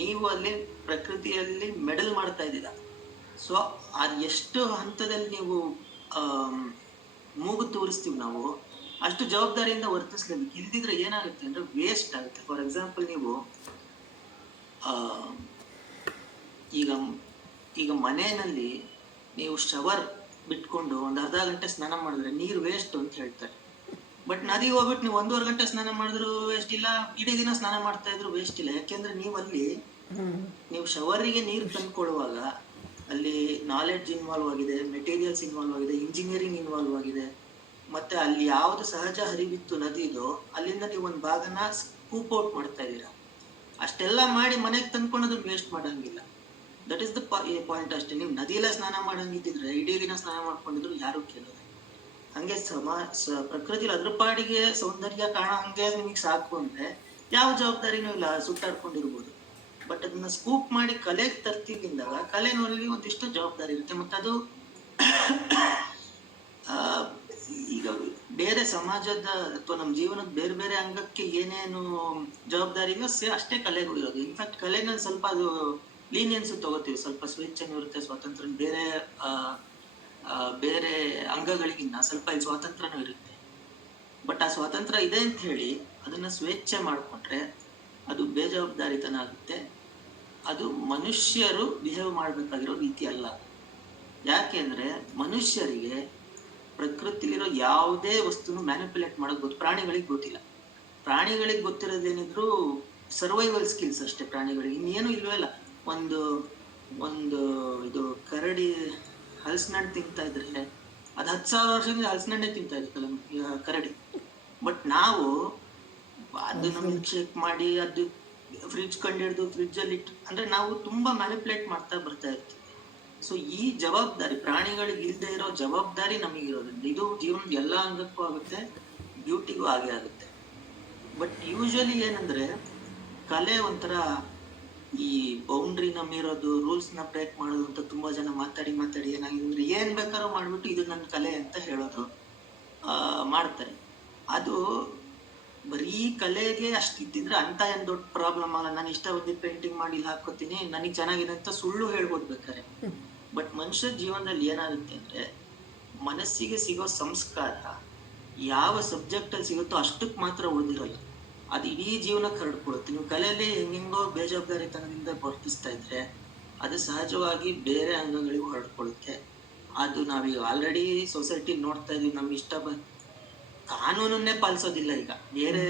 ನೀವು ಅಲ್ಲಿ ಪ್ರಕೃತಿಯಲ್ಲಿ ಮೆಡಲ್ ಮಾಡ್ತಾ ಇದ್ದೀರಾ. ಸೊ ಅದ್ ಎಷ್ಟು ಹಂತದಲ್ಲಿ ನೀವು ಮೂಗು ತೂರಿಸ್ತೀವಿ ನಾವು, ಅಷ್ಟು ಜವಾಬ್ದಾರಿಯಿಂದ ವರ್ತಿಸ್ಲೇಬೇಕು. ಇಲ್ದಿದ್ರೆ ಏನಾಗುತ್ತೆ ಅಂದ್ರೆ ವೇಸ್ಟ್ ಆಗುತ್ತೆ. ಫಾರ್ ಎಕ್ಸಾಂಪಲ್ ನೀವು ಆ ಈಗ ಈಗ ಮನೆಯಲ್ಲಿ ನೀವು ಶವರ್ ಬಿಟ್ಕೊಂಡು ಒಂದ್ ಅರ್ಧ ಗಂಟೆ ಸ್ನಾನ ಮಾಡಿದ್ರೆ ನೀರು ವೇಸ್ಟ್ ಅಂತ ಹೇಳ್ತಾರೆ. ಬಟ್ ನದಿಗೆ ಹೋಗ್ಬಿಟ್ಟು ನೀವು 1.5 ಗಂಟೆ ಸ್ನಾನ ಮಾಡಿದ್ರು ವೇಸ್ಟ್ ಇಲ್ಲ, ಇಡೀ ದಿನ ಸ್ನಾನ ಮಾಡ್ತಾ ಇದ್ರು ವೇಸ್ಟ್ ಇಲ್ಲ. ಯಾಕೆಂದ್ರೆ ನೀವು ಶವರಿಗೆ ನೀರು ತಂದ್ಕೊಳ್ಳುವಾಗ ಅಲ್ಲಿ ನಾಲೆಡ್ಜ್ ಇನ್ವಾಲ್ವ್ ಆಗಿದೆ, ಮೆಟೀರಿಯಲ್ಸ್ ಇನ್ವಾಲ್ವ್ ಆಗಿದೆ, ಇಂಜಿನಿಯರಿಂಗ್ ಇನ್ವಾಲ್ವ್ ಆಗಿದೆ. ಮತ್ತೆ ಅಲ್ಲಿ ಯಾವ್ದು ಸಹಜ ಹರಿವಿತ್ತು ನದಿದು, ಅಲ್ಲಿಂದ ನೀವು ಒಂದ್ ಭಾಗನ ಸ್ಕೂಪ್ ಔಟ್ ಮಾಡ್ತಾ ಇದ್ದೀರಾ. ಅಷ್ಟೆಲ್ಲ ಮಾಡಿ ಮನೆಗೆ ತಂದ್ಕೊಂಡೋದನ್ನ ವೇಸ್ಟ್ ಮಾಡಂಗಿಲ್ಲ. ದಟ್ ಇಸ್ ದ ಪಾಯಿಂಟ್ ಅಷ್ಟೇ. ನೀವು ನದಿಯೆಲ್ಲ ಸ್ನಾನ ಮಾಡಂಗಿದ್ರೆ ಇಡೀ ದಿನ ಸ್ನಾನ ಮಾಡ್ಕೊಂಡಿದ್ರು ಯಾರು ಕೇಳೋದು. ಹಂಗೆ ಪ್ರಕೃತಿಲಿ ಅದ್ರ ಪಾಡಿಗೆ ಸೌಂದರ್ಯ ಕಾಣಂಗೆ ನಿಮಗೆ ಸಾಕು ಅಂದ್ರೆ ಯಾವ ಜವಾಬ್ದಾರಿನೂ ಇಲ್ಲ, ಸುತ್ತಾಡ್ಕೊಂಡಿರ್ಬೋದು. ಬಟ್ ಅದನ್ನ ಸ್ಕೂಪ್ ಮಾಡಿ ಕಲೆಗೆ ತರ್ತಿದ್ದಾಗ ಕಲೆನಲ್ಲಿ ಒಂದಿಷ್ಟು ಜವಾಬ್ದಾರಿ ಇರುತ್ತೆ. ಮತ್ತೆ ಅದು ಈಗ ಬೇರೆ ಸಮಾಜದ ಅಥವಾ ನಮ್ಮ ಜೀವನದ ಬೇರೆ ಬೇರೆ ಅಂಗಕ್ಕೆ ಏನೇನು ಜವಾಬ್ದಾರಿ ಇದೆಯೋ ಅಷ್ಟೇ ಕಲೆಗೂ ಇರೋದು. ಇನ್ಫ್ಯಾಕ್ಟ್ ಕಲೆನಲ್ಲಿ ಸ್ವಲ್ಪ ಅದು ಲೀನಿಯನ್ಸ್ ತಗೋತೀವಿ, ಸ್ವಲ್ಪ ಸ್ವೇಚ್ಛೆನೂ ಇರುತ್ತೆ, ಸ್ವಾತಂತ್ರ್ಯ ಬೇರೆ ಅಂಗಗಳಿಗಿನ್ನ ಸ್ವಲ್ಪ ಇಲ್ಲಿ ಸ್ವಾತಂತ್ರ್ಯನೂ ಇರುತ್ತೆ. ಬಟ್ ಆ ಸ್ವಾತಂತ್ರ್ಯ ಇದೆ ಅಂತ ಹೇಳಿ ಅದನ್ನ ಸ್ವೇಚ್ಛೆ ಮಾಡ್ಕೊಂಡ್ರೆ ಅದು ಬೇಜವಾಬ್ದಾರಿತನ ಆಗುತ್ತೆ. ಅದು ಮನುಷ್ಯರು ಬಿಹೇವ್ ಮಾಡ್ಬೇಕಾಗಿರೋ ರೀತಿ ಅಲ್ಲ. ಯಾಕೆಂದ್ರೆ ಮನುಷ್ಯರಿಗೆ ಪ್ರಕೃತಿಲಿರೋ ಯಾವುದೇ ವಸ್ತುನು ಮ್ಯಾನಿಪುಲೇಟ್ ಮಾಡೋದು ಗೊತ್ತು, ಪ್ರಾಣಿಗಳಿಗೆ ಗೊತ್ತಿಲ್ಲ. ಪ್ರಾಣಿಗಳಿಗೆ ಗೊತ್ತಿರೋದೇನಿದ್ರು ಸರ್ವೈವಲ್ ಸ್ಕಿಲ್ಸ್ ಅಷ್ಟೇ ಪ್ರಾಣಿಗಳಿಗೆ, ಇನ್ನೇನು ಇಲ್ವೇ ಇಲ್ಲ. ಒಂದು ಇದು ಕರಡಿ ಹಲಸಿನಣ್ಣು ತಿಂತಾ ಇದ್ರೆ ಅದು 10,000 ವರ್ಷದಿಂದ ಹಲಸಿನಣ್ಣೆ ತಿಂತಾ ಇರ್ತಲ್ಲ ಕರಡಿ. ಬಟ್ ನಾವು ಅದನ್ನ ಮಿಲ್ಕ್ ಶೇಕ್ ಮಾಡಿ ಅದು ಫ್ರಿಡ್ಜ್ ಕಂಡಿಡ್ದು ಫ್ರಿಡ್ಜ್ ಅಲ್ಲಿ ಇಟ್ಟು, ಅಂದ್ರೆ ನಾವು ತುಂಬಾ ಮ್ಯಾನಿಪುಲೇಟ್ ಮಾಡ್ತಾ ಬರ್ತಾ ಇರ್ತೀವಿ. ಸೊ ಈ ಜವಾಬ್ದಾರಿ ಪ್ರಾಣಿಗಳಿಗೆ ಇಲ್ಲದೆ ಇರೋ ಜವಾಬ್ದಾರಿ ನಮಗಿರೋದ್ರಿಂದ ಇದು ಜೀವನದ ಎಲ್ಲಾ ಅಂಗಕ್ಕೂ ಆಗುತ್ತೆ, ಬ್ಯೂಟಿಗೂ ಹಾಗೆ ಆಗುತ್ತೆ. ಬಟ್ ಯೂಶಲಿ ಏನಂದ್ರೆ ಕಲೆ ಒಂಥರ ಈ ಬೌಂಡ್ರಿನ ಮೀರೋದು, ರೂಲ್ಸ್ ನ ಬ್ರೇಕ್ ಮಾಡೋದು ಅಂತ ತುಂಬಾ ಜನ ಮಾತಾಡಿ ಏನಾಗಿದ್ರೆ ಏನ್ ಬೇಕಾದ್ರೂ ಮಾಡ್ಬಿಟ್ಟು ಇದು ನನ್ನ ಕಲೆ ಅಂತ ಹೇಳೋದು ಮಾಡ್ತಾರೆ. ಅದು ಬರೀ ಕಲೆಗೆ ಅಷ್ಟಿದ್ದಿದ್ರೆ ಅಂತ ಏನ್ ದೊಡ್ಡ ಪ್ರಾಬ್ಲಮ್ ಆಗಲ್ಲ. ನಾನು ಇಷ್ಟ ಬಂದಿದ್ದು ಪೇಂಟಿಂಗ್ ಮಾಡಿ ಇಲ್ಲಿ ಹಾಕೋತೀನಿ, ನನಗೆ ಚೆನ್ನಾಗಿದೆ ಅಂತ ಸುಳ್ಳು ಹೇಳ್ಬೋದು ಬೇಕಾರೆ. ಬಟ್ ಮನುಷ್ಯ ಜೀವನದಲ್ಲಿ ಏನಾಗುತ್ತೆ ಅಂದ್ರೆ ಮನಸ್ಸಿಗೆ ಸಿಗೋ ಸಂಸ್ಕಾರ ಯಾವ ಸಬ್ಜೆಕ್ಟ್ ಅಲ್ಲಿ ಸಿಗುತ್ತೋ ಅಷ್ಟಕ್ಕೆ ಮಾತ್ರ ಉಳಿದಿರಲ್ಲ, ಅದು ಇಡೀ ಜೀವನಕ್ಕೆ ಹರಡ್ಕೊಳುತ್ತೆ. ನೀವು ಕಲೆಯಲ್ಲಿ ಹೆಂಗೋ ಬೇಜವಾಬ್ದಾರಿತನದಿಂದ ವರ್ತಿಸ್ತಾ ಇದ್ರೆ ಅದು ಸಹಜವಾಗಿ ಬೇರೆ ಅಂಗಗಳಿಗೂ ಹರಡ್ಕೊಳ್ಳುತ್ತೆ. ಅದು ನಾವೀಗ ಆಲ್ರೆಡಿ ಸೊಸೈಟಿ ನೋಡ್ತಾ ಇದೀವಿ. ನಮ್ಗೆ ಕಾನೂನನ್ನೇ ಪಾಲಿಸೋದಿಲ್ಲ ಈಗ, ಬೇರೆ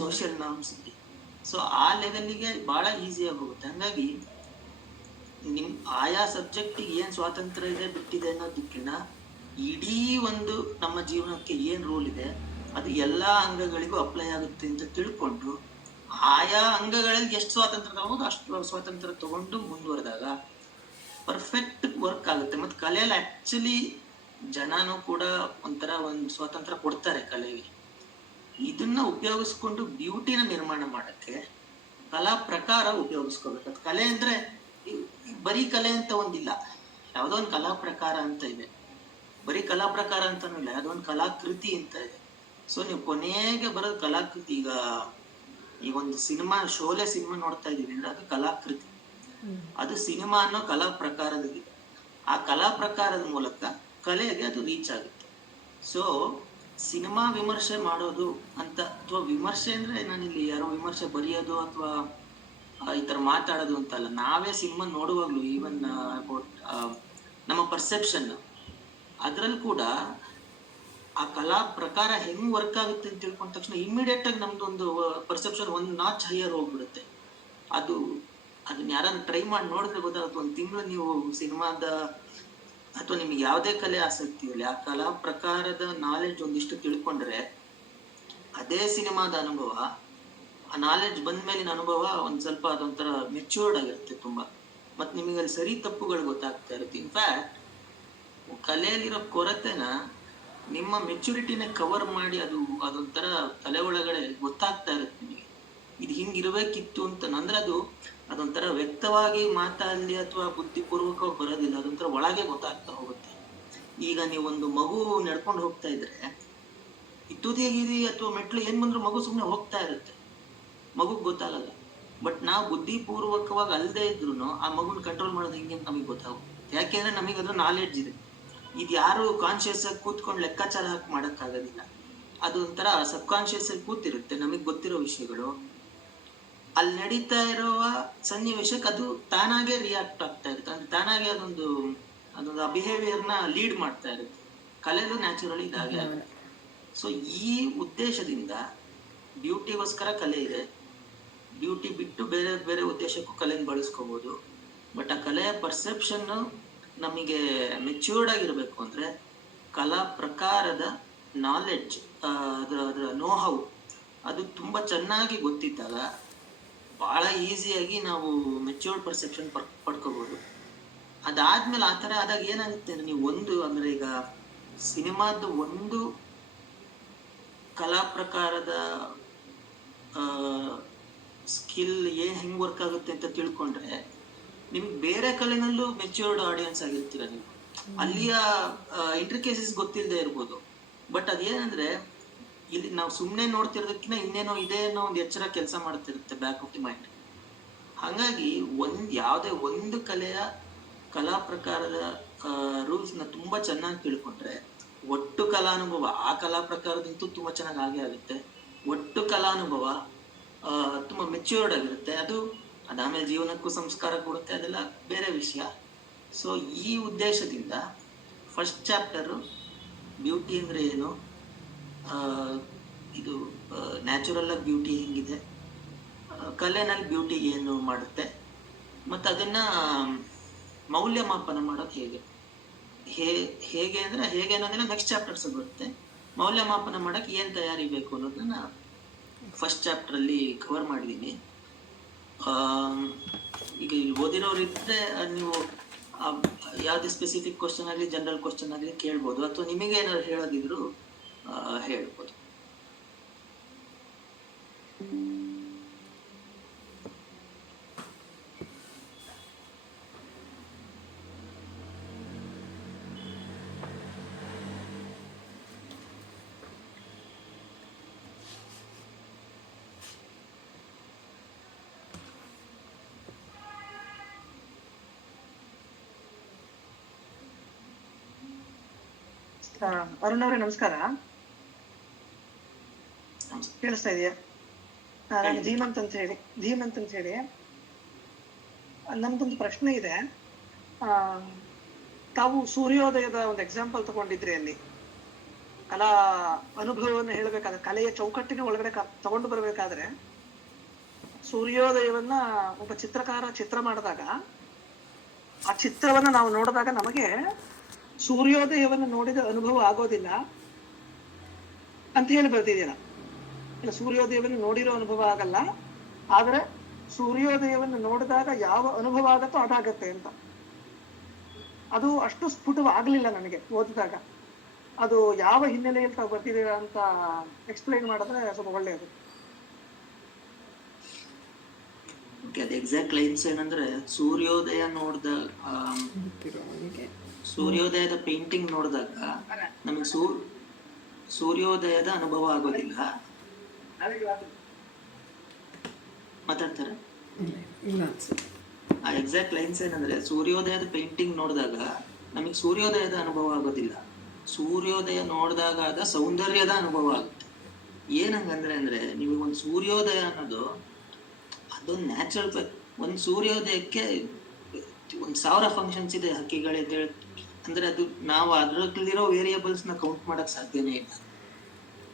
ಸೋಷಿಯಲ್ ನಾರ್ಮ್ಸ್. ಸೊ ಆ ಲೆವೆಲ್ಗೆ ಬಹಳ ಈಸಿಯಾಗಿ ಹೋಗುತ್ತೆ. ಹಂಗಾಗಿ ನಿಮ್ ಆಯಾ ಸಬ್ಜೆಕ್ಟ್ ಏನ್ ಸ್ವಾತಂತ್ರ್ಯ ಇದೆ ಬಿಟ್ಟಿದೆ ಅನ್ನೋದಕ್ಕಿಂತ ಇಡೀ ಒಂದು ನಮ್ಮ ಜೀವನಕ್ಕೆ ಏನ್ ರೂಲ್ ಇದೆ ಅದು ಎಲ್ಲಾ ಅಂಗಗಳಿಗೂ ಅಪ್ಲೈ ಆಗುತ್ತೆ ಅಂತ ತಿಳ್ಕೊಂಡು ಆಯಾ ಅಂಗಗಳಲ್ಲಿ ಎಷ್ಟು ಸ್ವಾತಂತ್ರ್ಯ ತಗೋದು ಅಷ್ಟು ಸ್ವಾತಂತ್ರ್ಯ ತಗೊಂಡು ಮುಂದುವರೆದಾಗ ಪರ್ಫೆಕ್ಟ್ ವರ್ಕ್ ಆಗುತ್ತೆ. ಮತ್ತೆ ಕಲೆಯಲ್ಲಿ ಆಕ್ಚುಲಿ ಜನನು ಕೂಡ ಒಂಥರ ಒಂದು ಸ್ವಾತಂತ್ರ್ಯ ಕೊಡ್ತಾರೆ ಕಲೆಗೆ. ಇದನ್ನ ಉಪಯೋಗಿಸ್ಕೊಂಡು ಬ್ಯೂಟಿನ ನಿರ್ಮಾಣ ಮಾಡಕ್ಕೆ ಕಲಾ ಪ್ರಕಾರ ಉಪಯೋಗಿಸ್ಕೋಬೇಕು. ಕಲೆ ಅಂದ್ರೆ ಬರೀ ಕಲೆ ಅಂತ ಒಂದಿಲ್ಲ, ಯಾವ್ದೋ ಒಂದು ಕಲಾ ಪ್ರಕಾರ ಅಂತ ಇದೆ. ಬರೀ ಕಲಾ ಪ್ರಕಾರ ಅಂತಾನು ಇಲ್ಲ, ಯಾವ್ದೋ ಒಂದು ಕಲಾಕೃತಿ ಅಂತ ಇದೆ. ಸೊ ನೀವು ಕೊನೆಗೆ ಬರೋದು ಕಲಾಕೃತಿ. ಈಗ ಒಂದು ಶೋಲೆ ಸಿನಿಮಾ ನೋಡ್ತಾ ಇದೀವಿ ಅಂದ್ರೆ ಅದು ಕಲಾಕೃತಿ. ಅದು ಸಿನಿಮಾ ಅನ್ನೋ ಕಲಾ ಪ್ರಕಾರದಲ್ಲಿ, ಆ ಕಲಾ ಪ್ರಕಾರದ ಮೂಲಕ ಕಲೆಗೆ ಅದು ರೀಚ್ ಆಗುತ್ತೆ. ಸೊ ಸಿನಿಮಾ ವಿಮರ್ಶೆ ಮಾಡೋದು ಅಂತ, ಅಥವಾ ವಿಮರ್ಶೆ ಅಂದ್ರೆ ನಾನಿಲ್ಲಿ ಯಾರೋ ವಿಮರ್ಶೆ ಬರೆಯೋದು ಅಥವಾ ಈ ತರ ಮಾತಾಡೋದು ಅಂತಲ್ಲ. ನಾವೇ ಸಿನಿಮಾ ನೋಡುವಾಗ್ಲು ಈವನ್ ನಮ್ಮ ಪರ್ಸೆಪ್ಷನ್ ಅದ್ರಲ್ಲಿ ಕೂಡ ಆ ಕಲಾ ಪ್ರಕಾರ ಹೆಂಗ್ ವರ್ಕ್ ಆಗುತ್ತೆ ಅಂತ ತಿಳ್ಕೊಂಡ ತಕ್ಷಣ ಇಮಿಡಿಯೇಟ್ ಆಗಿ ನಮ್ದು ಒಂದು ಪರ್ಸೆಪ್ಷನ್ ಒಂದು ನಾಚ್ ಹೈಯರ್ ಹೋಗ್ಬಿಡುತ್ತೆ. ಅದನ್ನ ಯಾರು ಟ್ರೈ ಮಾಡಿ ನೋಡಿದ್ರೆ ಗೊತ್ತಾಗುತ್ತೆ. ಒಂದು ತಿಂಗಳು ನೀವು ಸಿನಿಮಾದ ಅಥವಾ ನಿಮ್ಗೆ ಯಾವುದೇ ಕಲೆ ಆಸಕ್ತಿ ಇರಲಿ, ಆ ಕಲಾ ಪ್ರಕಾರದ ನಾಲೆಡ್ಜ್ ಒಂದಿಷ್ಟು ತಿಳ್ಕೊಂಡ್ರೆ ಅದೇ ಸಿನಿಮಾದ ಅನುಭವ, ಆ ನಾಲೆಡ್ಜ್ ಬಂದ ಮೇಲಿನ ಅನುಭವ ಒಂದ್ ಸ್ವಲ್ಪ ಅದೊಂಥರ ಮೆಚ್ಯೂರ್ಡ್ ಆಗಿರುತ್ತೆ ತುಂಬಾ. ಮತ್ ನಿಮಗೆ ಅಲ್ಲಿ ಸರಿ ತಪ್ಪುಗಳು ಗೊತ್ತಾಗ್ತಾ ಇರುತ್ತೆ. ಇನ್ಫ್ಯಾಕ್ಟ್ ಕಲೆಯಲ್ಲಿರೋ ಕೊರತೆನ ನಿಮ್ಮ ಮೆಚುರಿಟಿನ ಕವರ್ ಮಾಡಿ ಅದೊಂಥರ ತಲೆ ಒಳಗಡೆ ಗೊತ್ತಾಗ್ತಾ ಇರುತ್ತೆ ನಿಮಗೆ, ಇದು ಹಿಂಗಿರ್ಬೇಕಿತ್ತು ಅಂತ. ಅಂದ್ರೆ ಅದೊಂಥರ ವ್ಯಕ್ತವಾಗಿ ಮಾತಾಡಲಿ ಅಥವಾ ಬುದ್ಧಿಪೂರ್ವಕವಾಗಿ ಬರೋದಿಲ್ಲ, ಅದೊಂಥರ ಒಳಗೆ ಗೊತ್ತಾಗ್ತಾ ಹೋಗುತ್ತೆ. ಈಗ ನೀವೊಂದು ಮಗು ನಡ್ಕೊಂಡು ಹೋಗ್ತಾ ಇದ್ರೆ ತುದಿಗಿರಿ ಅಥವಾ ಮೆಟ್ಲು ಏನ್ ಬಂದ್ರು ಮಗು ಸುಮ್ನೆ ಹೋಗ್ತಾ ಇರುತ್ತೆ, ಮಗುಗ್ ಗೊತ್ತಾಗಲ್ಲ. ಬಟ್ ನಾವು ಬುದ್ಧಿಪೂರ್ವಕವಾಗಿ ಅಲ್ಲದೆ ಇದ್ರು ಆ ಮಗುನ ಕಂಟ್ರೋಲ್ ಮಾಡೋದು ಹೆಂಗೆ ಅಂತ ನಮಗೆ ಗೊತ್ತಾಗುತ್ತೆ. ಯಾಕೆಂದ್ರೆ ನಮಗೆ ಅದ್ರ ನಾಲೆಡ್ಜ್ ಇದೆ. ಇದು ಯಾರು ಕಾನ್ಶಿಯಸ್ ಆಗಿ ಕೂತ್ಕೊಂಡು ಲೆಕ್ಕಾಚಾರ ಹಾಕಿ ಮಾಡಕ್ಕಾಗೋದಿಲ್ಲ. ಅದು ಒಂಥರ ಸಬ್ ಕಾನ್ಶಿಯಸ್ ಅಲ್ಲಿ ಕೂತಿರುತ್ತೆ, ನಮಗೆ ಗೊತ್ತಿರೋ ವಿಷಯಗಳು. ಅಲ್ಲಿ ನಡೀತಾ ಇರುವ ಸನ್ನಿವೇಶಕ್ಕೆ ಅದು ತಾನಾಗೆ ರಿಯಾಕ್ಟ್ ಆಗ್ತಾ ಇರುತ್ತೆ, ಅಂದ್ರೆ ತಾನಾಗೆ ಅದೊಂದು ಬಿಹೇವಿಯರ್ ನ ಲೀಡ್ ಮಾಡ್ತಾ ಇರುತ್ತೆ. ಕಲೆಲು ನ್ಯಾಚುರಲಿ ಇದಾಗೆ ಆಗುತ್ತೆ. ಸೊ ಈ ಉದ್ದೇಶದಿಂದ ಬ್ಯೂಟಿಗೋಸ್ಕರ ಕಲೆ ಇದೆ. ಬ್ಯೂಟಿ ಬಿಟ್ಟು ಬೇರೆ ಬೇರೆ ಉದ್ದೇಶಕ್ಕೂ ಕಲೆನ ಬಳಸ್ಕೋಬಹುದು. ಬಟ್ ಆ ಕಲೆಯ ಪರ್ಸೆಪ್ಷನ್ ನಮಗೆ ಮೆಚ್ಯೂರ್ಡ್ ಆಗಿರ್ಬೇಕು ಅಂದ್ರೆ ಕಲಾ ಪ್ರಕಾರದ ನಾಲೆಡ್ಜ್, ಅದರ ನೋಹೌ ಅದು ತುಂಬಾ ಚೆನ್ನಾಗಿ ಗೊತ್ತಿದ್ದಾಗ ಬಹಳ ಈಸಿಯಾಗಿ ನಾವು ಮೆಚ್ಯೂರ್ಡ್ ಪರ್ಸೆಪ್ಷನ್ ಪಡ್ಕೋಬಹುದು. ಅದಾದ್ಮೇಲೆ ಆ ತರ ಆದಾಗ ಏನಾಗುತ್ತೆ ಅಂದ್ರೆ ನೀವು ಅಂದ್ರೆ ಈಗ ಸಿನಿಮಾದ ಒಂದು ಕಲಾ ಪ್ರಕಾರದ ಸ್ಕಿಲ್ ಹೆಂಗ್ ವರ್ಕ್ ಆಗುತ್ತೆ ಅಂತ ತಿಳ್ಕೊಂಡ್ರೆ ನಿಮ್ಗೆ ಬೇರೆ ಕಲೆನಲ್ಲೂ ಮೆಚ್ಯೂರ್ಡ್ ಆಡಿಯನ್ಸ್ ಆಗಿರ್ತೀರ ನೀವು. ಅಲ್ಲಿಯ ಇಂಟ್ರಿಕೇಸಿಸ್ ಗೊತ್ತಿಲ್ಲದೆ ಇರ್ಬೋದು, ಬಟ್ ಅದೇನಂದ್ರೆ ಇಲ್ಲಿ ನಾವು ಸುಮ್ಮನೆ ನೋಡ್ತಿರೋದಕ್ಕಿಂತ ಇನ್ನೇನೋ ಇದೆ ಅನ್ನೋ ಒಂದು ಎಚ್ಚರ ಕೆಲಸ ಮಾಡ್ತಿರುತ್ತೆ ಬ್ಯಾಕ್ ಆಫ್ ದಿ ಮೈಂಡ್. ಹಾಗಾಗಿ ಯಾವುದೇ ಒಂದು ಕಲಾ ಪ್ರಕಾರದ ರೂಲ್ಸ್ ನ ತುಂಬಾ ಚೆನ್ನಾಗಿ ತಿಳ್ಕೊಂಡ್ರೆ ಒಟ್ಟು ಕಲಾನುಭವ ಆ ಕಲಾ ಪ್ರಕಾರದಂತೂ ತುಂಬಾ ಚೆನ್ನಾಗಿ ಆಗೇ ಆಗುತ್ತೆ. ಒಟ್ಟು ಕಲಾನುಭವ ತುಂಬಾ ಮೆಚ್ಯೂರ್ಡ್ ಆಗಿರುತ್ತೆ. ಅದಾದ್ಮೇಲೆ ಜೀವನಕ್ಕೂ ಸಂಸ್ಕಾರ ಕೊಡುತ್ತೆ, ಅದೆಲ್ಲ ಬೇರೆ ವಿಷಯ. ಸೊ ಈ ಉದ್ದೇಶದಿಂದ ಫಸ್ಟ್ ಚಾಪ್ಟರ್ ಬ್ಯೂಟಿ ಅಂದ್ರೆ ಏನು, ಇದು ನ್ಯಾಚುರಲ್ ಆಗಿ ಬ್ಯೂಟಿ ಹೆಂಗಿದೆ, ಕಲೆನಲ್ಲಿ ಬ್ಯೂಟಿ ಏನು ಮಾಡುತ್ತೆ, ಮತ್ತು ಅದನ್ನ ಮೌಲ್ಯಮಾಪನ ಮಾಡೋದು ಹೇಗೆ ಅಂದ್ರೆ ಹೇಗೆ ಅನ್ನೋದನ್ನ ನೆಕ್ಸ್ಟ್ ಚಾಪ್ಟರ್ಸ್ ಬರುತ್ತೆ. ಮೌಲ್ಯಮಾಪನ ಮಾಡಕ್ಕೆ ಏನ್ ತಯಾರಿ ಬೇಕು ಅನ್ನೋದನ್ನ ಫಸ್ಟ್ ಚಾಪ್ಟರ್ ಅಲ್ಲಿ ಕವರ್ ಮಾಡಿದೀನಿ. ಈಗ ಓದಿರೋರು ಇದ್ರೆ ನೀವು ಯಾವ್ದೇ ಸ್ಪೆಸಿಫಿಕ್ ಕ್ವಶನ್ ಆಗಲಿ ಜನರಲ್ ಕ್ವಶನ್ ಆಗಲಿ ಕೇಳ್ಬೋದು, ಅಥವಾ ನಿಮಗೆ ಏನಾದ್ರು ಹೇಳೋದಿದ್ರು ಹೇಳ್ಬೋದು. ಅರುಣ್ ಅವ್ರೆ ನಮಸ್ಕಾರ. ಕೇಳಿಸ್ತಾ ಇದೆಯಾ? ನಾನು ಧೀಮಂತ್ ಅಂತ ಹೇಳಿ ನಮ್ದೊಂದು ಪ್ರಶ್ನೆ ಇದೆ. ತಾವು ಸೂರ್ಯೋದಯದ ಒಂದು ಎಕ್ಸಾಂಪಲ್ ತಗೊಂಡಿದ್ರಿ. ಅಲ್ಲಿ ಕಲಾ ಅನುಭವವನ್ನು ಹೇಳಬೇಕಾದ್ರೆ, ಕಲೆಯ ಚೌಕಟ್ಟಿನ ಒಳಗಡೆ ತಗೊಂಡು ಬರ್ಬೇಕಾದ್ರೆ ಸೂರ್ಯೋದಯವನ್ನ ಒಬ್ಬ ಚಿತ್ರಕಾರ ಚಿತ್ರ ಮಾಡಿದಾಗ ಆ ಚಿತ್ರವನ್ನ ನಾವು ನೋಡಿದಾಗ ನಮಗೆ ಸೂರ್ಯೋದಯವನ್ನು ನೋಡಿದ ಅನುಭವ ಆಗೋದಿಲ್ಲ ಅಂತ ಹೇಳಿ ಬರ್ತಿದ್ದೀರ. ಇಲ್ಲ, ಸೂರ್ಯೋದಯವನ್ನು ನೋಡಿರೋ ಅನುಭವ ಆಗಲ್ಲ, ಆದ್ರೆ ಸೂರ್ಯೋದಯವನ್ನು ನೋಡಿದಾಗ ಯಾವ ಅನುಭವ ಆಗತ್ತೋ ಅದಾಗತ್ತೆ ಅಂತ. ಅದು ಅಷ್ಟು ಸ್ಫುಟವಾಗ್ಲಿಲ್ಲ ನನಗೆ ಓದಿದಾಗ. ಅದು ಯಾವ ಹಿನ್ನೆಲೆಯಲ್ಲಿ ತಾವು ಬರ್ತಿದ್ದೀರಾ ಅಂತ ಎಕ್ಸ್ಪ್ಲೈನ್ ಮಾಡಿದ್ರೆ ಸ್ವಲ್ಪ ಒಳ್ಳೆಯದು. ಎಕ್ಸಾಕ್ಟ್ ಲೈನ್ಸ್ ಏನಂದ್ರೆ ಸೂರ್ಯೋದಯದ ಪೇಂಟಿಂಗ್ ನೋಡಿದಾಗ ನಮಗೆ ಸೂರ್ಯೋದಯದ ಅನುಭವ ಆಗೋದಿಲ್ಲ. ಮಾತಾಡ್ತಾರೆ. ಆ ಎಕ್ಸಾಕ್ಟ್ ಲೈನ್ಸ್ ಏನಂದ್ರೆ ಸೂರ್ಯೋದಯದ ಪೇಂಟಿಂಗ್ ನೋಡಿದಾಗ ನಮಗೆ ಸೂರ್ಯೋದಯದ ಅನುಭವ ಆಗೋದಿಲ್ಲ, ಸೂರ್ಯೋದಯ ನೋಡಿದಾಗ ಸೌಂದರ್ಯದ ಅನುಭವ ಆಗುತ್ತೆ. ಏನಂಗಂದ್ರೆ ನಿಮಗೆ ಒಂದು ಸೂರ್ಯೋದಯ ಅನ್ನೋದು ಅದೊಂದು ನ್ಯಾಚುರಲ್. ಒಂದು ಸೂರ್ಯೋದಯಕ್ಕೆ 1000 ಫಂಕ್ಷನ್ಸ್ ಇದೆ. ಹಕ್ಕಿಗಳಿದೆ ಅಂದ್ರೆ ಅದು ನಾವು ಅದರಲ್ಲಿರೋ ವೇರಿಯೇಬಲ್ಸ್ ನ ಕೌಂಟ್ ಮಾಡಕ್ ಸಾಧ್ಯನೇ ಇಲ್ಲ.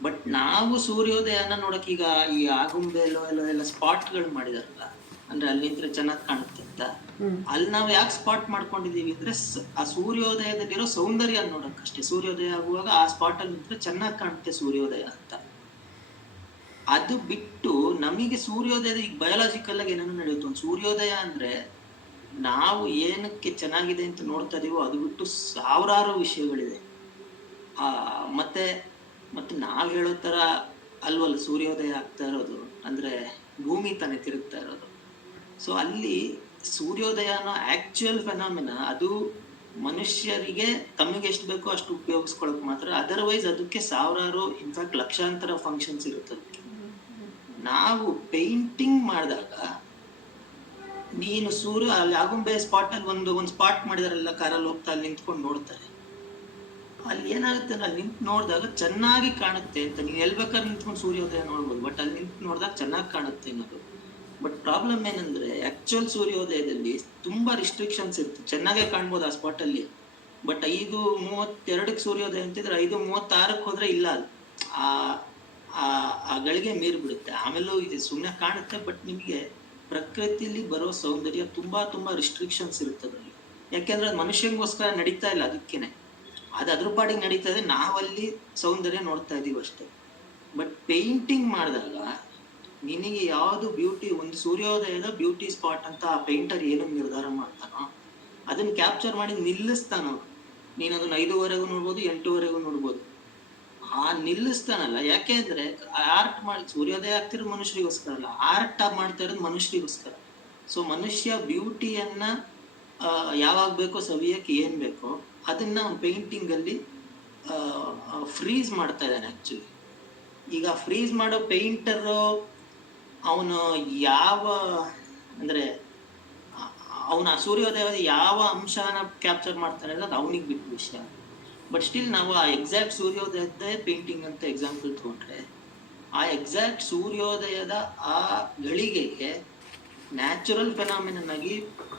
ಬಟ್ ನಾವು ಸೂರ್ಯೋದಯನ ನೋಡಕ್ ಈಗ ಈ ಆಗುಂಬೆಲ್ಲೋ ಎಲ್ಲ ಸ್ಪಾಟ್ಗಳು ಮಾಡಿದಾರಲ್ಲ, ಅಂದ್ರೆ ಅಲ್ಲಿ ನಿಂತ್ರೆ ಚೆನ್ನಾಗಿ ಕಾಣುತ್ತೆ ಅಂತ. ಅಲ್ಲಿ ನಾವು ಯಾಕೆ ಸ್ಪಾಟ್ ಮಾಡ್ಕೊಂಡಿದೀವಿ ಅಂದ್ರೆ ಆ ಸೂರ್ಯೋದಯದಲ್ಲಿರೋ ಸೌಂದರ್ಯ ನೋಡಕ್ ಅಷ್ಟೇ. ಸೂರ್ಯೋದಯ ಆಗುವಾಗ ಆ ಸ್ಪಾಟ್ ಅಲ್ಲಿ ನಿಂತ್ರೆ ಚೆನ್ನಾಗಿ ಕಾಣುತ್ತೆ ಸೂರ್ಯೋದಯ ಅಂತ. ಅದು ಬಿಟ್ಟು ನಮಗೆ ಸೂರ್ಯೋದಯದ ಈಗ ಬಯೋಲಾಜಿಕಲ್ ಆಗಿ ಏನೇನು ನಡೆಯುತ್ತೆ. ಒಂದು ಸೂರ್ಯೋದಯ ಅಂದ್ರೆ ನಾವು ಏನಕ್ಕೆ ಚೆನ್ನಾಗಿದೆ ಅಂತ ನೋಡ್ತಾ ಇದೀವೋ ಅದು ಬಿಟ್ಟು ಸಾವಿರಾರು ವಿಷಯಗಳಿದೆ. ಮತ್ತೆ ನಾವ್ ಹೇಳೋ ತರ ಅಲ್ವಲ್ಲ ಸೂರ್ಯೋದಯ ಆಗ್ತಾ ಇರೋದು, ಅಂದ್ರೆ ಭೂಮಿ ತಾನೇ ತಿರುಗ್ತಾ ಇರೋದು. ಸೊ ಅಲ್ಲಿ ಸೂರ್ಯೋದಯ ಅನ್ನೋ ಆಕ್ಚುಯಲ್ ಫೆನಾಮಿನ ಅದು ಮನುಷ್ಯರಿಗೆ ತಮಗೆ ಎಷ್ಟು ಬೇಕೋ ಅಷ್ಟು ಉಪಯೋಗಿಸ್ಕೊಳಕ್ ಮಾತ್ರ. ಅದರ್ವೈಸ್ ಅದಕ್ಕೆ ಸಾವಿರಾರು, ಇನ್ಫ್ಯಾಕ್ಟ್ ಲಕ್ಷಾಂತರ ಫಂಕ್ಷನ್ಸ್ ಇರುತ್ತೆ. ನಾವು ಪೇಂಟಿಂಗ್ ಮಾಡಿದಾಗ ನೀನು ಸೂರ್ಯ ಅಲ್ಲಿ ಆಗುಂಬೆ ಸ್ಪಾಟ್ ಅಲ್ಲಿ ಒಂದು ಸ್ಪಾಟ್ ಮಾಡಿದಾರಲ್ಲ, ಕಾರಲ್ಲಿ ಹೋಗ್ತಾ ಅಲ್ಲಿ ನಿಂತ್ಕೊಂಡು ನೋಡ್ತಾರೆ. ಅಲ್ಲಿ ಏನಾಗುತ್ತೆ ಅಂದ್ರೆ ಅಲ್ಲಿ ನಿಂತು ನೋಡಿದಾಗ ಚೆನ್ನಾಗಿ ಕಾಣುತ್ತೆ ಅಂತ. ನೀನ್ ಎಲ್ ಬೇಕಾದ್ರೆ ನಿಂತ್ಕೊಂಡು ಸೂರ್ಯೋದಯ ನೋಡ್ಬೋದು, ಬಟ್ ಅಲ್ಲಿ ನಿಂತು ನೋಡಿದಾಗ ಚೆನ್ನಾಗಿ ಕಾಣುತ್ತೆ ಅನ್ನೋದು. ಬಟ್ ಪ್ರಾಬ್ಲಮ್ ಏನಂದ್ರೆ ಆಕ್ಚುಯಲ್ ಸೂರ್ಯೋದಯದಲ್ಲಿ ತುಂಬಾ ರಿಸ್ಟ್ರಿಕ್ಷನ್ಸ್ ಇರುತ್ತೆ. ಚೆನ್ನಾಗೇ ಕಾಣ್ಬೋದು ಆ ಸ್ಪಾಟ್ ಅಲ್ಲಿ, ಬಟ್ 5:32 ಸೂರ್ಯೋದಯ ಅಂತಿದ್ರೆ 5:36 ಹೋದ್ರೆ ಇಲ್ಲ, ಅದು ಆ ಆ ಗಳಿಗೆ ಮೀರಿ ಬಿಡುತ್ತೆ. ಆಮೇಲೂ ಇದು ಸುಮ್ಮನೆ ಕಾಣುತ್ತೆ, ಬಟ್ ನಿಮಗೆ ಪ್ರಕೃತಿಲಿ ಬರೋ ಸೌಂದರ್ಯ ತುಂಬಾ ತುಂಬಾ ರಿಸ್ಟ್ರಿಕ್ಷನ್ಸ್ ಇರ್ತದೆ. ಯಾಕೆಂದ್ರೆ ಅದು ಮನುಷ್ಯಂಗೋಸ್ಕರ ನಡೀತಾ ಇಲ್ಲ, ಅದಕ್ಕೇನೆ ಅದು ಅದ್ರ ಪಾಡಿಗೆ ನಡೀತಾ ಇದೆ, ನಾವಲ್ಲಿ ಸೌಂದರ್ಯ ನೋಡ್ತಾ ಇದೀವಿ ಅಷ್ಟೇ. ಬಟ್ ಪೇಂಟಿಂಗ್ ಮಾಡಿದಾಗ ನಿನಗೆ ಯಾವ್ದು ಬ್ಯೂಟಿ, ಒಂದು ಸೂರ್ಯೋದಯದ ಬ್ಯೂಟಿ ಸ್ಪಾಟ್ ಅಂತ ಆ ಪೇಂಟರ್ ಏನು ನಿರ್ಧಾರ ಮಾಡ್ತಾನೋ ಅದನ್ನ ಕ್ಯಾಪ್ಚರ್ ಮಾಡಿ ನಿಲ್ಲಿಸ್ತಾನೋ. ನೀನ್ ಅದನ್ನ 5:00ವರೆಗೂ ನೋಡ್ಬೋದು, 8:00ವರೆಗೂ ನೋಡ್ಬೋದು. ಆ ನಿಲ್ಲಿಸ್ತಾನಲ್ಲ, ಯಾಕೆ ಅಂದ್ರೆ ಆರ್ಟ್ ಮಾಡಿ ಸೂರ್ಯೋದಯ ಆಗ್ತಿರೋದು ಮನುಷ್ಯರಿಗೋಸ್ಕರ ಅಲ್ಲ, ಆರ್ಟ್ ಮಾಡ್ತಾ ಇರೋದು ಮನುಷ್ಯರಿಗೋಸ್ಕರ. ಸೊ ಮನುಷ್ಯ ಬ್ಯೂಟಿಯನ್ನ ಯಾವಾಗ ಬೇಕೋ ಸವಿಯಕ್ಕೆ ಏನ್ ಬೇಕೋ ಅದನ್ನ ಪೇಂಟಿಂಗ್ ಅಲ್ಲಿ ಫ್ರೀಸ್ ಮಾಡ್ತಾ ಇದ್ದಾನೆ ಆಕ್ಚುಲಿ. ಈಗ ಫ್ರೀಸ್ ಮಾಡೋ ಪೇಂಟರ್ ಅವನು ಯಾವ ಅಂದ್ರೆ ಅವನ ಸೂರ್ಯೋದಯದ ಯಾವ ಅಂಶನ ಕ್ಯಾಪ್ಚರ್ ಮಾಡ್ತಾನೆ ಅನ್ನೋದು ಅವನಿಗೆ ಬಿಟ್ಟ ವಿಷಯ. ಬಟ್ ಸ್ಟಿಲ್ ನಾವು ಆ ಎಕ್ಸಾಕ್ಟ್ ಸೂರ್ಯೋದಯದ ಪೇಂಟಿಂಗ್ ಅಂತ ಎಕ್ಸಾಂಪಲ್ ತಗೊಂಡ್ರೆ, ಆ ಎಕ್ಸಾಕ್ಟ್ ಸೂರ್ಯೋದಯದ ಆ ಗಳಿಗೆಗೆ ನ್ಯಾಚುರಲ್ ಫೆನಾಮಿನನ್ ಆಗಿ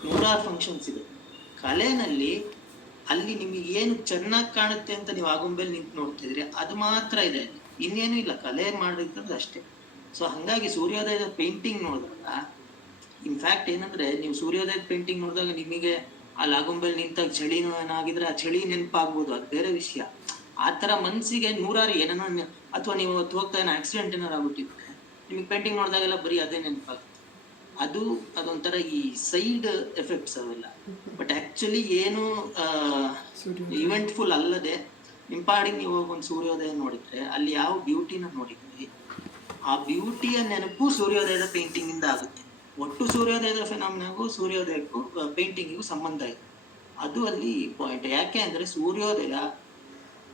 100 ಫಂಕ್ಷನ್ಸ್ ಇದೆ. ಕಲೆನಲ್ಲಿ ಅಲ್ಲಿ ನಿಮಗೆ ಏನು ಚೆನ್ನಾಗಿ ಕಾಣುತ್ತೆ ಅಂತ ನೀವು ಆಗುಂಬೆಲ್ ನಿಂತು ನೋಡ್ತಿದ್ರಿ, ಅದು ಮಾತ್ರ ಇದೆ, ಇನ್ನೇನು ಇಲ್ಲ. ಕಲೆ ಮಾಡಿರ್ತದೆ ಅಷ್ಟೇ. ಸೊ ಹಂಗಾಗಿ ಸೂರ್ಯೋದಯದ ಪೇಂಟಿಂಗ್ ನೋಡಿದಾಗ, ಇನ್ಫ್ಯಾಕ್ಟ್ ಏನಂದ್ರೆ ನೀವು ಸೂರ್ಯೋದಯದ ಪೇಂಟಿಂಗ್ ನೋಡಿದಾಗ ನಿಮಗೆ ಅಲ್ಲಿ ಆಗುಂಬೆಲ್ ನಿಂತಾಗ ಚಳಿನೂ ಏನಾಗಿದ್ರೆ ಆ ಚಳಿ ನೆನಪಾಗ್ಬೋದು, ಅದು ಬೇರೆ ವಿಷಯ. ಆತರ ಮನ್ಸಿಗೆ 100 ಏನೋ, ಅಥವಾ ನೀವು ಹೋಗ್ತಾ ಏನೋ ಆಕ್ಸಿಡೆಂಟ್ ಏನಾರು ಆಗ್ಬಿಟ್ಟಿದ್ರೆ ನಿಮಗೆ ಪೇಂಟಿಂಗ್ ನೋಡಿದಾಗೆಲ್ಲ ಬರೀ ಅದೇ ನೆನಪಾಗುತ್ತೆ. ಅದೊಂಥರ ಈ ಸೈಡ್ ಎಫೆಕ್ಟ್ಸ್ ಅವೆಲ್ಲ. ಬಟ್ ಆಕ್ಚುಲಿ ಏನು ಇವೆಂಟ್ಫುಲ್ ಅಲ್ಲದೆ ನಿಮ್ ಪಾಡಿಗೆ ನೀವು ಒಂದು ಸೂರ್ಯೋದಯ ನೋಡಿದ್ರೆ ಅಲ್ಲಿ ಯಾವ ಬ್ಯೂಟಿನ ನೋಡಿದ್ರಿ, ಆ ಬ್ಯೂಟಿಯ ನೆನಪು ಸೂರ್ಯೋದಯದ ಪೇಂಟಿಂಗ್ ಇಂದ ಆಗುತ್ತೆ. ಒಟ್ಟು ಸೂರ್ಯೋದಯದ ಫೆನಾಮಿನಾಗೂ ಸೂರ್ಯೋದಯಕ್ಕೂ ಪೇಂಟಿಂಗಿಗೂ ಸಂಬಂಧ ಇದೆ. ಅದು ಅಲ್ಲಿ ಪಾಯಿಂಟ್. ಯಾಕೆ ಅಂದ್ರೆ ಸೂರ್ಯೋದಯ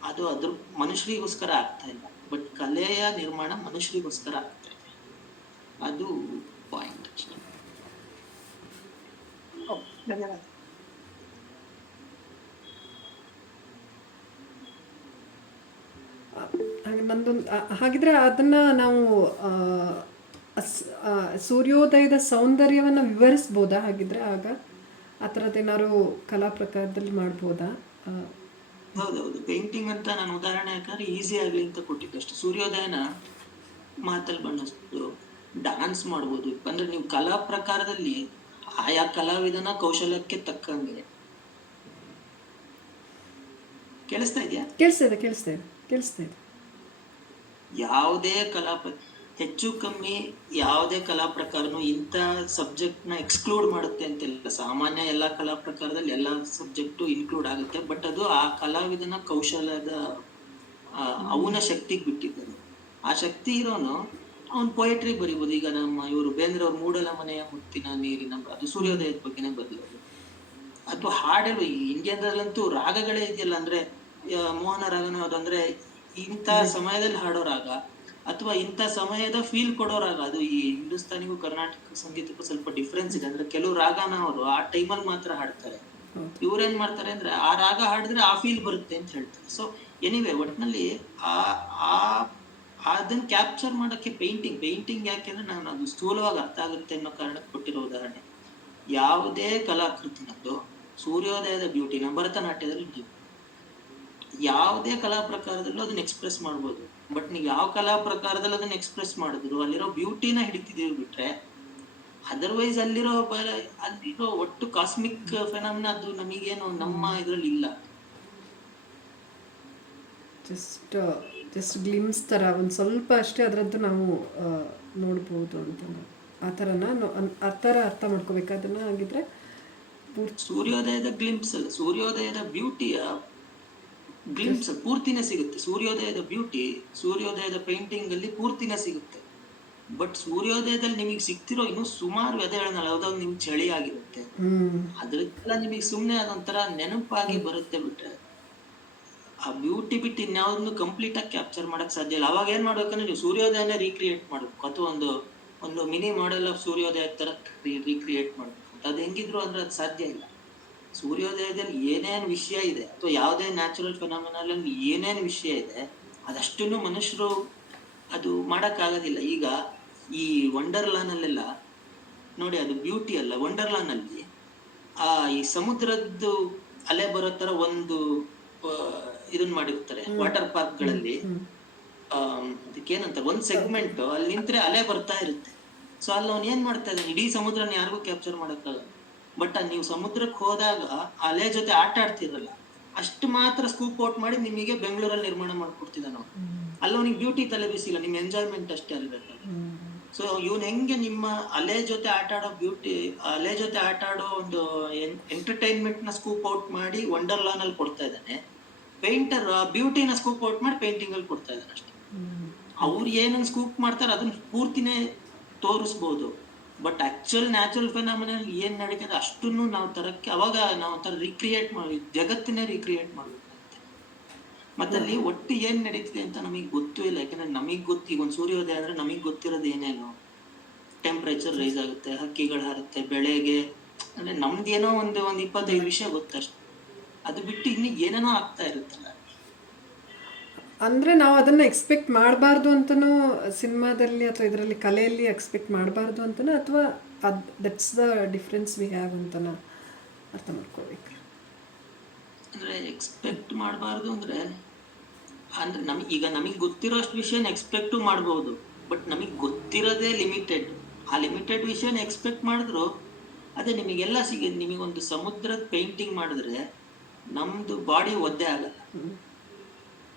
ಅದು ಅದ್ರ ಮನುಷ್ಯರಿಗೋಸ್ಕರ ಆಗ್ತಾ ಇಲ್ಲ, ಬಟ್ ಕಲೆಯ ನಿರ್ಮಾಣ ಮನುಷ್ಯರಿಗೋಸ್ಕರ ಆಗ್ತಾ ಇದೆ. ಅದು ಪಾಯಿಂಟ್ ಅಷ್ಟೇ. ಧನ್ಯವಾದ. ಹಾಗಿದ್ರೆ ಅದನ್ನ ನಾವು ಸೂರ್ಯೋದಯದ ಸೌಂದರ್ಯವನ್ನು ವಿವರಿಸ್ಬೋದಾ? ಹಾಗಿದ್ರೆ ಆಗ ಆ ಥರದ್ದೇನಾದ್ರು ಕಲಾ ಪ್ರಕಾರದಲ್ಲಿ ಮಾಡ್ಬೋದಾ? ಹೌದೌದು, ಪೇಂಟಿಂಗ್ ಅಂತ ನಾನು ಉದಾಹರಣೆ ಯಾಕಂದ್ರೆ ಈಸಿ ಆಗ್ಲಿ ಅಂತ ಕೊಟ್ಟಿದ್ದಷ್ಟು. ಸೂರ್ಯೋದಯನ ಮಾತಲ್ಲಿ ಬಣ್ಣಿಸ್ಬೋದು, ಡಾನ್ಸ್ ಮಾಡ್ಬೋದು. ಅಂದ್ರೆ ನೀವು ಕಲಾ ಪ್ರಕಾರದಲ್ಲಿ ಆಯಾ ಕಲಾವಿದನ ಕೌಶಲ್ಯಕ್ಕೆ ತಕ್ಕಂಗೆ. ಕೇಳಿಸ್ತಾ ಇದೆಯಾ? ಕೇಳಿಸ್ತಾ ಇದೆ. ಯಾವುದೇ ಹೆಚ್ಚು ಕಮ್ಮಿ ಯಾವುದೇ ಕಲಾ ಪ್ರಕಾರನು ಇಂಥ ಸಬ್ಜೆಕ್ಟ್ ನ ಎಕ್ಸ್ಕ್ಲೂಡ್ ಮಾಡುತ್ತೆ ಅಂತಿಲ್ಲ. ಸಾಮಾನ್ಯ ಎಲ್ಲಾ ಕಲಾ ಪ್ರಕಾರದಲ್ಲಿ ಎಲ್ಲಾ ಸಬ್ಜೆಕ್ಟು ಇನ್ಕ್ಲೂಡ್ ಆಗುತ್ತೆ, ಬಟ್ ಅದು ಆ ಕಲಾವಿದನ ಕೌಶಲ್ಯದ ಅವನ ಶಕ್ತಿಗೆ ಬಿಟ್ಟಿದ್ದಾನೆ. ಆ ಶಕ್ತಿ ಇರೋನು ಅವ್ನು ಪೊಯೆಟ್ರಿ ಬರಿಬೋದು. ಈಗ ನಮ್ಮ ಇವರು ಬೇಂದ್ರೆ ಅವ್ರ ಮೂಡಲ ಮನೆಯ ಮುತ್ತಿನ ನೀರಿನ, ಅದು ಸೂರ್ಯೋದಯದ ಬಗ್ಗೆನೇ ಬರೆಯೋದು. ಅಥವಾ ಹಾಡುಗಳು ಈ ಇಂಡಿಯಾದಲ್ಲಂತೂ ರಾಗಗಳೇ ಇದೆಯಲ್ಲ, ಅಂದ್ರೆ ಮೋಹನ ರಾಗನ ಅದಂದ್ರೆ ಇಂಥ ಸಮಯದಲ್ಲಿ ಹಾಡೋ ರಾಗ ಅಥವಾ ಇಂಥ ಸಮಯದ ಫೀಲ್ ಕೊಡೋ ರಾಗ. ಅದು ಈ ಹಿಂದೂಸ್ತಾನಿಗೂ ಕರ್ನಾಟಕ ಸಂಗೀತಕ್ಕೂ ಸ್ವಲ್ಪ ಡಿಫ್ರೆನ್ಸ್ ಇದೆ. ಅಂದ್ರೆ ಕೆಲವು ರಾಗನ ಅವರು ಆ ಟೈಮಲ್ಲಿ ಮಾತ್ರ ಹಾಡ್ತಾರೆ, ಇವ್ರೇನ್ ಮಾಡ್ತಾರೆ ಅಂದ್ರೆ ಆ ರಾಗ ಹಾಡಿದ್ರೆ ಆ ಫೀಲ್ ಬರುತ್ತೆ ಅಂತ ಹೇಳ್ತಾರೆ. ಸೊ ಎನಿವೆ ಒಟ್ನಲ್ಲಿ ಅದನ್ನ ಕ್ಯಾಪ್ಚರ್ ಮಾಡಕ್ಕೆ ಪೇಂಟಿಂಗ್ ಯಾಕೆಂದ್ರೆ ನಾನು ಅದು ಸ್ಥೂಲವಾಗಿ ಅರ್ಥ ಆಗುತ್ತೆ ಅನ್ನೋ ಕಾರಣಕ್ಕೆ ಕೊಟ್ಟಿರೋ ಉದಾಹರಣೆ. ಯಾವುದೇ ಕಲಾಕೃತಿನದ್ದು ಸೂರ್ಯೋದಯದ ಬ್ಯೂಟಿನ ಭರತನಾಟ್ಯದಲ್ಲಿ ಯಾವುದೇ ಕಲಾ ಪ್ರಕಾರದಲ್ಲೂ ಅದನ್ನ ಎಕ್ಸ್ಪ್ರೆಸ್ ಮಾಡ್ಬೋದು. ಬಟ್ ನೀವು ಯಾವ ಕಲಾ ಪ್ರಕಾರದಲ್ಲಿ ಅದನ್ನ ಎಕ್ಸ್ಪ್ರೆಸ್ ಮಾಡಿದ್ರು ಅಲ್ಲಿರೋ ಬ್ಯೂಟಿನ ಹಿಡಿತಿದೀವಿ ಬಿಟ್ರೆ, ಅದರ್ವೈಸ್ ಅಲ್ಲಿರೋ ಒಟ್ಟು ಕಾಸ್ಮಿಕ್ ಫೆನಾಮಿನಾ ಅದು ನಮಗೇನು ನಮ್ಮ ಇದ್ರಲ್ಲಿ ಇಲ್ಲ. ಜಸ್ಟ್ ಗ್ಲಿಮ್ಸ್ ಥರ ಒಂದು ಸ್ವಲ್ಪ ಅಷ್ಟೇ ಅದರದ್ದು ನಾವು ನೋಡ್ಬೋದು ಅಂತ, ಆ ಥರನ ಆ ಥರ ಅರ್ಥ ಮಾಡ್ಕೋಬೇಕು ಅದನ್ನು. ಹಾಗಿದ್ರೆ ಸೂರ್ಯೋದಯದ ಗ್ಲಿಮ್ಸ್ ಅಲ್ಲ, ಸೂರ್ಯೋದಯದ ಬ್ಯೂಟಿಯ ಗ್ಲಿಮ್ಸ್ ಪೂರ್ತಿನೇ ಸಿಗುತ್ತೆ. ಸೂರ್ಯೋದಯದ ಬ್ಯೂಟಿ ಸೂರ್ಯೋದಯದ ಪೇಂಟಿಂಗ್ ಅಲ್ಲಿ ಪೂರ್ತಿನೇ ಸಿಗುತ್ತೆ. ಬಟ್ ಸೂರ್ಯೋದಯದಲ್ಲಿ ನಿಮಗೆ ಸಿಗ್ತಿರೋ ಇನ್ನೂ ಸುಮಾರು ಅದೇ ಹೇಳೋಣ, ಯಾವ್ದಾದ್ರು ನಿಮ್ಗೆ ಚಳಿ ಆಗಿರುತ್ತೆ, ಅದ್ರಕ್ಕೆಲ್ಲ ನಿಮಗೆ ಸುಮ್ಮನೆ ಅದೊಂಥರ ನೆನಪಾಗಿ ಬರುತ್ತೆ. ಬಿಟ್ರೆ ಆ ಬ್ಯೂಟಿ ಬಿಟ್ಟು ಇನ್ಯಾವ್ದನ್ನು ಕಂಪ್ಲೀಟ್ ಆಗಿ ಕ್ಯಾಪ್ಚರ್ ಮಾಡಕ್ ಸಾಧ್ಯ ಇಲ್ಲ. ಅವಾಗ ಏನ್ ಮಾಡ್ಬೇಕಂದ್ರೆ ನೀವು ಸೂರ್ಯೋದಯನೇ ರೀಕ್ರಿಯೇಟ್ ಮಾಡ್ಬೇಕು, ಅಥವಾ ಒಂದು ಮಿನಿ ಮಾಡೆಲ್ ಆಫ್ ಸೂರ್ಯೋದಯ ತರ ರೀಕ್ರಿಯೇಟ್ ಮಾಡ್ಬೇಕು. ಬಟ್ ಅದು ಹೆಂಗಿದ್ರು ಅಂದ್ರೆ ಅದು ಸಾಧ್ಯ ಇಲ್ಲ. ಸೂರ್ಯೋದಯದಲ್ಲಿ ಏನೇನು ವಿಷಯ ಇದೆ ಅಥವಾ ಯಾವುದೇ ನ್ಯಾಚುರಲ್ ಫೆನಾಮಿನಲ್ಲಿ ಏನೇನು ವಿಷಯ ಇದೆ ಅದಷ್ಟನ್ನು ಮನುಷ್ಯರು ಅದು ಮಾಡಕ್ಕಾಗೋದಿಲ್ಲ. ಈಗ ಈ ವಂಡರ್ಲಾನಲ್ಲೆಲ್ಲ ನೋಡಿ, ಅದು ಬ್ಯೂಟಿ ಅಲ್ಲ. ವಂಡರ್ಲಾನಲ್ಲಿ ಈ ಸಮುದ್ರದ್ದು ಅಲೆ ಬರೋ ತರ ಒಂದು ಇದನ್ ಮಾಡಿರ್ತಾರೆ ವಾಟರ್ ಪಾರ್ಕ್ ಗಳಲ್ಲಿ. ಅದಕ್ಕೇನಂತಾರೆ, ಒಂದ್ ಸೆಗ್ಮೆಂಟ್ ಅಲ್ಲಿ ನಿಂತ್ರೆ ಅಲೆ ಬರ್ತಾ ಇರುತ್ತೆ. ಸೊ ಅಲ್ಲಿ ಅವ್ನು ಏನ್ ಮಾಡ್ತಾ ಇದ್ದಾನೆ, ಇಡೀ ಸಮುದ್ರನ ಯಾರಿಗೂ ಕ್ಯಾಪ್ಚರ್ ಮಾಡಕ್ಕಾಗಲ್ಲ. ಬಟ್ ನೀವು ಸಮುದ್ರಕ್ಕೆ ಹೋದಾಗ ಅಲೆ ಜೊತೆ ಆಟ ಆಡ್ತಿರಲ್ಲ, ಅಷ್ಟು ಮಾತ್ರ ಸ್ಕೂಪ್ ಔಟ್ ಮಾಡಿ ನಿಮಗೆ ಬೆಂಗಳೂರಲ್ಲಿ ನಿರ್ಮಾಣ ಮಾಡ್ಕೊಡ್ತಿದ್ದಾನ ಅವ್ನು. ಅಲ್ಲಿ ಅವ್ನಿಗೆ ಬ್ಯೂಟಿ ತಲೆ ಬಿಸಿಲ್ಲ, ನಿಮ್ ಎಂಜಾಯ್ಮೆಂಟ್ ಅಷ್ಟೇ ಅಲ್ಬೇಕು. ಸೊ ಇವನ್ ಹೆಂಗೆ ನಿಮ್ಮ ಅಲೆ ಜೊತೆ ಆಟ ಆಡೋ ಬ್ಯೂಟಿ, ಅಲೆ ಜೊತೆ ಆಟ ಆಡೋ ಒಂದು ಎಂಟರ್ಟೈನ್ಮೆಂಟ್ ನ ಸ್ಕೂಪ್ ಔಟ್ ಮಾಡಿ ವಂಡರ್ಲಾನ್ ಅಲ್ಲಿ ಕೊಡ್ತಾ ಇದ್ದಾನೆ, ಪೇಂಟರ್ ಬ್ಯೂಟಿನ ಸ್ಕೂಪ್ ಔಟ್ ಮಾಡಿ ಪೇಂಟಿಂಗ್ ಅಲ್ಲಿ ಕೊಡ್ತಾ ಇದ್ದಾನೆ ಅಷ್ಟೇ. ಅವ್ರು ಏನನ್ನ ಸ್ಕೂಪ್ ಮಾಡ್ತಾರೆ ಅದನ್ನ ಪೂರ್ತಿನೇ ತೋರಿಸ್ಬೋದು. ಬಟ್ ಆಕ್ಚುಯಲ್ ನ್ಯಾಚುರಲ್ ಫೆನಾಮಿನಲ್ ಏನ್ ನಡೀತದೆ ಅಷ್ಟನ್ನು ನಾವು ತರಕ್ಕೆ ಅವಾಗ ನಾವು ತರ ರೀಕ್ರಿಯೇಟ್ ಮಾಡಿ ಜಗತ್ತಿನೇ ರೀಕ್ರಿಯೇಟ್ ಮಾಡ್ಬೇಕಾಗುತ್ತೆ. ಮತ್ತೆ ಅಲ್ಲಿ ಒಟ್ಟು ಏನ್ ನಡೀತಿದೆ ಅಂತ ನಮಗ್ ಗೊತ್ತೂ ಇಲ್ಲ. ಯಾಕಂದ್ರೆ ನಮಗ್ ಗೊತ್ತು, ಈಗ ಒಂದು ಸೂರ್ಯೋದಯ ಅಂದ್ರೆ ನಮಗ್ ಗೊತ್ತಿರೋದು ಏನೇನು, ಟೆಂಪರೇಚರ್ ರೈಸ್ ಆಗುತ್ತೆ, ಹಕ್ಕಿಗಳು ಹಾರುತ್ತೆ ಬೆಳೆಗೆ, ಅಂದ್ರೆ ನಮ್ದೇನೋ ಒಂದು 25 ವಿಷಯ ಗೊತ್ತಷ್ಟೆ. ಅದು ಬಿಟ್ಟು ಇನ್ನು ಏನೇನೋ ಆಗ್ತಾ ಇರುತ್ತಲ್ಲ. ಅಂದರೆ ನಾವು ಅದನ್ನು ಎಕ್ಸ್ಪೆಕ್ಟ್ ಮಾಡಬಾರ್ದು ಅಂತನೂ ಸಿನಿಮಾದಲ್ಲಿ ಅಥವಾ ಇದರಲ್ಲಿ ಕಲೆಯಲ್ಲಿ ಎಕ್ಸ್ಪೆಕ್ಟ್ ಮಾಡಬಾರ್ದು ಅಂತನೋ, ಅಥವಾ that's the difference we have ಅಂತನ ಅರ್ಥ ಮಾಡ್ಕೋಬೇಕು. ಅಂದ್ರೆ ಎಕ್ಸ್ಪೆಕ್ಟ್ ಮಾಡಬಾರ್ದು ಅಂದ್ರೆ ಈಗ ನಮಗೆ ಗೊತ್ತಿರೋ ಅಷ್ಟು ವಿಷಯನ ಎಕ್ಸ್ಪೆಕ್ಟು ಮಾಡ್ಬೋದು. ಬಟ್ ನಮಗೆ ಗೊತ್ತಿರೋದೇ ಲಿಮಿಟೆಡ್. ಆ ಲಿಮಿಟೆಡ್ ವಿಷಯನ ಎಕ್ಸ್ಪೆಕ್ಟ್ ಮಾಡಿದ್ರು ಅದೇ ನಿಮಗೆಲ್ಲ ನಿಮಗೊಂದು ಸಮುದ್ರದ ಪೇಂಟಿಂಗ್ ಮಾಡಿದ್ರೆ ನಮ್ದು ಬಾಡಿ ಒದ್ದೆ ಆಗಲ್ಲ.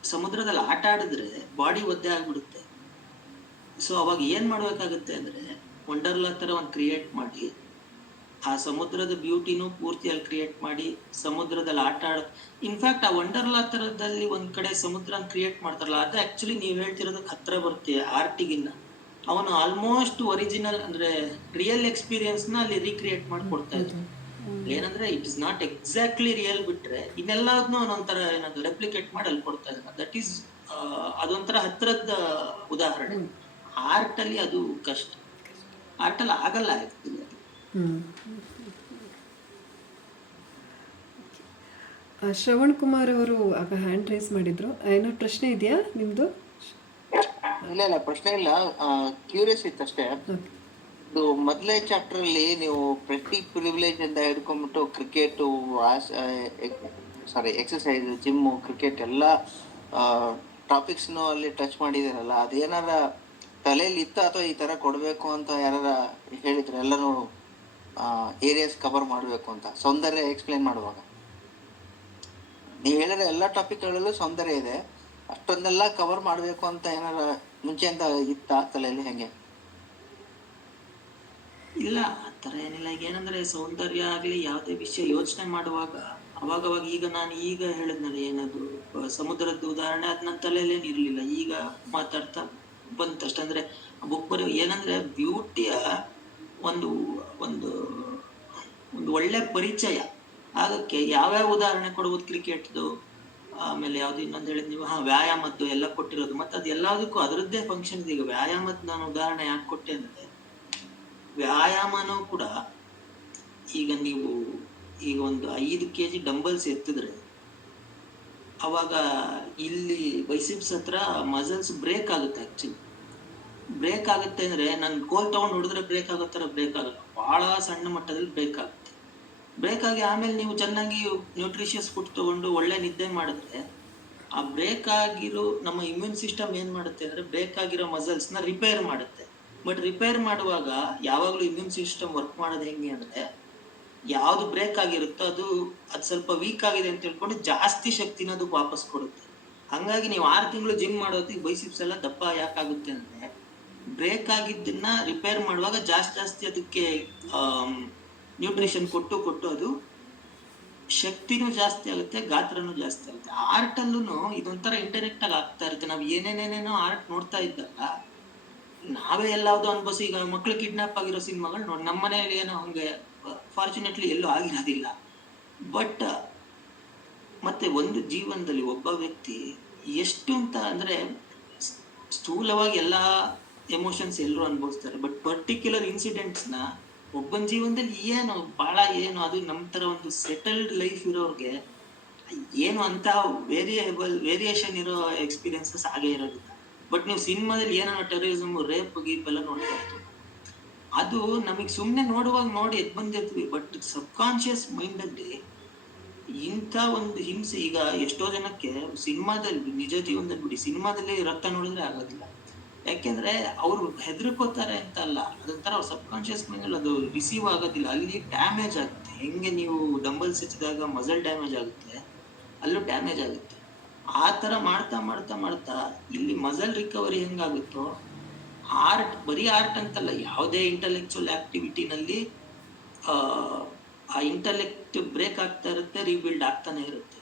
ಸಮುದ್ರದಲ್ಲಿ ಆಟ ಆಡಿದ್ರೆ ಬಾಡಿ ಒದ್ದೆ ಆಗ್ಬಿಡುತ್ತೆ. ಸೊ ಅವಾಗ ಏನ್ ಮಾಡ್ಬೇಕಾಗತ್ತೆ ಅಂದ್ರೆ ವಂಡರ್ಲಾ ತರ ಒಂದು ಕ್ರಿಯೇಟ್ ಮಾಡಿ ಆ ಸಮುದ್ರದ ಬ್ಯೂಟಿನೂ ಪೂರ್ತಿಯಲ್ಲಿ ಕ್ರಿಯೇಟ್ ಮಾಡಿ ಸಮುದ್ರದಲ್ಲಿ ಆಟ ಆಡ. ಇನ್ಫ್ಯಾಕ್ಟ್ ಆ ವಂಡರ್ಲಾ ತರದಲ್ಲಿ ಒಂದ್ ಕಡೆ ಸಮುದ್ರ ಕ್ರಿಯೇಟ್ ಮಾಡ್ತಾರಲ್ಲ, ಅದು ಆಕ್ಚುಲಿ ನೀವ್ ಹೇಳ್ತಿರೋದಕ್ಕೆ ಹತ್ರ ಬರುತ್ತೆ ಆರ್ಟಿಗಿನ್ನ. ಅವನು ಆಲ್ಮೋಸ್ಟ್ ಒರಿಜಿನಲ್ ಅಂದ್ರೆ ರಿಯಲ್ ಎಕ್ಸ್ಪೀರಿಯನ್ಸ್ ನ ಅಲ್ಲಿ ರೀಕ್ರಿಯೇಟ್ ಮಾಡ್ಕೊಡ್ತಾ ಇದ್ರು. ಏನಂದ್ರೆ it is not exactly real ಬಿಟ್ರೆ ಇನ್ನೆಲ್ಲದನ್ನೂ ಒಂದೊಂಥರ ಏನಾದ್ರು ರೆಪ್ಲಿಕೇಟ್ ಮಾಡಿ ಅಲ್ಲಿ ಕೊಡ್ತಾ ಇದ್ದಾರೆ. ದಟ್ ಈಸ್ ಅದೊಂಥರ ಹತ್ರದ ಉದಾಹರಣೆ. ಆರ್ಟ್ ಅಲ್ಲಿ ಅದು ಕಷ್ಟ, ಆರ್ಟ್ ಅಲ್ಲಿ ಆಗಲ್ಲ ಆಕ್ಚುಲಿ. ಶ್ರವಣ್ ಕುಮಾರ್ ಅವರು ಆಗ ಹ್ಯಾಂಡ್ ರೈಸ್ ಮಾಡಿದ್ರು. ಏನೋ ಪ್ರಶ್ನೆ ಇದೆಯಾ ನಿಮ್ದು? ಇಲ್ಲ ಪ್ರಶ್ನೆ ಇಲ್ಲ, ಕ್ಯೂರಿಯಸ್ ಇತ್ತು ಅಷ್ಟೇ. ಇದು ಮೊದಲೇ ಚಾಪ್ಟರ್ ಅಲ್ಲಿ ನೀವು ಪ್ರೆಸ್ಟೀಜ್ ಪ್ರಿವಿಲೇಜ್ ಅಂತ ಹಿಡ್ಕೊಂಡ್ಬಿಟ್ಟು ಕ್ರಿಕೆಟ್, ಎಕ್ಸರ್ಸೈಸ್, ಜಿಮ್ಮು, ಕ್ರಿಕೆಟ್ ಎಲ್ಲ ಟಾಪಿಕ್ಸ್ನು ಅಲ್ಲಿ ಟಚ್ ಮಾಡಿದಾರಲ್ಲ, ಅದೇನಾರ ತಲೆಯಲ್ಲಿ ಇತ್ತ ಅಥವಾ ಈ ತರ ಕೊಡ್ಬೇಕು ಅಂತ ಯಾರ ಹೇಳಿದ್ರು? ಎಲ್ಲರೂ ಏರಿಯಾಸ್ ಕವರ್ ಮಾಡಬೇಕು ಅಂತ ಸೌಂದರ್ಯ ಎಕ್ಸ್ಪ್ಲೈನ್ ಮಾಡುವಾಗ ನೀವು ಹೇಳಿದ್ರೆ ಎಲ್ಲ ಟಾಪಿಕ್ಗಳಲ್ಲೂ ಸೌಂದರ್ಯ ಇದೆ, ಅಷ್ಟೊಂದೆಲ್ಲ ಕವರ್ ಮಾಡಬೇಕು ಅಂತ ಏನಾರ ಮುಂಚೆ ಅಂತ ಇತ್ತ ತಲೆಯಲ್ಲಿ? ಹೆಂಗೆ? ಇಲ್ಲ, ಆ ಥರ ಏನಿಲ್ಲ. ಏನಂದ್ರೆ ಸೌಂದರ್ಯ ಆಗ್ಲಿ ಯಾವುದೇ ವಿಷಯ ಯೋಚನೆ ಮಾಡುವಾಗ ಅವಾಗವಾಗ ಈಗ ನಾನು ಹೇಳಿದ್ನಲ್ಲ ಏನದು ಸಮುದ್ರದ್ದು ಉದಾಹರಣೆ, ಅದ್ ನನ್ನ ತಲೆಯಲ್ಲೇನು ಇರ್ಲಿಲ್ಲ, ಈಗ ಮಾತಾಡ್ತಾ ಬಂತಷ್ಟೆ. ಅಂದ್ರೆ ಬುಕ್ ಬರೆಯೋ ಏನಂದ್ರೆ ಬ್ಯೂಟಿಯ ಒಂದು ಒಂದು ಒಂದು ಒಳ್ಳೆ ಪರಿಚಯ ಆಗಕ್ಕೆ ಯಾವ್ಯಾವ ಉದಾಹರಣೆ ಕೊಡ್ಬೋದು, ಕ್ರಿಕೆಟ್ದು, ಆಮೇಲೆ ಯಾವ್ದು ಇನ್ನೊಂದು ಹೇಳಿದ್ ನೀವು, ವ್ಯಾಯಾಮದ್ದು ಎಲ್ಲ ಕೊಟ್ಟಿರೋದು. ಮತ್ತೆ ಅದು ಎಲ್ಲದಕ್ಕೂ ಅದರದ್ದೇ ಫಂಕ್ಷನ್ ಇದೆ. ಈಗ ವ್ಯಾಯಾಮದ ನಾನು ಉದಾಹರಣೆ ಯಾಕೆ ಕೊಟ್ಟೆ ಅಂದ್ರೆ, ವ್ಯಾಯಾಮನೂ ಕೂಡ ಈಗ ನೀವು ಈಗ ಒಂದು 5 kg ಡಂಬಲ್ಸ್ ಎತ್ತಿದ್ರೆ ಅವಾಗ ಇಲ್ಲಿ ಬೈಸಿಪ್ಸ್ ಹತ್ರ ಮಸಲ್ಸ್ ಬ್ರೇಕ್ ಆಗುತ್ತೆ. ಆಕ್ಚುಲಿ ಬ್ರೇಕ್ ಆಗುತ್ತೆ ಅಂದ್ರೆ ನನ್ ಕೋಲ್ ತಗೊಂಡು ಹೊಡೆದ್ರೆ ಬ್ರೇಕ್ ಆಗೋ ತರ ಬ್ರೇಕ್ ಆಗಲ್ಲ, ಬಹಳ ಸಣ್ಣ ಮಟ್ಟದಲ್ಲಿ ಬ್ರೇಕ್ ಆಗುತ್ತೆ. ಬ್ರೇಕ್ ಆಗಿ ಆಮೇಲೆ ನೀವು ಚೆನ್ನಾಗಿ ನ್ಯೂಟ್ರಿಷಿಯಸ್ ಫುಡ್ ತಗೊಂಡು ಒಳ್ಳೆ ನಿದ್ದೆ ಮಾಡಿದ್ರೆ ಆ ಬ್ರೇಕ್ ಆಗಿರೋ ನಮ್ಮ ಇಮ್ಯೂನ್ ಸಿಸ್ಟಮ್ ಏನ್ ಮಾಡುತ್ತೆ ಅಂದ್ರೆ ಬ್ರೇಕ್ ಆಗಿರೋ ಮಸಲ್ಸ್ ನ ರಿಪೇರ್ ಮಾಡುತ್ತೆ. ಬಟ್ ರಿಪೇರ್ ಮಾಡುವಾಗ ಯಾವಾಗ್ಲೂ ಇಮ್ಯೂನ್ ಸಿಸ್ಟಮ್ ವರ್ಕ್ ಮಾಡೋದು ಹೆಂಗೆ ಅಂದ್ರೆ, ಯಾವ್ದು ಬ್ರೇಕ್ ಆಗಿರುತ್ತೋ ಅದು ಸ್ವಲ್ಪ ವೀಕ್ ಆಗಿದೆ ಅಂತ ಹೇಳ್ಕೊಂಡು ಜಾಸ್ತಿ ಶಕ್ತಿನ ಅದು ವಾಪಸ್ ಕೊಡುತ್ತೆ. ಹಂಗಾಗಿ ನೀವು 6 ತಿಂಗಳು ಜಿಮ್ ಮಾಡೋದು ಬೈಸಿಪ್ಸ್ ಎಲ್ಲ ದಪ್ಪ ಯಾಕಾಗುತ್ತೆ ಅಂದ್ರೆ, ಬ್ರೇಕ್ ಆಗಿದ್ದನ್ನ ರಿಪೇರ್ ಮಾಡುವಾಗ ಜಾಸ್ತಿ ಅದಕ್ಕೆ ನ್ಯೂಟ್ರಿಷನ್ ಕೊಟ್ಟು ಅದು ಶಕ್ತಿನೂ ಜಾಸ್ತಿ ಆಗುತ್ತೆ, ಗಾತ್ರನೂ ಜಾಸ್ತಿ ಆಗುತ್ತೆ. ಆರ್ಟ್ ಅಲ್ಲೂ ಇದೊಂಥರ ಇಂಟರೆಕ್ಟ್ ಆಗಿ ಆಗ್ತಾ ಇರುತ್ತೆ. ನಾವು ಏನೇನೇನೇನೋ ಆರ್ಟ್ ನೋಡ್ತಾ ಇದ್ದಾಗ ನಾವೇ ಎಲ್ಲಾವ್ದು ಅನ್ಭವಿಸಿ, ಈಗ ಮಕ್ಳು ಕಿಡ್ನಾಪ್ ಆಗಿರೋ ಸಿನಿಮಾಗಳು ನೋಡಿ, ನಮ್ಮ ಮನೆಯಲ್ಲಿ ಏನೋ ಹಂಗೆ ಫಾರ್ಚುನೇಟ್ಲಿ ಎಲ್ಲೂ ಆಗಿರೋದಿಲ್ಲ. ಬಟ್ ಮತ್ತೆ ಒಂದು ಜೀವನದಲ್ಲಿ ಒಬ್ಬ ವ್ಯಕ್ತಿ ಎಷ್ಟು ಅಂತ ಅಂದ್ರೆ, ಸ್ಥೂಲವಾಗಿ ಎಲ್ಲಾ ಎಮೋಷನ್ಸ್ ಎಲ್ಲರೂ ಅನುಭವಿಸ್ತಾರೆ, ಬಟ್ ಪರ್ಟಿಕ್ಯುಲರ್ ಇನ್ಸಿಡೆಂಟ್ಸ್ನ ಒಬ್ಬನ ಜೀವನದಲ್ಲಿ ಏನು ಬಹಳ ಏನು ಅದು ನಮ್ ತರ ಒಂದು ಸೆಟಲ್ಡ್ ಲೈಫ್ ಇರೋರ್ಗೆ ಏನು ಅಂತ ವೇರಿಯೇಷನ್ ಇರೋ ಎಕ್ಸ್ಪೀರಿಯನ್ಸಸ್ ಆಗೇ ಇರೋದಿಲ್ಲ. ಬಟ್ ನೀವು ಸಿನಿಮಾದಲ್ಲಿ ಏನೋ ಟೆರರಿಸಮ್, ರೇಪ್ ಗೀಪ್ ಎಲ್ಲ ನೋಡ್ತಾ ಇರ್ತೀವಿ, ಅದು ನಮಗ್ ಸುಮ್ನೆ ನೋಡುವಾಗ ನೋಡಿ ಎದ್ ಬಂದಿರ್ತೀವಿ. ಬಟ್ ಸಬ್ ಕಾನ್ಶಿಯಸ್ ಮೈಂಡ್ ಅಲ್ಲಿ ಇಂಥ ಒಂದು ಹಿಂಸೆ, ಈಗ ಎಷ್ಟೋ ಜನಕ್ಕೆ ಸಿನಿಮಾದಲ್ಲಿ, ನಿಜ ಜೀವನದಲ್ಲಿ ಬಿಡಿ, ಸಿನಿಮಾದಲ್ಲಿ ರಕ್ತ ನೋಡಿದ್ರೆ ಆಗೋದಿಲ್ಲ. ಯಾಕೆಂದ್ರೆ ಅವ್ರು ಹೆದರ್ಕೋತಾರೆ ಅಂತ ಅಲ್ಲ, ಅದೊಂಥರ ಅವ್ರ ಸಬ್ ಕಾನ್ಶಿಯಸ್ ಮೈಂಡ್ ಅದು ರಿಸೀವ್ ಆಗೋದಿಲ್ಲ. ಅಲ್ಲಿ ಡ್ಯಾಮೇಜ್ ಆಗುತ್ತೆ. ಹೆಂಗೆ ನೀವು ಡಂಬಲ್ಸ್ ಹಚ್ಚಿದಾಗ ಮಸಲ್ ಡ್ಯಾಮೇಜ್ ಆಗುತ್ತೆ, ಅಲ್ಲೂ ಡ್ಯಾಮೇಜ್ ಆಗುತ್ತೆ. ಆ ತರ ಮಾಡ್ತಾ ಮಾಡ್ತಾ ಮಾಡ್ತಾ ಇಲ್ಲಿ ಮಸಲ್ ರಿಕವರಿ ಹೆಂಗಾಗುತ್ತೋ, ಆರ್ಟ್, ಬರೀ ಆರ್ಟ್ ಅಂತಲ್ಲ, ಯಾವುದೇ ಇಂಟೆಲೆಕ್ಚುಯಲ್ ಆಕ್ಟಿವಿಟಿನಲ್ಲಿ ಆ ಇಂಟೆಲೆಕ್ಟ್ ಬ್ರೇಕ್ ಆಗ್ತಾ ಇರುತ್ತೆ, ರೀಬಿಲ್ಡ್ ಆಗ್ತಾನೆ ಇರುತ್ತೆ.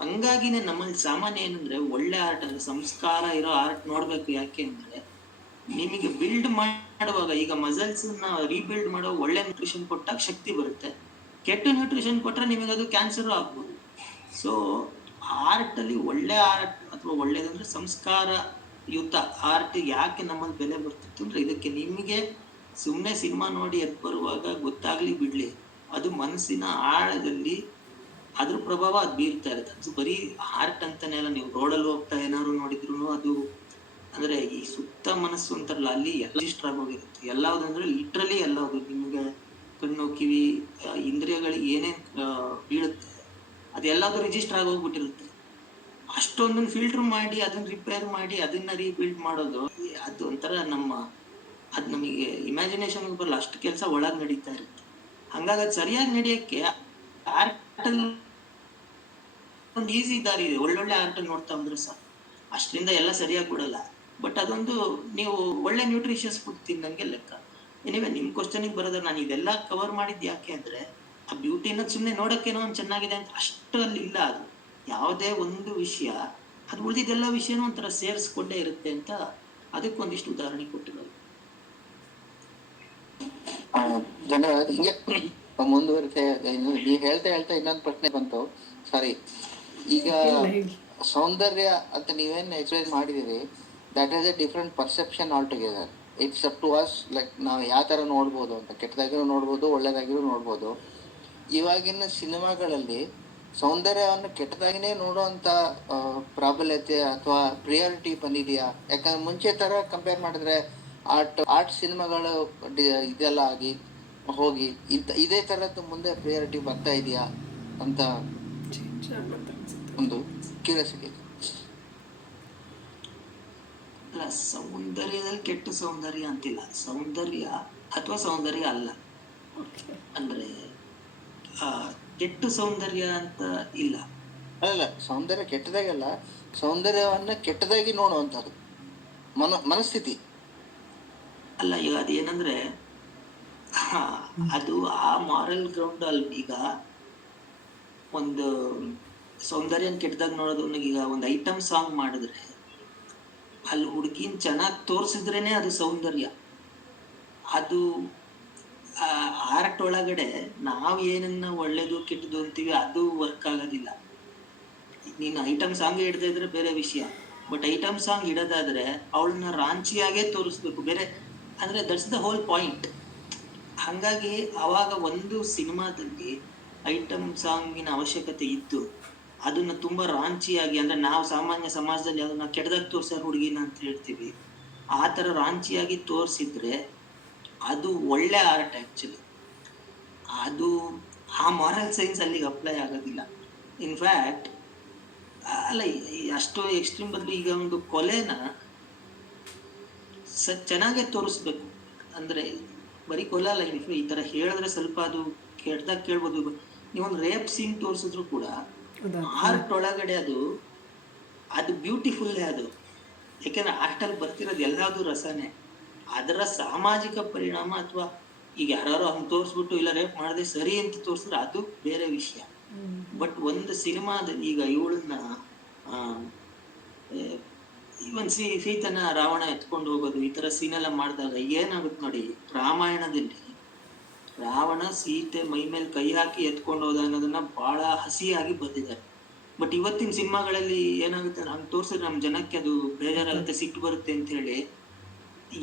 ಹಂಗಾಗಿನೇ ನಮ್ಮಲ್ಲಿ ಸಾಮಾನ್ಯ ಏನಂದ್ರೆ ಒಳ್ಳೆ ಆರ್ಟ್ ಅಂದ್ರೆ ಸಂಸ್ಕಾರ ಇರೋ ಆರ್ಟ್ ನೋಡ್ಬೇಕು. ಯಾಕೆ ಅಂದ್ರೆ ನಿಮಗೆ ಬಿಲ್ಡ್ ಮಾಡುವಾಗ, ಈಗ ಮಸಲ್ಸ್ ನ ರೀಬಿಲ್ಡ್ ಮಾಡೋ ಒಳ್ಳೆ ನ್ಯೂಟ್ರಿಷನ್ ಕೊಟ್ಟಾಗ ಶಕ್ತಿ ಬರುತ್ತೆ. ಕೆಟ್ಟ ನ್ಯೂಟ್ರಿಷನ್ ಕೊಟ್ರೆ ನಿಮಗೆ ಅದು ಕ್ಯಾನ್ಸರ್ ಆಗ್ಬೋದು. ಸೊ ಆರ್ಟ್ ಅಲ್ಲಿ ಒಳ್ಳೆ ಆರ್ಟ್ ಅಥವಾ ಒಳ್ಳೇದಂದ್ರೆ ಸಂಸ್ಕಾರ ಯುತ ಆರ್ಟ್ ಯಾಕೆ ನಮ್ಮಲ್ಲಿ ಬೆಲೆ ಬರ್ತಿತ್ತು ಅಂದ್ರೆ ಇದಕ್ಕೆ. ನಿಮಗೆ ಸುಮ್ಮನೆ ಸಿನಿಮಾ ನೋಡಿ ಎದ್ ಬರುವಾಗ ಗೊತ್ತಾಗ್ಲಿ ಬಿಡ್ಲಿ, ಅದು ಮನಸ್ಸಿನ ಆಳದಲ್ಲಿ ಅದ್ರ ಪ್ರಭಾವ ಅದು ಬೀರ್ತಾ ಇರುತ್ತೆ. ಅದು ಬರೀ ಆರ್ಟ್ ಅಂತಾನೆ ಅಲ್ಲ, ನೀವು ರೋಡಲ್ಲಿ ಹೋಗ್ತಾ ಏನಾದ್ರು ನೋಡಿದ್ರು ಅದು ಅಂದ್ರೆ ಈ ಸುತ್ತ ಮನಸ್ಸು ಅಂತಾರಲ್ಲ, ಅಲ್ಲಿ ಎಲ್ಲ ಇಷ್ಟ ಆಗೋಗಿರುತ್ತೆ. ಎಲ್ಲಾವ್ದಂದ್ರೆ ಲಿಟ್ರಲಿ ಎಲ್ಲವುದು, ನಿಮಗೆ ಕಣ್ಣು, ಕಿವಿ, ಇಂದ್ರಿಯಗಳಿಗೆ ಏನೇನ್ ಬೀಳುತ್ತೆ ಅದೆಲ್ಲದು ರಿಜಿಸ್ಟರ್ ಆಗೋಗ್ಬಿಟ್ಟಿರುತ್ತೆ. ಅಷ್ಟೊಂದನ್ನ ಫಿಲ್ಟರ್ ಮಾಡಿ ಅದನ್ನ ರಿಪೇರ್ ಮಾಡಿ ಅದನ್ನ ರೀಬಿಲ್ಡ್ ಮಾಡೋದು, ಅದು ಒಂಥರ ಅದು ನಮಗೆ ಇಮ್ಯಾಜಿನೇಷನ್ ಬರಲ್ಲ, ಅಷ್ಟು ಕೆಲಸ ಒಳಗ್ ನಡೀತಾ ಇರುತ್ತೆ. ಹಂಗಾಗಿ ಅದು ಸರಿಯಾಗಿ ನಡೆಯಕ್ಕೆ ಆರ್ಟ್ ಒಂದು ಈಸಿ ದಾರಿ ಇದೆ. ಒಳ್ಳೊಳ್ಳೆ ಆರ್ಟ್ ನೋಡ್ತಾ ಬಂದ್ರೆ ಸಾಕು, ಅಷ್ಟರಿಂದ ಎಲ್ಲ ಸರಿಯಾಗಿ ಬಿಡಲ್ಲ. ಬಟ್ ಅದೊಂದು ನೀವು ಒಳ್ಳೆ ನ್ಯೂಟ್ರಿಷಿಯಸ್ ಫುಡ್ ತಿಂದಂಗೆ ಲೆಕ್ಕ. ಎನಿವೆ, ನಿಮ್ ಕ್ವಶನಿಗೆ ಬರೋದ್ರೆ ನಾನು ಇದೆಲ್ಲ ಕವರ್ ಮಾಡಿದ್ ಯಾಕೆ ಅಂದ್ರೆ, ಆ ಬ್ಯೂಟಿನ ಸುಮ್ಮನೆ ನೋಡಕ್ಕೇನೋ ಒಂದು ಚೆನ್ನಾಗಿದೆ ಅಂತ ಅಷ್ಟರಲ್ಲಿ ಇಲ್ಲ. ಅದು ಯಾವುದೇ ಒಂದು ವಿಷಯ ಅದು ಉಳಿದಿದ್ದೆಲ್ಲ ವಿಷಯನೂ ಒಂಥರ ಸೇರಿಸ್ಕೊಂಡೇ ಇರುತ್ತೆ ಅಂತ ಅದಕ್ಕೊಂದಿಷ್ಟು ಉದಾಹರಣೆ ಕೊಟ್ಟಿರೋದು. ಧನ್ಯವಾದ. ಹಿಂಗೆ ಮುಂದುವರಿತೆ. ನೀವು ಹೇಳ್ತಾ ಹೇಳ್ತಾ ಇನ್ನೊಂದು ಪ್ರಶ್ನೆ ಬಂತು. ಸಾರಿ, ಈಗ ಸೌಂದರ್ಯ ಅಂತ ನೀವೇನು ಎಕ್ಸ್ಪ್ಲೈನ್ ಮಾಡಿದೀರಿ, that is a different perception altogether. It's up to us, like ನಾವು ಯಾವ ಥರ ನೋಡ್ಬೋದು ಅಂತ. ಕೆಟ್ಟದಾಗಿನೂ ನೋಡ್ಬೋದು, ಒಳ್ಳೇದಾಗಿನೂ ನೋಡ್ಬೋದು. ಇವಾಗಿನ ಸಿನಿಮಾಗಳಲ್ಲಿ ಸೌಂದರ್ಯವನ್ನು ಕೆಟ್ಟದಾಗಿನೇ ನೋಡುವಂಥ ಪ್ರಾಬಲ್ಯತೆ ಅಥವಾ ಪ್ರಿಯಾರಿಟಿ ಬಂದಿದೆಯಾ? ಯಾಕಂದ್ರೆ ಮುಂಚೆ ಥರ ಕಂಪೇರ್ ಮಾಡಿದ್ರೆ ಆರ್ಟ್ ಸಿನಿಮಾಗಳು ಇದೆಲ್ಲ ಆಗಿ ಹೋಗಿ ಇದೇ ಥರದ್ದು ಮುಂದೆ ಪ್ರಿಯಾರಿಟಿ ಬರ್ತಾ ಇದೆಯಾ ಅಂತ ಒಂದು ಕ್ಯೂರಿಯಾಸಿಟಿ. ಅಲ್ಲ, ಸೌಂದರ್ಯದಲ್ಲಿ ಕೆಟ್ಟ ಸೌಂದರ್ಯ ಅಂತಿಲ್ಲ. ಸೌಂದರ್ಯ ಅಥವಾ ಸೌಂದರ್ಯ ಅಲ್ಲ ಅಂದ್ರೆ ಕೆಟ್ಟ ಸೌಂದರ್ಯ ಅಂತ ಇಲ್ಲ. ಅಲ್ಲ, ಸೌಂದರ್ಯ ಕೆಟ್ಟದಾಗಲ್ಲ, ಸೌಂದರ್ಯವನ್ನ ಕೆಟ್ಟದಾಗಿ ನೋಡುವಂಥದ್ದು ಮನಸ್ಥಿತಿ ಅಲ್ಲ. ಈಗ ಅದೇನಂದ್ರೆ ಅದು ಆ ಮಾರಲ್ ಗ್ರೌಂಡ್ ಅಲ್ಲಿ. ಈಗ ಒಂದು ಸೌಂದರ್ಯನ ಕೆಟ್ಟದಾಗ ನೋಡೋದು, ಈಗ ಒಂದು ಐಟಮ್ ಸಾಂಗ್ ಮಾಡಿದ್ರೆ ಅಲ್ಲಿ ಹುಡುಗಿನ ಚೆನ್ನಾಗಿ ತೋರಿಸಿದ್ರೇನೆ ಅದು ಸೌಂದರ್ಯ. ಅದು ಆರ್ಟ್ ಒಳಗಡೆ ನಾವು ಏನನ್ನ ಒಳ್ಳೇದು ಕೆಟ್ಟದು ಅಂತೀವಿ ಅದು ವರ್ಕ್ ಆಗೋದಿಲ್ಲ. ನೀನು ಐಟಮ್ ಸಾಂಗ್ ಹಿಡ್ದೇ ಇದ್ರೆ ಬೇರೆ ವಿಷಯ, ಬಟ್ ಐಟಮ್ ಸಾಂಗ್ ಇಡೋದಾದ್ರೆ ಅವಳನ್ನ ರಾಂಚಿಯಾಗೇ ತೋರಿಸ್ಬೇಕು, ಬೇರೆ ಅಂದ್ರೆ ದಟ್ಸ್ ದ ಹೋಲ್ ಪಾಯಿಂಟ್. ಹಂಗಾಗಿ ಅವಾಗ ಒಂದು ಸಿನಿಮಾದಲ್ಲಿ ಐಟಮ್ ಸಾಂಗಿನ ಅವಶ್ಯಕತೆ ಇತ್ತು, ಅದನ್ನ ತುಂಬಾ ರಾಂಚಿಯಾಗಿ, ಅಂದ್ರೆ ನಾವು ಸಾಮಾನ್ಯ ಸಮಾಜದಲ್ಲಿ ಅದನ್ನ ಕೆಟ್ಟದಾಗ ತೋರ್ಸಾರ ಹುಡುಗಿನ ಅಂತ ಹೇಳ್ತೀವಿ, ಆ ತರ ರಾಂಚಿಯಾಗಿ ತೋರಿಸಿದ್ರೆ ಅದು ಒಳ್ಳೆ ಆರ್ಟ್. ಆಕ್ಚುಲಿ ಅದು ಆ ಮಾರಲ್ ಸೈನ್ಸ್ ಅಲ್ಲಿಗೆ ಅಪ್ಲೈ ಆಗೋದಿಲ್ಲ. ಇನ್ಫ್ಯಾಕ್ಟ್ ಅಲ್ಲ, ಅಷ್ಟು ಎಕ್ಸ್ಟ್ರೀಮ್ ಬದಲು ಈಗ ಒಂದು ಕೊಲೆನ ಚೆನ್ನಾಗೇ ತೋರಿಸ್ಬೇಕು. ಅಂದ್ರೆ ಬರೀ ಕೊಲೆ ಅಲ್ಲ, ಈ ತರ ಹೇಳಿದ್ರೆ ಸ್ವಲ್ಪ ಅದು ಕೆಟ್ಟದಾಗ ಕೇಳ್ಬೋದು. ನೀವೊಂದು ರೇಪ್ ಸೀನ್ ತೋರಿಸಿದ್ರು ಕೂಡ ಆರ್ಟ್ ಒಳಗಡೆ ಅದು ಬ್ಯೂಟಿಫುಲ್ಲೇ ಅದು. ಯಾಕೆಂದ್ರೆ ಆರ್ಟಲ್ಲಿ ಬರ್ತಿರೋದು ಎಲ್ಲಾದು ರಸನೇ. ಅದರ ಸಾಮಾಜಿಕ ಪರಿಣಾಮ, ಅಥವಾ ಈಗ ಯಾರು ಹಂಗೆ ತೋರಿಸ್ಬಿಟ್ಟು ಇಲ್ಲ ರೇಪ್ ಮಾಡದೆ ಸರಿ ಅಂತ ತೋರಿಸಿದ್ರೆ ಅದು ಬೇರೆ ವಿಷಯ. ಬಟ್ ಒಂದು ಸಿನಿಮಾದಲ್ಲಿ ಈಗ ಇವಳನ್ನ ಇವನ್ ಸೀತನ ರಾವಣ ಎತ್ಕೊಂಡು ಹೋಗೋದು, ಈ ತರ ಸೀನ್ ಎಲ್ಲ ಮಾಡಿದಾಗ ಏನಾಗುತ್ತೆ ನೋಡಿ. ರಾಮಾಯಣದಲ್ಲಿ ರಾವಣ ಸೀತೆ ಮೈ ಮೇಲೆ ಕೈ ಹಾಕಿ ಎತ್ಕೊಂಡು ಹೋದ ಅನ್ನೋದನ್ನ ಬಹಳ ಹಸಿಯಾಗಿ ಬರ್ದಿದ್ದಾರೆ. ಬಟ್ ಇವತ್ತಿನ ಸಿನಿಮಾಗಳಲ್ಲಿ ಏನಾಗುತ್ತೆ, ಹಂಗೆ ತೋರಿಸಿದ್ರೆ ನಮ್ಮ ಜನಕ್ಕೆ ಅದು ಬೇಜಾರಾಗುತ್ತೆ, ಸಿಟ್ಟು ಬರುತ್ತೆ ಅಂತ ಹೇಳಿ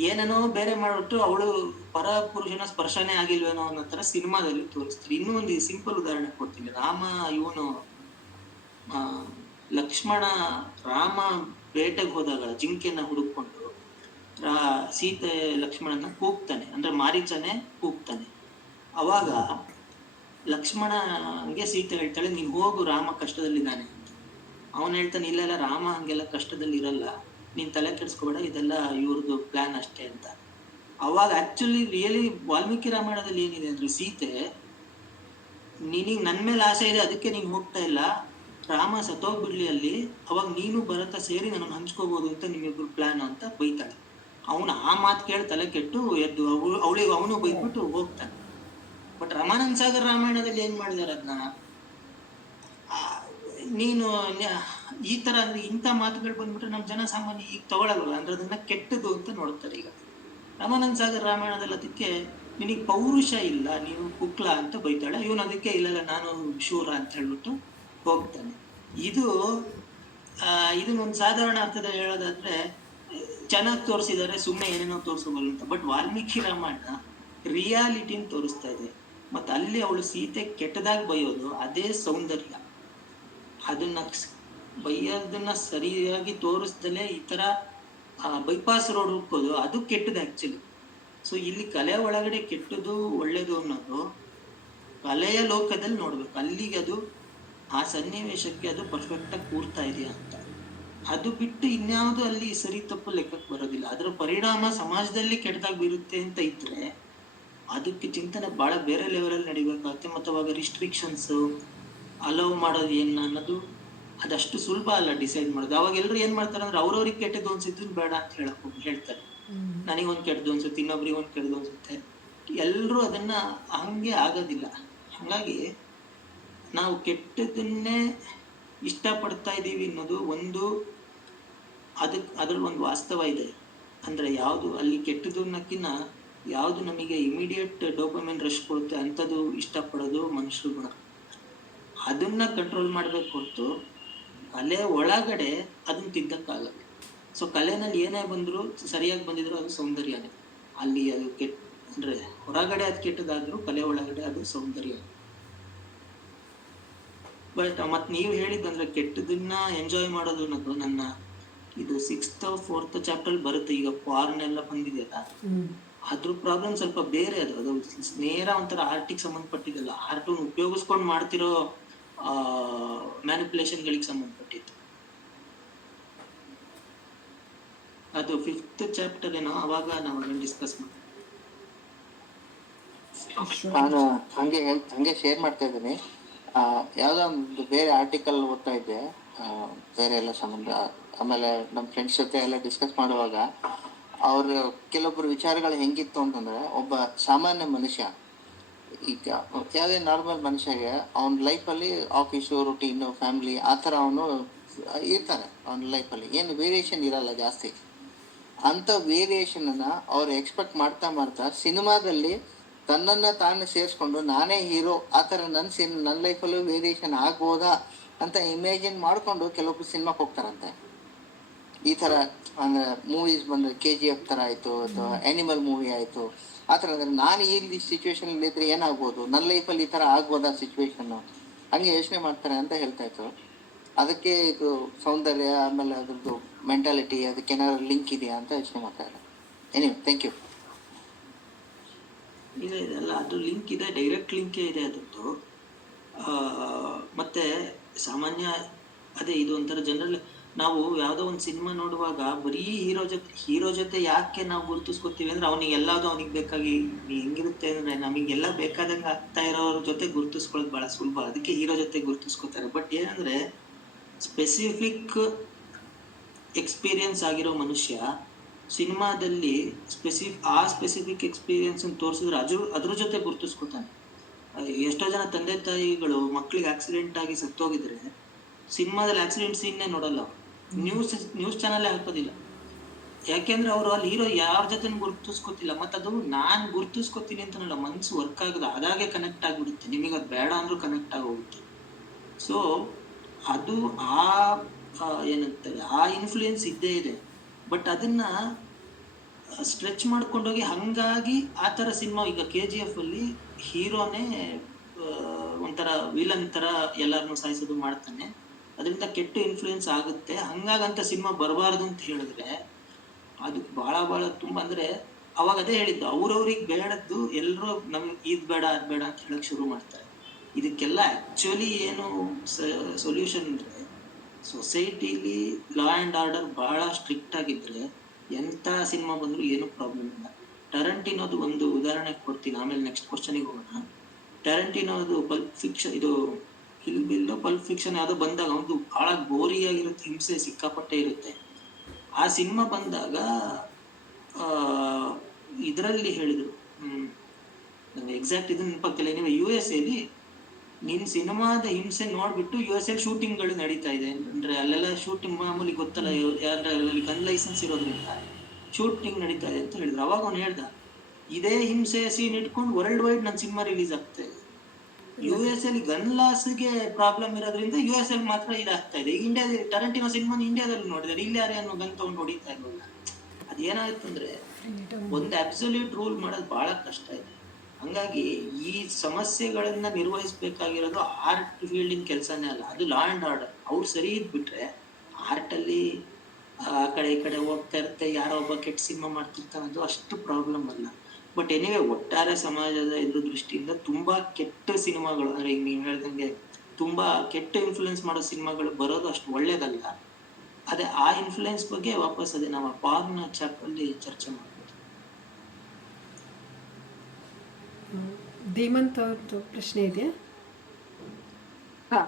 ಏನೇನೋ ಬೇರೆ ಮಾಡ್ಬಿಟ್ಟು ಅವಳು ಪರ ಪುರುಷನ ಸ್ಪರ್ಶನೇ ಆಗಿಲ್ವೇನೋ ಅನ್ನೋ ತರ ಸಿನಿಮಾದಲ್ಲಿ ತೋರಿಸ್ತಾರೆ. ಇನ್ನೂ ಒಂದು ಸಿಂಪಲ್ ಉದಾಹರಣೆ ಕೊಡ್ತೀನಿ. ಇವನು ಆ ಲಕ್ಷ್ಮಣ ರಾಮ ಬೇಟೆಗೆ ಹೋದಾಗ ಜಿಂಕೆನ ಹುಡುಕೊಂಡು ಸೀತೆ ಲಕ್ಷ್ಮಣನ ಕೂಗ್ತಾನೆ, ಅಂದ್ರೆ ಮಾರೀಚನೆ ಕೂಗ್ತಾನೆ. ಅವಾಗ ಲಕ್ಷ್ಮಣನ್ಗೆ ಸೀತೆ ಹೇಳ್ತಾಳೆ, ನೀನ್ ಹೋಗು, ರಾಮ ಕಷ್ಟದಲ್ಲಿದ್ದಾನೆ ಅಂತ. ಅವನ್ ಹೇಳ್ತಾನೆ, ಇಲ್ಲ ರಾಮ ಹಂಗೆಲ್ಲ ಕಷ್ಟದಲ್ಲಿ ಇರಲ್ಲ, ನೀನ್ ತಲೆ ಕೆಡಿಸ್ಕೋಬೇಡ, ಇದೆಲ್ಲ ಇವ್ರದ್ದು ಪ್ಲಾನ್ ಅಷ್ಟೇ ಅಂತ. ಅವಾಗ ಆಕ್ಚುಲಿ ರಿಯಲಿ ವಾಲ್ಮೀಕಿ ರಾಮಾಯಣದಲ್ಲಿ ಏನಿದೆ ಅಂದ್ರೆ, ಸೀತೆ ನಿನಗ್ ನನ್ ಮೇಲೆ ಆಸೆ ಇದೆ ಅದಕ್ಕೆ ನೀನ್ ಹೋಗ್ತಾ ಇಲ್ಲ, ರಾಮ ಸತ್ತೋಗ್ಬಿಡ್ಲಿ ಅಲ್ಲಿ, ಅವಾಗ ನೀನು ಭರತ ಸೇರಿ ನನ್ನನ್ನು ಹಂಚ್ಕೋಬಹುದು ಅಂತ ನಿಮ್ಮಿಬ್ರು ಪ್ಲಾನ್ ಅಂತ ಬೈತಾಳೆ. ಅವನು ಆ ಮಾತು ಕೇಳಿ ತಲೆ ಕೆಟ್ಟು ಎದ್ದು ಅವಳಿಗೆ ಅವನು ಬೈದ್ಬಿಟ್ಟು ಹೋಗ್ತಾನೆ. ಬಟ್ ರಮಾನಂದ ಸಾಗರ್ ರಾಮಾಯಣದಲ್ಲಿ ಏನ್ ಮಾಡಿದಾರೆ ಅದನ್ನ, ನೀನು ಈ ತರ ಅಂದ್ರೆ ಇಂಥ ಮಾತುಗಳು ಬಂದ್ಬಿಟ್ರೆ ನಮ್ ಜನ ಸಾಮಾನ್ಯ ಈಗ ತಗೊಳಲ್ವಲ್ಲ, ಅಂದ್ರೆ ಅದನ್ನ ಕೆಟ್ಟದು ಅಂತ ನೋಡ್ತಾರೆ. ಈಗ ರಾಮಾನಂದ ಸಾಗರ್ ರಾಮಾಯಣದಲ್ಲಿ ಅದಕ್ಕೆ ನಿನಗ್ ಪೌರುಷ ಇಲ್ಲ, ನೀನು ಕುಕ್ಲ ಅಂತ ಬೈತಾಳೆ, ಇವನು ಅದಕ್ಕೆ ಇಲ್ಲ ನಾನು ಶೂರ ಅಂತ ಹೇಳ್ಬಿಟ್ಟು ಹೋಗ್ತಾನೆ. ಇದನ್ನೊಂದು ಸಾಧಾರಣ ಅರ್ಥದಲ್ಲಿ ಹೇಳೋದಾದ್ರೆ ಚೆನ್ನಾಗಿ ತೋರಿಸಿದ್ದಾರೆ, ಸುಮ್ಮನೆ ಏನೇನೋ ತೋರಿಸಬಲ್ಲ ಅಂತ. ಬಟ್ ವಾಲ್ಮೀಕಿ ರಾಮಾಯಣ ರಿಯಾಲಿಟಿನ ತೋರಿಸ್ತಾ ಇದೆ. ಮತ್ತೆ ಅಲ್ಲಿ ಅವಳು ಸೀತೆ ಕೆಟ್ಟದಾಗಿ ಬೈಯೋದು ಅದೇ ಸೌಂದರ್ಯ. ಅದನ್ನ ಬೈಯೋದನ್ನ ಸರಿಯಾಗಿ ತೋರಿಸ್ದಲೆ ಈ ತರ ಬೈಪಾಸ್ ರೋಡ್ ಹುಡ್ಕೋದು ಅದು ಕೆಟ್ಟದು ಆಕ್ಚುಲಿ. ಸೊ ಇಲ್ಲಿ ಕಲೆ ಒಳಗಡೆ ಕೆಟ್ಟದು ಒಳ್ಳೇದು ಅನ್ನೋದು ಕಲೆಯ ಲೋಕದಲ್ಲಿ ನೋಡ್ಬೇಕು, ಅಲ್ಲಿಗೆ ಅದು ಆ ಸನ್ನಿವೇಶಕ್ಕೆ ಅದು ಪರ್ಫೆಕ್ಟ್ ಆಗಿ ಕೂರ್ತಾ ಇದೆಯಾ ಅಂತ. ಅದು ಬಿಟ್ಟು ಇನ್ಯಾವುದು ಅಲ್ಲಿ ಸರಿ ತಪ್ಪು ಲೆಕ್ಕಕ್ಕೆ ಬರೋದಿಲ್ಲ. ಅದರ ಪರಿಣಾಮ ಸಮಾಜದಲ್ಲಿ ಕೆಟ್ಟದಾಗಿ ಬೀರುತ್ತೆ ಅಂತ ಇದ್ರೆ ಅದಕ್ಕೆ ಚಿಂತನೆ ಬಹಳ ಬೇರೆ ಲೆವೆಲಲ್ಲಿ ನಡಿಬೇಕಾಗುತ್ತೆ. ಮತ್ತು ಅವಾಗ ರಿಸ್ಟ್ರಿಕ್ಷನ್ಸ್ ಅಲೌ ಮಾಡೋದು ಏನ್ ಅನ್ನೋದು ಅದಷ್ಟು ಸುಲಭ ಅಲ್ಲ ಡಿಸೈಡ್ ಮಾಡೋದು. ಅವಾಗ ಎಲ್ಲರೂ ಏನ್ ಮಾಡ್ತಾರೆ ಅಂದ್ರೆ ಅವ್ರವ್ರಿಗೆ ಕೆಟ್ಟದ್ದು ಅನ್ಸಿದ್ದು ಬೇಡ ಅಂತ ಹೇಳ್ತಾರೆ. ನನಗೊಂದು ಕೆಟ್ಟದ್ದು ಅನ್ಸುತ್ತೆ, ಇನ್ನೊಬ್ರಿಗೆ ಒಂದು ಕೆಟ್ಟದ್ದು ಅನ್ಸುತ್ತೆ, ಎಲ್ಲರೂ ಅದನ್ನ ಹಂಗೆ ಆಗೋದಿಲ್ಲ. ಹಾಗಾಗಿ ನಾವು ಕೆಟ್ಟದನ್ನೇ ಇಷ್ಟಪಡ್ತಾ ಇದ್ದೀವಿ ಅನ್ನೋದು ಒಂದು, ಅದ್ರಲ್ಲಿ ಒಂದು ವಾಸ್ತವ ಇದೆ. ಅಂದ್ರೆ ಯಾವುದು ಅಲ್ಲಿ ಕೆಟ್ಟದ್ದು ಅನ್ನೋಕ್ಕಿಂತ ಯಾವುದು ನಮಗೆ ಇಮಿಡಿಯೇಟ್ ಡೋಪಮಿನ್ ರಶ್ ಕೊಡುತ್ತೆ ಅಂಥದ್ದು ಇಷ್ಟಪಡೋದು ಮನುಷ್ಯರ ಗುಣ. ಅದನ್ನ ಕಂಟ್ರೋಲ್ ಮಾಡ್ಬೇಕು ಹೊರತು ಕಲೆ ಒಳಗಡೆ ಅದನ್ನ ತಿದ್ದಕ್ಕಾಗಲ್ಲ. ಸೊ ಕಲೆನಲ್ಲಿ ಏನೇ ಬಂದ್ರು ಸರಿಯಾಗಿ ಬಂದಿದ್ರು ಅದು ಸೌಂದರ್ಯನೇ. ಅಲ್ಲಿ ಅದು ಅಂದ್ರೆ ಹೊರಗಡೆ ಅದು ಕೆಟ್ಟದಾದ್ರೂ ಕಲೆ ಒಳಗಡೆ ಅದು ಸೌಂದರ್ಯ. ಬಟ್ ಮತ್ ನೀವು ಹೇಳಿದಂದ್ರೆ ಕೆಟ್ಟದನ್ನ ಎಂಜಾಯ್ ಮಾಡೋದು ಅನ್ನೋದು ನನ್ನ ಇದು 6th or 4th ಚಾಪ್ಟರ್ ಬರುತ್ತೆ. ಈಗ ಪಾರ್ನ್ ಎಲ್ಲ ಬಂದಿದೆಯಲ್ಲ, ಅದ್ರ ಪ್ರಾಬ್ಲಮ್ ಸ್ವಲ್ಪ ಬೇರೆ. ಅದು ನೇರ ಒಂಥರ ಆರ್ಟಿಗೆ ಸಂಬಂಧಪಟ್ಟಿದ್ದಲ್ಲ, ಆರ್ಟ್ ಉಪಯೋಗಿಸ್ಕೊಂಡು ಮಾಡ್ತಿರೋ ಮ್ಯಾನಿಪುಲೇಷನ್ ಗಳಿಗೆ ಸಂಬಂಧಪಟ್ಟಿತ್ತು. ಅದು 5th ಚಾಪ್ಟರ್ ಏನೋ, ಅವಾಗ ನಾವು ಅದನ್ನ ಡಿಸ್ಕಸ್ ಮಾಡಿ. ನಾನು ಹಂಗೆ ಶೇರ್ ಮಾಡ್ತಾ ಇದ್ದೀನಿ. ಯಾವ್ದೋ ಒಂದು ಬೇರೆ ಆರ್ಟಿಕಲ್ ಓದ್ತಾ ಇದ್ದೆ, ಬೇರೆ ಎಲ್ಲ ಸಂಬಂಧ. ಆಮೇಲೆ ನಮ್ಮ ಫ್ರೆಂಡ್ಸ್ ಜೊತೆ ಎಲ್ಲ ಡಿಸ್ಕಸ್ ಮಾಡುವಾಗ ಅವ್ರ ಕೆಲವೊಬ್ರು ವಿಚಾರಗಳು ಹೆಂಗಿತ್ತು ಅಂತಂದ್ರೆ, ಒಬ್ಬ ಸಾಮಾನ್ಯ ಮನುಷ್ಯ, ಈಗ ಯಾವುದೇ ನಾರ್ಮಲ್ ಮನುಷ್ಯಗೆ ಅವನ ಲೈಫಲ್ಲಿ ಆಫೀಸು, ರುಟೀನು, ಫ್ಯಾಮಿಲಿ ಆ ಥರ ಅವನು ಇರ್ತಾನೆ. ಅವನ ಲೈಫಲ್ಲಿ ಏನು ವೇರಿಯೇಷನ್ ಇರಲ್ಲ ಜಾಸ್ತಿ. ಅಂಥ ವೇರಿಯೇಷನನ್ನು ಅವ್ರು ಎಕ್ಸ್ಪೆಕ್ಟ್ ಮಾಡ್ತಾ ಸಿನಿಮಾದಲ್ಲಿ ತನ್ನನ್ನು ತಾನು ಸೇರಿಸ್ಕೊಂಡು ನಾನೇ ಹೀರೋ, ಆ ಥರ ನನ್ನ ಲೈಫಲ್ಲೂ ವೇರಿಯೇಷನ್ ಆಗ್ಬೋದಾ ಅಂತ ಇಮ್ಯಾಜಿನ್ ಮಾಡಿಕೊಂಡು ಕೆಲವೊಬ್ರು ಸಿನಿಮಾಕ್ಕೆ ಹೋಗ್ತಾರಂತೆ. ಈ ಥರ ಅಂದರೆ ಮೂವೀಸ್ ಬಂದರೆ KGF ಥರ ಆಯಿತು, ಅಥವಾ ಆ್ಯನಿಮಲ್ ಮೂವಿ ಆಯಿತು, ಆ ಥರ. ಅಂದರೆ ನಾನು ಈ ಸಿಚುವೇಶನಲ್ಲಿ ಇದ್ದರೆ ಏನಾಗ್ಬೋದು, ನನ್ನ ಲೈಫಲ್ಲಿ ಈ ಥರ ಆಗ್ಬೋದಾ ಸಿಚುವೇಶನ್ನು, ಹಂಗೆ ಯೋಚನೆ ಮಾಡ್ತಾರೆ ಅಂತ ಹೇಳ್ತಾ ಇತ್ತು. ಅದಕ್ಕೆ ಇದು ಸೌಂದರ್ಯ ಆಮೇಲೆ ಅದ್ರದ್ದು ಮೆಂಟಾಲಿಟಿ ಅದಕ್ಕೇನಾದ್ರು ಲಿಂಕ್ ಇದೆಯಾ ಅಂತ ಯೋಚನೆ ಮಾಡ್ತಾ ಇದ್ದಾರೆ. Anyway, thank you. ಇದೆ ಅಲ್ಲ, ಅದು ಲಿಂಕ್ ಇದೆ, ಡೈರೆಕ್ಟ್ ಲಿಂಕೇ ಇದೆ ಅದ್ರದ್ದು. ಮತ್ತೆ ಸಾಮಾನ್ಯ ಅದೇ ಇದು ಒಂಥರ ಜನರಲ್. ನಾವು ಯಾವುದೋ ಒಂದು ಸಿನಿಮಾ ನೋಡುವಾಗ ಬರೀ ಹೀರೋ ಜೊತೆ ಯಾಕೆ ನಾವು ಗುರುತಿಸ್ಕೊತೀವಿ ಅಂದ್ರೆ, ಅವನಿಗೆ ಬೇಕಾಗಿ ಹೆಂಗಿರುತ್ತೆ ಅಂದ್ರೆ, ನಮಗೆಲ್ಲ ಬೇಕಾದಂಗೆ ಆಗ್ತಾ ಇರೋರ ಜೊತೆ ಗುರುತಿಸ್ಕೊಳ್ಳೋದು ಬಹಳ ಸುಲಭ. ಅದಕ್ಕೆ ಹೀರೋ ಜೊತೆ ಗುರುತಿಸ್ಕೊತಾರೆ. ಬಟ್ ಏನಂದ್ರೆ, ಸ್ಪೆಸಿಫಿಕ್ ಎಕ್ಸ್ಪೀರಿಯನ್ಸ್ ಆಗಿರೋ ಮನುಷ್ಯ ಸಿನಿಮಾದಲ್ಲಿ ಸ್ಪೆಸಿಫಿಕ್ ಎಕ್ಸ್ಪೀರಿಯನ್ಸ್ ತೋರಿಸಿದ್ರೆ ಅದ್ರ ಜೊತೆ ಗುರುತಿಸ್ಕೊತಾನೆ. ಎಷ್ಟೋ ಜನ ತಂದೆ ತಾಯಿಗಳು ಮಕ್ಳಿಗೆ ಆಕ್ಸಿಡೆಂಟ್ ಆಗಿ ಸತ್ತೋಗಿದ್ರೆ ಸಿನಿಮಾದಲ್ಲಿ ಆಕ್ಸಿಡೆಂಟ್ ಸೀನ್ನೇ ನೋಡಲ್ಲ, ನ್ಯೂಸ್ ಚಾನಲ್ ಹಾಕೋದಿಲ್ಲ. ಯಾಕೆಂದ್ರೆ ಅವರು ಅಲ್ಲಿ ಹೀರೋ ಯಾರ ಜೊತೆ ಗುರುತಿಸ್ಕೊತಿಲ್ಲ. ಮತ್ತೆ ಅದು ನಾನ್ ಗುರುತಿಸ್ಕೊತೀನಿ ಅಂತನಲ್ಲ, ಮನ್ಸು ವರ್ಕ್ ಆಗೋದು ಅದಾಗೆ ಕನೆಕ್ಟ್ ಆಗ್ಬಿಡುತ್ತೆ. ನಿಮಗೆ ಅದು ಬೇಡ ಅಂದ್ರೂ ಕನೆಕ್ಟ್ ಆಗೋಗುತ್ತೆ. ಸೊ ಅದು ಏನಂತಾರೆ, ಆ ಇನ್ಫ್ಲೂಯೆನ್ಸ್ ಇದ್ದೇ ಇದೆ. ಬಟ್ ಅದನ್ನ ಸ್ಟ್ರೆಚ್ ಮಾಡ್ಕೊಂಡೋಗಿ ಹಂಗಾಗಿ ಆ ಥರ ಸಿನಿಮಾ ಈಗ KGF ಅಲ್ಲಿ ಹೀರೋನೇ ಒಂಥರ ವಿಲನ್ ಥರ ಎಲ್ಲರನ್ನೂ ಸಾಯಿಸೋದು ಮಾಡ್ತಾನೆ, ಅದರಿಂದ ಕೆಟ್ಟ ಇನ್ಫ್ಲೂಯೆನ್ಸ್ ಆಗುತ್ತೆ, ಹಂಗಾಗಂತ ಸಿನಿಮಾ ಬರಬಾರ್ದು ಅಂತ ಹೇಳಿದ್ರೆ ಅದು ಭಾಳ ತುಂಬ ಅಂದರೆ ಅವಾಗ ಅದೇ ಹೇಳಿದ್ದು, ಅವ್ರವ್ರಿಗೆ ಬೇಡದ್ದು ಎಲ್ಲರೂ ನಮ್ಗೆ ಇದು ಬೇಡ ಅದು ಬೇಡ ಅಂತ ಹೇಳಕ್ ಶುರು ಮಾಡ್ತಾರೆ. ಇದಕ್ಕೆಲ್ಲ ಆ್ಯಕ್ಚುಲಿ ಏನು ಸೊಲ್ಯೂಷನ್ ಅಂದರೆ, ಸೊಸೈಟಿಲಿ ಲಾ ಆ್ಯಂಡ್ ಆರ್ಡರ್ ಭಾಳ ಸ್ಟ್ರಿಕ್ಟ್ ಆಗಿದ್ರೆ ಎಂಥ ಸಿನಿಮಾ ಬಂದರೂ ಏನೂ ಪ್ರಾಬ್ಲಮ್ ಇಲ್ಲ. ಟರಂಟಿನೋದು ಒಂದು ಉದಾಹರಣೆ ಕೊಡ್ತೀನಿ, ಆಮೇಲೆ ನೆಕ್ಸ್ಟ್ ಕ್ವಶನಿಗೆ ಹೋಗೋಣ. ಟರಂಟಿನೋದು ಪಲ್ಪ್ ಫಿಕ್ಷನ್, ಇದು ಕಿಲ್ ಬಿಲ್ ಪಲ್ಪ್ ಫಿಕ್ಷನ್ ಯಾವುದೋ ಬಂದಾಗ ಒಂದು ಭಾಳ ಗೋರಿಯಾಗಿರುತ್ತೆ, ಹಿಂಸೆ ಸಿಕ್ಕಾಪಟ್ಟೆ ಇರುತ್ತೆ. ಆ ಸಿನಿಮಾ ಬಂದಾಗ ಇದರಲ್ಲಿ ಹೇಳಿದರು, ನನಗೆ ಎಕ್ಸಾಕ್ಟ್ ಇದನ್ನ ನೆನಪಾಗ್ತಿಲ್ಲ, ನೀವು USA ನಿನ್ನ ಸಿನಿಮಾದ ಹಿಂಸೆ ನೋಡ್ಬಿಟ್ಟು USA ಶೂಟಿಂಗ್ಗಳು ನಡೀತಾ ಇದೆ ಅಂದ್ರೆ ಅಲ್ಲೆಲ್ಲ ಶೂಟಿಂಗ್ ಮಾಮೂಲಿ ಗೊತ್ತಲ್ಲ, ಯಾರಲ್ಲಿ ಗನ್ ಲೈಸೆನ್ಸ್ ಇರೋದ್ರಿಂದ ಶೂಟಿಂಗ್ ನಡೀತಾ ಇದೆ ಅಂತ ಹೇಳಿದ್ರು. ಅವಾಗ ಅವ್ನು ಹೇಳ್ದ, ಇದೇ ಹಿಂಸೆ ಸೀನ್ ಇಟ್ಕೊಂಡು ವರ್ಲ್ಡ್ ವೈಡ್ ನನ್ನ ಸಿನಿಮಾ ರಿಲೀಸ್ ಆಗ್ತಾ ಇದೆ. USA ಗನ್ ಲಾಸ್ಗೆ ಪ್ರಾಬ್ಲಮ್ ಇರೋದ್ರಿಂದ US ಮಾತ್ರ ಇದಾಗ್ತಾ ಇದೆ. ಈಗ ಇಂಡಿಯಾದ ಟರಂಟಿನೋ ಸಿನಿಮಾ ಇಂಡಿಯಾದಲ್ಲಿ ನೋಡಿದ್ರೆ ಇಲ್ಲಿ ಯಾರೇನು ಗನ್ ತಗೊಂಡು ಹೊಡಿತಾ ಇರಲಿಲ್ಲ. ಅದೇನಾಯ್ತು ಅಂದ್ರೆ ಒಂದು ಅಬ್ಸಲ್ಯೂಟ್ ರೂಲ್ ಮಾಡೋದು ಬಹಳ ಕಷ್ಟ ಇದೆ. ಹಂಗಾಗಿ ಈ ಸಮಸ್ಯೆಗಳನ್ನ ನಿರ್ವಹಿಸಬೇಕಾಗಿರೋದು ಆರ್ಟ್ ಫೀಲ್ಡಿನ ಕೆಲಸನೇ ಅಲ್ಲ, ಅದು ಲಾ ಆ್ಯಂಡ್ ಆರ್ಡರ್. ಅವ್ರು ಸರಿ ಇದ್ಬಿಟ್ರೆ ಆರ್ಟಲ್ಲಿ ಆ ಕಡೆ ಈ ಕಡೆ ಹೋಗ್ತಾ ಇರುತ್ತೆ, ಯಾರೋ ಒಬ್ಬ ಕೆಟ್ಟ ಸಿನಿಮಾ ಮಾಡ್ತಿರ್ತಾನೆ, ಅದು ಅಷ್ಟು ಪ್ರಾಬ್ಲಮ್ ಅಲ್ಲ. ಬಟ್ ಎನಿವೆ ಒಟ್ಟಾರೆ ಸಮಾಜದ ಇದ್ರ ದೃಷ್ಟಿಯಿಂದ ತುಂಬಾ ಕೆಟ್ಟ ಸಿನಿಮಾಗಳು, ಅಂದ್ರೆ ಈಗ ನೀವು ಹೇಳ್ದಂಗೆ ತುಂಬಾ ಕೆಟ್ಟ ಇನ್ಫ್ಲುಯೆನ್ಸ್ ಮಾಡೋ ಸಿನಿಮಾಗಳು ಬರೋದು ಅಷ್ಟು ಒಳ್ಳೇದಲ್ಲ. ಅದೇ ಆ ಇನ್ಫ್ಲುಯೆನ್ಸ್ ಬಗ್ಗೆ ವಾಪಸ್ ಅದೇ ನಾವು ಪಾರ್ನ್ ಚಾಪಲ್ಲಿ ಚರ್ಚೆ ಮಾಡ್ಬೋದು. ಧೀಮಂತ್ ಅವ್ರದ್ದು ಪ್ರಶ್ನೆ ಇದೆಯಾ? ಹಾ,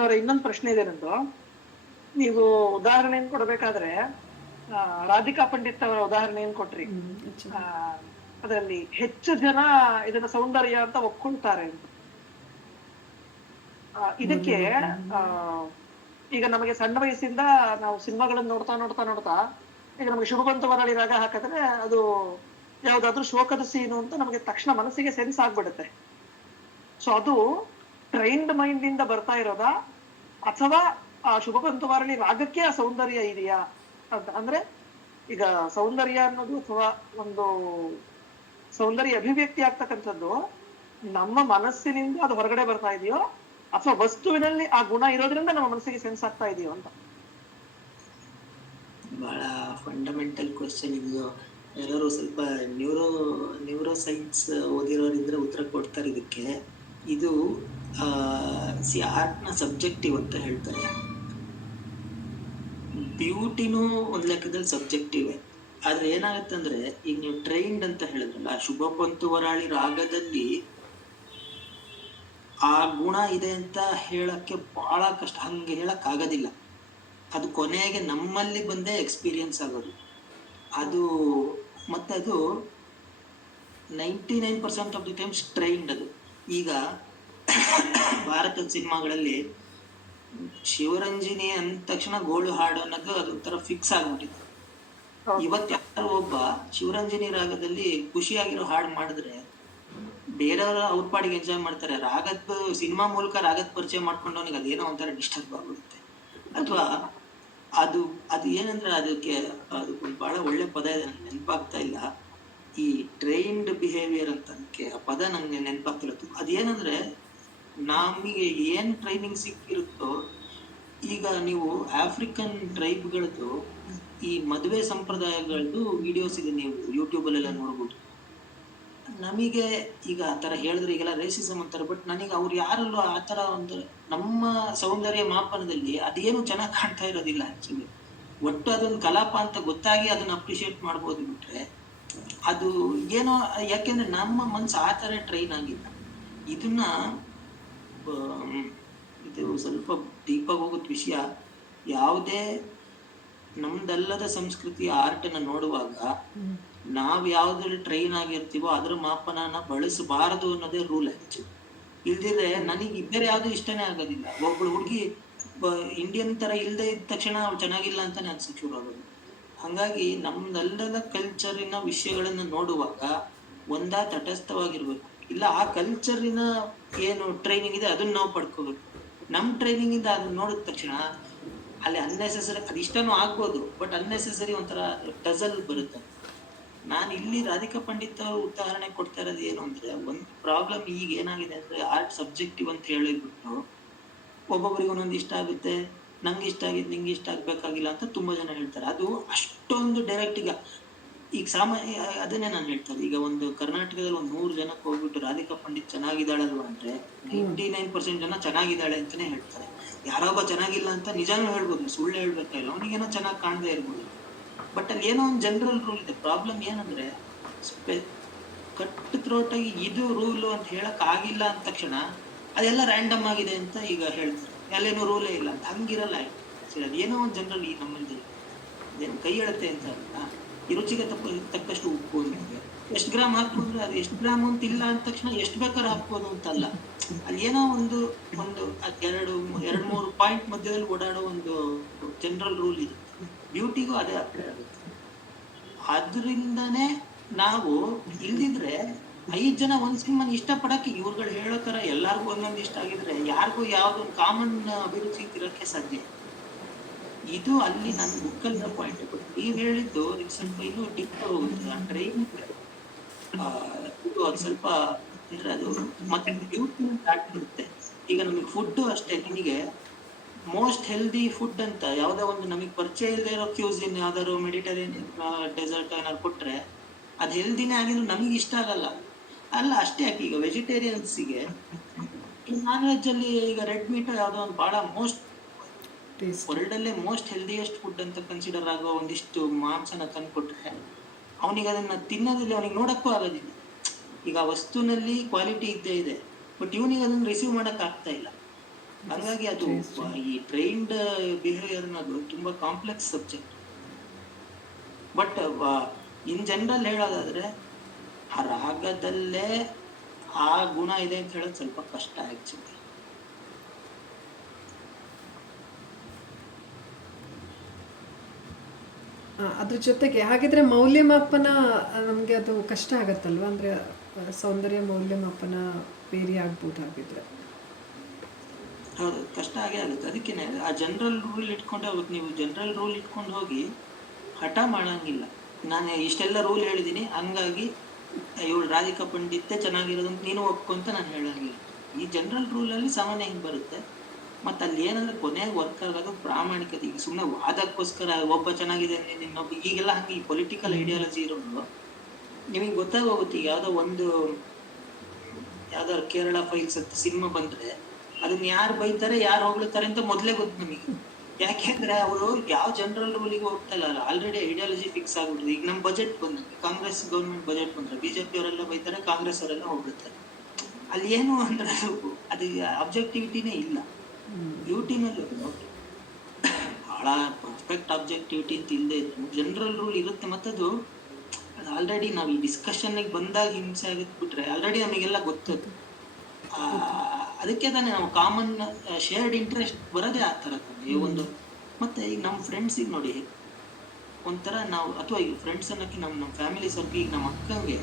ಅವ್ರ ಇನ್ನೊಂದು ಪ್ರಶ್ನೆ ಇದೆ ನಂದು. ನೀವು ಉದಾಹರಣೆಯನ್ನು ಕೊಡ್ಬೇಕಾದ್ರೆ ರಾಧಿಕಾ ಪಂಡಿತ್ ಅವರ ಉದಾಹರಣೆಯನ್ನು ಕೊಟ್ರಿ. ಅದರಲ್ಲಿ ಹೆಚ್ಚು ಜನ ಇದನ್ನ ಸೌಂದರ್ಯ ಅಂತ ಒಪ್ಕೊಳ್ತಾರೆ ಅಂತ. ಇದಕ್ಕೆ ಈಗ ನಮಗೆ ಸಣ್ಣ ವಯಸ್ಸಿಂದ ನಾವು ಸಿನಿಮಾಗಳನ್ನ ನೋಡ್ತಾ ಈಗ ನಮಗೆ ಶುಭವಂತ ವರಳಿ ರಾಗ ಹಾಕಿದ್ರೆ ಅದು ಯಾವ್ದಾದ್ರು ಶೋಕದ ಸೀನು ಅಂತ ನಮಗೆ ತಕ್ಷಣ ಮನಸ್ಸಿಗೆ ಸೆನ್ಸ್ ಆಗ್ಬಿಡುತ್ತೆ. ಸೊ ಅದು ಟ್ರೈನ್ಡ್ ಮೈಂಡ್ ಇಂದ ಬರ್ತಾ ಇರೋದಾ, ಅಥವಾ ಆ ಶುಭವಂತ ವರಳಿ ರಾಗಕ್ಕೆ ಆ ಸೌಂದರ್ಯ ಇದೆಯಾ ಅಂತ? ಅಂದ್ರೆ ಈಗ ಸೌಂದರ್ಯ ಅನ್ನೋದು ಅಥವಾ ಒಂದು ಸೌಂದರ್ಯ ಅಭಿವ್ಯಕ್ತಿ ಆಗ್ತಕ್ಕಂಥದ್ದು ನಮ್ಮ ಮನಸ್ಸಿನಿಂದ ಅದು ಹೊರಗಡೆ ಬರ್ತಾ ಇದೆಯೋ, ಅಥವಾ ವಸ್ತುವಿನಲ್ಲಿ ಆ ಗುಣ ಇರೋದ್ರಿಂದ ನಮ್ಮ ಮನಸ್ಸಿಗೆ ಸೆನ್ಸ್ ಆಗ್ತಾ ಇದೆಯೋ ಅಂತ. ಬಹಳ ಫಂಡಮೆಂಟಲ್ ಕ್ವಶನ್ ಇದು. ಯಾರು ಸ್ವಲ್ಪ ನ್ಯೂರೋ ಸೈನ್ಸ್ ಓದಿರೋರಿದ್ರೆ ಉತ್ತರ ಕೊಡ್ತಾರೆ ಇದಕ್ಕೆ. ಇದು ಆರ್ಟ್ನ ಸಬ್ಜೆಕ್ಟಿವ್ ಅಂತ ಹೇಳ್ತಾರೆ. ಬ್ಯೂಟಿನೂ ಒಂದ್ ಲೆಕ್ಕದಲ್ಲಿ ಸಬ್ಜೆಕ್ಟಿವ್. ಆದ್ರೆ ಏನಾಗುತ್ತೆ ಅಂದ್ರೆ, ಈಗ ನೀವು ಟ್ರೈನ್ಡ್ ಅಂತ ಹೇಳಿದ್ರಲ್ಲ, ಶುಭ ಪಂತು ವರಾಳಿ ರಾಗದಲ್ಲಿ ಆ ಗುಣ ಇದೆ ಅಂತ ಹೇಳಕ್ಕೆ ಬಹಳ ಕಷ್ಟ, ಹಂಗೆ ಹೇಳಕ್ ಆಗೋದಿಲ್ಲ. ಅದು ಕೊನೆಗೆ ನಮ್ಮಲ್ಲಿ ಬಂದೇ ಎಕ್ಸ್ಪೀರಿಯನ್ಸ್ ಆಗೋದು ಅದು. ಮತ್ತೆ ಅದು 99% ಆಫ್ ದಿ ಟೈಮ್ಸ್ ಟ್ರೈನ್ಡ್ ಅದು. ಈಗ ಭಾರತದ ಸಿನಿಮಾಗಳಲ್ಲಿ ಶಿವರಂಜನಿ ಅಂದ ತಕ್ಷಣ ಗೋಳು ಹಾಡು ಅನ್ನೋದು ಅದೊಂಥರ ಫಿಕ್ಸ್ ಆಗ್ಬಿಟ್ಟಿದೆ. ಇವತ್ತು ಯಾರು ಒಬ್ಬ ಶಿವರಂಜನಿ ರಾಗದಲ್ಲಿ ಖುಷಿಯಾಗಿರೋ ಹಾಡು ಮಾಡಿದ್ರೆ ಬೇರೆಯವರು ಅವ್ರ ಪಾಡಿಗೆ ಎಂಜಾಯ್ ಮಾಡ್ತಾರೆ. ರಾಗದ ಸಿನಿಮಾ ಮೂಲಕ ರಾಗದ ಪರಿಚಯ ಮಾಡ್ಕೊಂಡು ಅವನಿಗೆ ಅದೇನೋ ಒಂಥರ ಡಿಸ್ಟರ್ಬ್ ಆಗ್ಬಿಡುತ್ತೆ. ಅಥವಾ ಅದು ಏನಂದ್ರೆ ಅದಕ್ಕೆ ಒಂದು ಬಹಳ ಒಳ್ಳೆ ಪದ ಇದೆ, ನಂಗೆ ನೆನಪಾಗ್ತಾ ಇಲ್ಲ. ಈ ಟ್ರೈನ್ಡ್ ಬಿಹೇವಿಯರ್ ಅಂತ ಅದಕ್ಕೆ ಆ ಪದ ನಂಗೆ ನೆನಪಾಗ್ತಿಲ್ಲ. ಅದೇನಂದ್ರೆ ನಮಗೆ ಏನ್ ಟ್ರೈನಿಂಗ್ ಸಿಕ್ಕಿರುತ್ತೋ, ಈಗ ನೀವು ಆಫ್ರಿಕನ್ ಟ್ರೈಬ್ಗಳದ್ದು ಈ ಮದುವೆ ಸಂಪ್ರದಾಯಗಳದ್ದು ವಿಡಿಯೋಸ್ ಇದೆ, ನೀವು ಯೂಟ್ಯೂಬಲ್ಲೆಲ್ಲ ನೋಡ್ಬೋದು. ನಮಗೆ ಈಗ ಆ ಥರ ಹೇಳಿದ್ರೆ ಈಗೆಲ್ಲ ರೇಸಿಸಮ್ ಅಂತಾರೆ, ಬಟ್ ನನಗೆ ಅವ್ರು ಯಾರಲ್ಲೂ ಆ ಥರ ಒಂದು ನಮ್ಮ ಸೌಂದರ್ಯ ಮಾಪನದಲ್ಲಿ ಅದೇನು ಚೆನ್ನಾಗಿ ಕಾಣ್ತಾ ಇರೋದಿಲ್ಲ ಆ್ಯಕ್ಚುಲಿ. ಒಟ್ಟು ಅದೊಂದು ಕಲಾಪ ಅಂತ ಗೊತ್ತಾಗಿ ಅದನ್ನ ಅಪ್ರಿಷಿಯೇಟ್ ಮಾಡ್ಬೋದು ಬಿಟ್ರೆ ಅದು ಏನೋ, ಯಾಕೆಂದ್ರೆ ನಮ್ಮ ಮನ್ಸು ಆ ಥರ ಟ್ರೈನ್ ಆಗಿಲ್ಲ. ಇದನ್ನ ಇದು ಸ್ವಲ್ಪ ಡೀಪಾಗಿ ಹೋಗೋದು ವಿಷಯ. ಯಾವುದೇ ನಮ್ದಲ್ಲದ ಸಂಸ್ಕೃತಿಯ ಆರ್ಟನ್ನ ನೋಡುವಾಗ ನಾವ್ ಯಾವ್ದ್ರಲ್ಲಿ ಟ್ರೈನ್ ಆಗಿರ್ತೀವೋ ಅದ್ರ ಮಾಪನನ ಬಳಸಬಾರದು ಅನ್ನೋದೇ ರೂಲ್ ಆಕ್ಚುಲಿ. ಇಲ್ದಿದ್ರೆ ನನಗೆ ಬೇರೆ ಯಾವ್ದು ಇಷ್ಟನೇ ಆಗೋದಿಲ್ಲ. ಒಬ್ಬಳು ಹುಡುಗಿ ಇಂಡಿಯನ್ ತರ ಇಲ್ದೇ ಇದ್ದ ತಕ್ಷಣ ಅವ್ಳು ಚೆನ್ನಾಗಿಲ್ಲ ಅಂತಾನೆ ಅನ್ಸಕ್ ಶುರು ಆಗೋದು. ಹಂಗಾಗಿ ನಮ್ದಲ್ಲದ ಕಲ್ಚರಿನ ವಿಷಯಗಳನ್ನ ನೋಡುವಾಗ ಒಂದಾ ತಟಸ್ಥವಾಗಿರ್ಬೇಕು, ಇಲ್ಲ ಆ ಕಲ್ಚರಿನ ಏನು ಟ್ರೈನಿಂಗ್ ಇದೆ ಅದನ್ನ ನಾವು ಪಡ್ಕೋಬೇಕು. ನಮ್ ಟ್ರೈನಿಂಗ್ ಇಂದ ಅದನ್ನ ನೋಡಿದ ತಕ್ಷಣ ಅಲ್ಲಿ ಅನ್ನೆಸೆಸರಿ, ಅದು ಇಷ್ಟನೂ ಆಗ್ಬೋದು, ಬಟ್ ಅನ್ನೆಸೆಸರಿ ಒಂಥರ ಟಜಲ್ ಬರುತ್ತೆ. ನಾನು ಇಲ್ಲಿ ರಾಧಿಕಾ ಪಂಡಿತ್ ಅವರು ಉದಾಹರಣೆ ಕೊಡ್ತಾ ಇರೋದು ಏನು ಅಂದ್ರೆ, ಒಂದು ಪ್ರಾಬ್ಲಮ್ ಈಗ ಏನಾಗಿದೆ ಅಂದ್ರೆ ಆರ್ಟ್ ಸಬ್ಜೆಕ್ಟಿವ್ ಅಂತ ಹೇಳಿಬಿಟ್ಟು ಒಬ್ಬೊಬ್ಬರಿಗೆ ಒಂದೊಂದು ಇಷ್ಟ ಆಗುತ್ತೆ, ನಂಗೆ ಇಷ್ಟ ಆಗಿದ್ದು ನಿಂಗೆ ಇಷ್ಟ ಆಗ್ಬೇಕಾಗಿಲ್ಲ ಅಂತ ತುಂಬಾ ಜನ ಹೇಳ್ತಾರೆ. ಅದು ಅಷ್ಟೊಂದು ಡೈರೆಕ್ಟ್ ಈಗ ಸಾಮಾನ್ಯ ಅದನ್ನೇ ನಾನು ಹೇಳ್ತಾರೆ. ಈಗ ಒಂದು ಕರ್ನಾಟಕದಲ್ಲಿ ಒಂದು 100 ಜನಕ್ಕೆ ಹೋಗ್ಬಿಟ್ಟು ರಾಧಿಕಾ ಪಂಡಿತ್ ಚೆನ್ನಾಗಿದ್ದಾಳಲ್ವಾ ಅಂದ್ರೆ 99% ಜನ ಚೆನ್ನಾಗಿದ್ದಾಳೆ ಅಂತಾನೆ ಹೇಳ್ತಾರೆ. ಯಾರೊಬ್ಬ ಚೆನ್ನಾಗಿಲ್ಲ ಅಂತ ನಿಜಾನು ಹೇಳ್ಬೋದು, ಸುಳ್ಳು ಹೇಳ್ಬೇಕಾಗಿಲ್ಲ, ಅವನಿಗೇನೋ ಚೆನ್ನಾಗಿ ಕಾಣದೇ ಇರ್ಬೋದು. ಬಟ್ ಅಲ್ಲಿ ಏನೋ ಒಂದು ಜನರಲ್ ರೂಲ್ ಇದೆ. ಪ್ರಾಬ್ಲಮ್ ಏನಂದ್ರೆ ಕಟ್ ಥ್ರೋಟ್ ಆಗಿ ಇದು ರೂಲು ಅಂತ ಹೇಳಕ್ ಆಗಿಲ್ಲ ಅಂದ ತಕ್ಷಣ ಅದೆಲ್ಲ ರ್ಯಾಂಡಮ್ ಆಗಿದೆ ಅಂತ ಈಗ ಹೇಳ್ತಾರೆ. ಅಲ್ಲೇನೋ ರೂಲೇ ಇಲ್ಲ ಅಂತ. ಹಂಗಿರಲ್ಲ. ಏನೋ ಒಂದು ಜನರಲ್ ಈ ನಮ್ಮಲ್ಲಿ ಅದೇನು ಕೈ ಎಳತೆ ಅಂತ ಅಲ್ಲ, ಈ ರುಚಿಗೆ ತಕ್ಕಷ್ಟು ಉಪ್ಪು ನಿಮಗೆ ಎಷ್ಟು ಗ್ರಾಮ್ ಹಾಕ್ಬೋದ್ರೆ ಅದು ಎಷ್ಟು ಗ್ರಾಮ್ ಅಂತ ಇಲ್ಲ ಅಂದ ತಕ್ಷಣ ಎಷ್ಟು ಬೇಕಾದ್ರೂ ಹಾಕ್ಬೋದು ಅಂತಲ್ಲ. ಅಲ್ಲಿ ಏನೋ ಒಂದು ಎರಡು ಮೂರು ಪಾಯಿಂಟ್ ಮಧ್ಯದಲ್ಲಿ ಓಡಾಡೋ ಒಂದು ಜನರಲ್ ರೂಲ್ ಇದೆ. ಬ್ಯೂಟಿಗೂ ಅದೇ ಅಪ್ಲೈ ಆಗುತ್ತೆ. ಆದ್ರಿಂದಾನೇ ನಾವು ಇಲ್ದಿದ್ರೆ 5 ಜನ ಒಂದ್ ಸಿನಿಮಾನ ಇಷ್ಟ ಪಡಕ್ಕೆ ಇವ್ರುಗಳು ಹೇಳೋ ತರ ಎಲ್ಲಾರ್ಗು ಒಂದೊಂದು ಇಷ್ಟ ಆಗಿದ್ರೆ ಯಾರಿಗೂ ಯಾವ್ದೊಂದು ಕಾಮನ್ ಅಭಿರುಚಿ ಇರಕ್ಕೆ ಸಾಧ್ಯ. ಇದು ಅಲ್ಲಿ ನನ್ನ ಬುಕ್ಕಲ್ಲಿ ಪಾಯಿಂಟ್. ನೀವ್ ಹೇಳಿದ್ದು ಸ್ವಲ್ಪ ಇನ್ನೂ ಡಿಪ್ ಹೋಗುತ್ತೆ. ಟ್ರೈನ್ ಅದು ಸ್ವಲ್ಪ ಅಂದ್ರೆ ಅದು ಮತ್ತೆ ಬ್ಯೂಟಿ ಇರುತ್ತೆ. ಈಗ ನಮಗೆ ಫುಡ್ ಅಷ್ಟೇ, ನಿಮಗೆ ಮೋಸ್ಟ್ ಹೆಲ್ದಿ ಫುಡ್ ಅಂತ ಯಾವ್ದೋ ಒಂದು ನಮಗೆ ಪರಿಚಯ ಇಲ್ಲದೆ ಇರೋ ಕ್ಯೂಸಿನ್ ಯಾವ್ದಾದ್ರು ಮೆಡಿಟರೇನಿಯನ್ ಡೆಸರ್ಟ್ ಏನಾದ್ರು ಕೊಟ್ರೆ ಅದು ಹೆಲ್ದಿನೇ ಆಗಿದ್ರು ನಮಗೆ ಇಷ್ಟ ಆಗಲ್ಲ. ಅಲ್ಲ ಅಷ್ಟೇ ಯಾಕೆ, ಈಗ ವೆಜಿಟೇರಿಯನ್ಸ್ಗೆ ನಾನ್ ವೆಜ್ ಅಲ್ಲಿ ಈಗ ರೆಡ್ ಮೀಟ್ ಯಾವ್ದೋ ಒಂದು ಬಹಳ ವರ್ಲ್ಡ್ ಅಲ್ಲೇ ಮೋಸ್ಟ್ ಹೆಲ್ದಿಯೆಸ್ಟ್ ಫುಡ್ ಅಂತ ಕನ್ಸಿಡರ್ ಆಗೋ ಒಂದಿಷ್ಟು ಮಾಂಸನ ತಂದ್ಕೊಟ್ರೆ ಅವನಿಗೆ ಅದನ್ನ ತಿನ್ನೋದಿಲ್ಲ, ಅವನಿಗೆ ನೋಡಕ್ಕೂ ಆಗೋದಿಲ್ಲ. ಈಗ ಆ ವಸ್ತುನಲ್ಲಿ ಕ್ವಾಲಿಟಿ ಇದ್ದೇ ಇದೆ, ಬಟ್ ಇವನಿಗೆ ಅದನ್ನ ರಿಸೀವ್ ಮಾಡಕ್ ಆಗ್ತಾ ಇಲ್ಲ. ಹಂಗಾಗಿ ಅದು ಈ ಟ್ರೈನ್ಡ್ ಬಿಹೇವಿಯರ್ ಅನ್ನೋದು ತುಂಬಾ complex subject. But in general ಹೇಳೋದಾದ್ರೆ ಆ ರಾಗದಲ್ಲೇ ಆ ಗುಣ ಇದೆ ಅಂತ ಹೇಳೋದು ಸ್ವಲ್ಪ ಕಷ್ಟ ಆಕ್ಚುಲಿ. ಅದ್ರ ಜೊತೆಗೆ ಹಾಗಿದ್ರೆ ಮೌಲ್ಯಮಾಪನ ನಮಗೆ ಅದು ಕಷ್ಟ ಆಗತ್ತಲ್ವಾ? ಅಂದರೆ ಸೌಂದರ್ಯ ಮೌಲ್ಯಮಾಪನ ಬೇರೆ ಆಗ್ಬೋದು ಹಾಗಿದ್ರೆ. ಹೌದು, ಕಷ್ಟ ಆಗೇ ಆಗುತ್ತೆ. ಅದಕ್ಕೇನೆ ಆ ಜನರಲ್ ರೂಲ್ ಇಟ್ಕೊಂಡೆ ಹೋಗುತ್ತೆ. ನೀವು ಜನರಲ್ ರೂಲ್ ಇಟ್ಕೊಂಡು ಹೋಗಿ ಹಠ ಮಾಡಂಗಿಲ್ಲ. ನಾನು ಇಷ್ಟೆಲ್ಲ ರೂಲ್ ಹೇಳಿದ್ದೀನಿ ಹಂಗಾಗಿ ಇವಳು ರಾಧಿಕಾ ಪಂಡಿತ್ತೆ ಚೆನ್ನಾಗಿರೋದು ಅಂತ ನೀನು ಒಪ್ಕೊಂತ ನಾನು ಹೇಳಂಗಿಲ್ಲ. ಈ ಜನರಲ್ ರೂಲಲ್ಲಿ ಸಾಮಾನ್ಯ ಹಿಂಗೆ ಬರುತ್ತೆ. ಮತ್ತು ಅಲ್ಲಿ ಏನಂದ್ರೆ ಕೊನೆಗೆ ವರ್ಕ್ ಆಗೋದು ಪ್ರಾಮಾಣಿಕತೆ. ಈಗ ಸುಮ್ಮನೆ ವಾದಕ್ಕೋಸ್ಕರ ಒಬ್ಬ ಚೆನ್ನಾಗಿದೆ ಇನ್ನೊಬ್ಬ ಈಗೆಲ್ಲ ಹಂಗೆ ಈ ಪೊಲಿಟಿಕಲ್ ಐಡಿಯಾಲಜಿ ಇರೋದು ನಿಮಗೆ ಗೊತ್ತಾಗೋಗುತ್ತೆ. ಈಗ ಯಾವ್ದಾದ್ರು ಕೇರಳ ಫೈಲ್ಸ್ ಅಂತ ಸಿನಿಮಾ ಬಂದ್ರೆ ಅದನ್ನ ಯಾರು ಬೈತಾರೆ ಯಾರು ಹೊಗಳ್ತಾರೆ ಅಂತ ಮೊದಲೇ ಗೊತ್ತು ನಮಗೆ. ಯಾಕೆಂದ್ರೆ ಅವರು ಯಾವ ಜನರಲ್ ರೂಲಿಗೆ ಹೋಗ್ತಾ ಇಲ್ಲ, ಆಲ್ರೆಡಿ ಐಡಿಯಾಲಜಿ ಫಿಕ್ಸ್ ಆಗ್ಬಿಟ್ಟಿದೆ. ಈಗ ನಮ್ಮ ಬಜೆಟ್ ಬಂದಂಗೆ ಕಾಂಗ್ರೆಸ್ ಗೌರ್ಮೆಂಟ್ ಬಜೆಟ್ ಬಂದ್ರೆ ಬಿಜೆಪಿ ಅವರೆಲ್ಲ ಬೈತಾರೆ, ಕಾಂಗ್ರೆಸ್ ಅವರೆಲ್ಲ ಹೋಗ್ಬಿಡ್ತಾರೆ. ಅಲ್ಲಿ ಏನು ಅಂದ್ರೆ ಅದು ಆಬ್ಜೆಕ್ಟಿವಿಟಿನೇ ಇಲ್ಲ. ಬ್ಯೂಟಿನಲ್ಲಿ ಬಹಳ ಪರ್ಫೆಕ್ಟ್ ಆಬ್ಜೆಕ್ಟಿವಿಟಿ ಅಂತ ಇಲ್ಲದೆ ಇದ್ರು ಜನರಲ್ ರೂಲ್ ಇರುತ್ತೆ. ಮತ್ತದು ಆಲ್ರೆಡಿ ನಾವು ಈ ಡಿಸ್ಕಷನ್ಗೆ ಬಂದಾಗ ಹಿಂಸೆ ಆಗಿತ್ತು ಬಿಟ್ರೆ ಆಲ್ರೆಡಿ ನಮಗೆಲ್ಲ ಗೊತ್ತದು. ಅದಕ್ಕೆ ತಾನೇ ನಾವು ಕಾಮನ್ ಶೇರ್ಡ್ ಇಂಟ್ರೆಸ್ಟ್ ಬರೋದೇ ಆ ಥರ ತಾನೆ ಒಂದು. ಮತ್ತೆ ಈಗ ನಮ್ಮ ಫ್ರೆಂಡ್ಸಿಗೆ ನೋಡಿ ಒಂಥರ ನಾವು, ಅಥವಾ ಈಗ ಫ್ರೆಂಡ್ಸ್ ಅನ್ನೋಕ್ಕೆ ನಮ್ಮ ಫ್ಯಾಮಿಲಿ ಸರ್ಕಲ್, ಈಗ ನಮ್ಮ ಅಕ್ಕಂಗೆ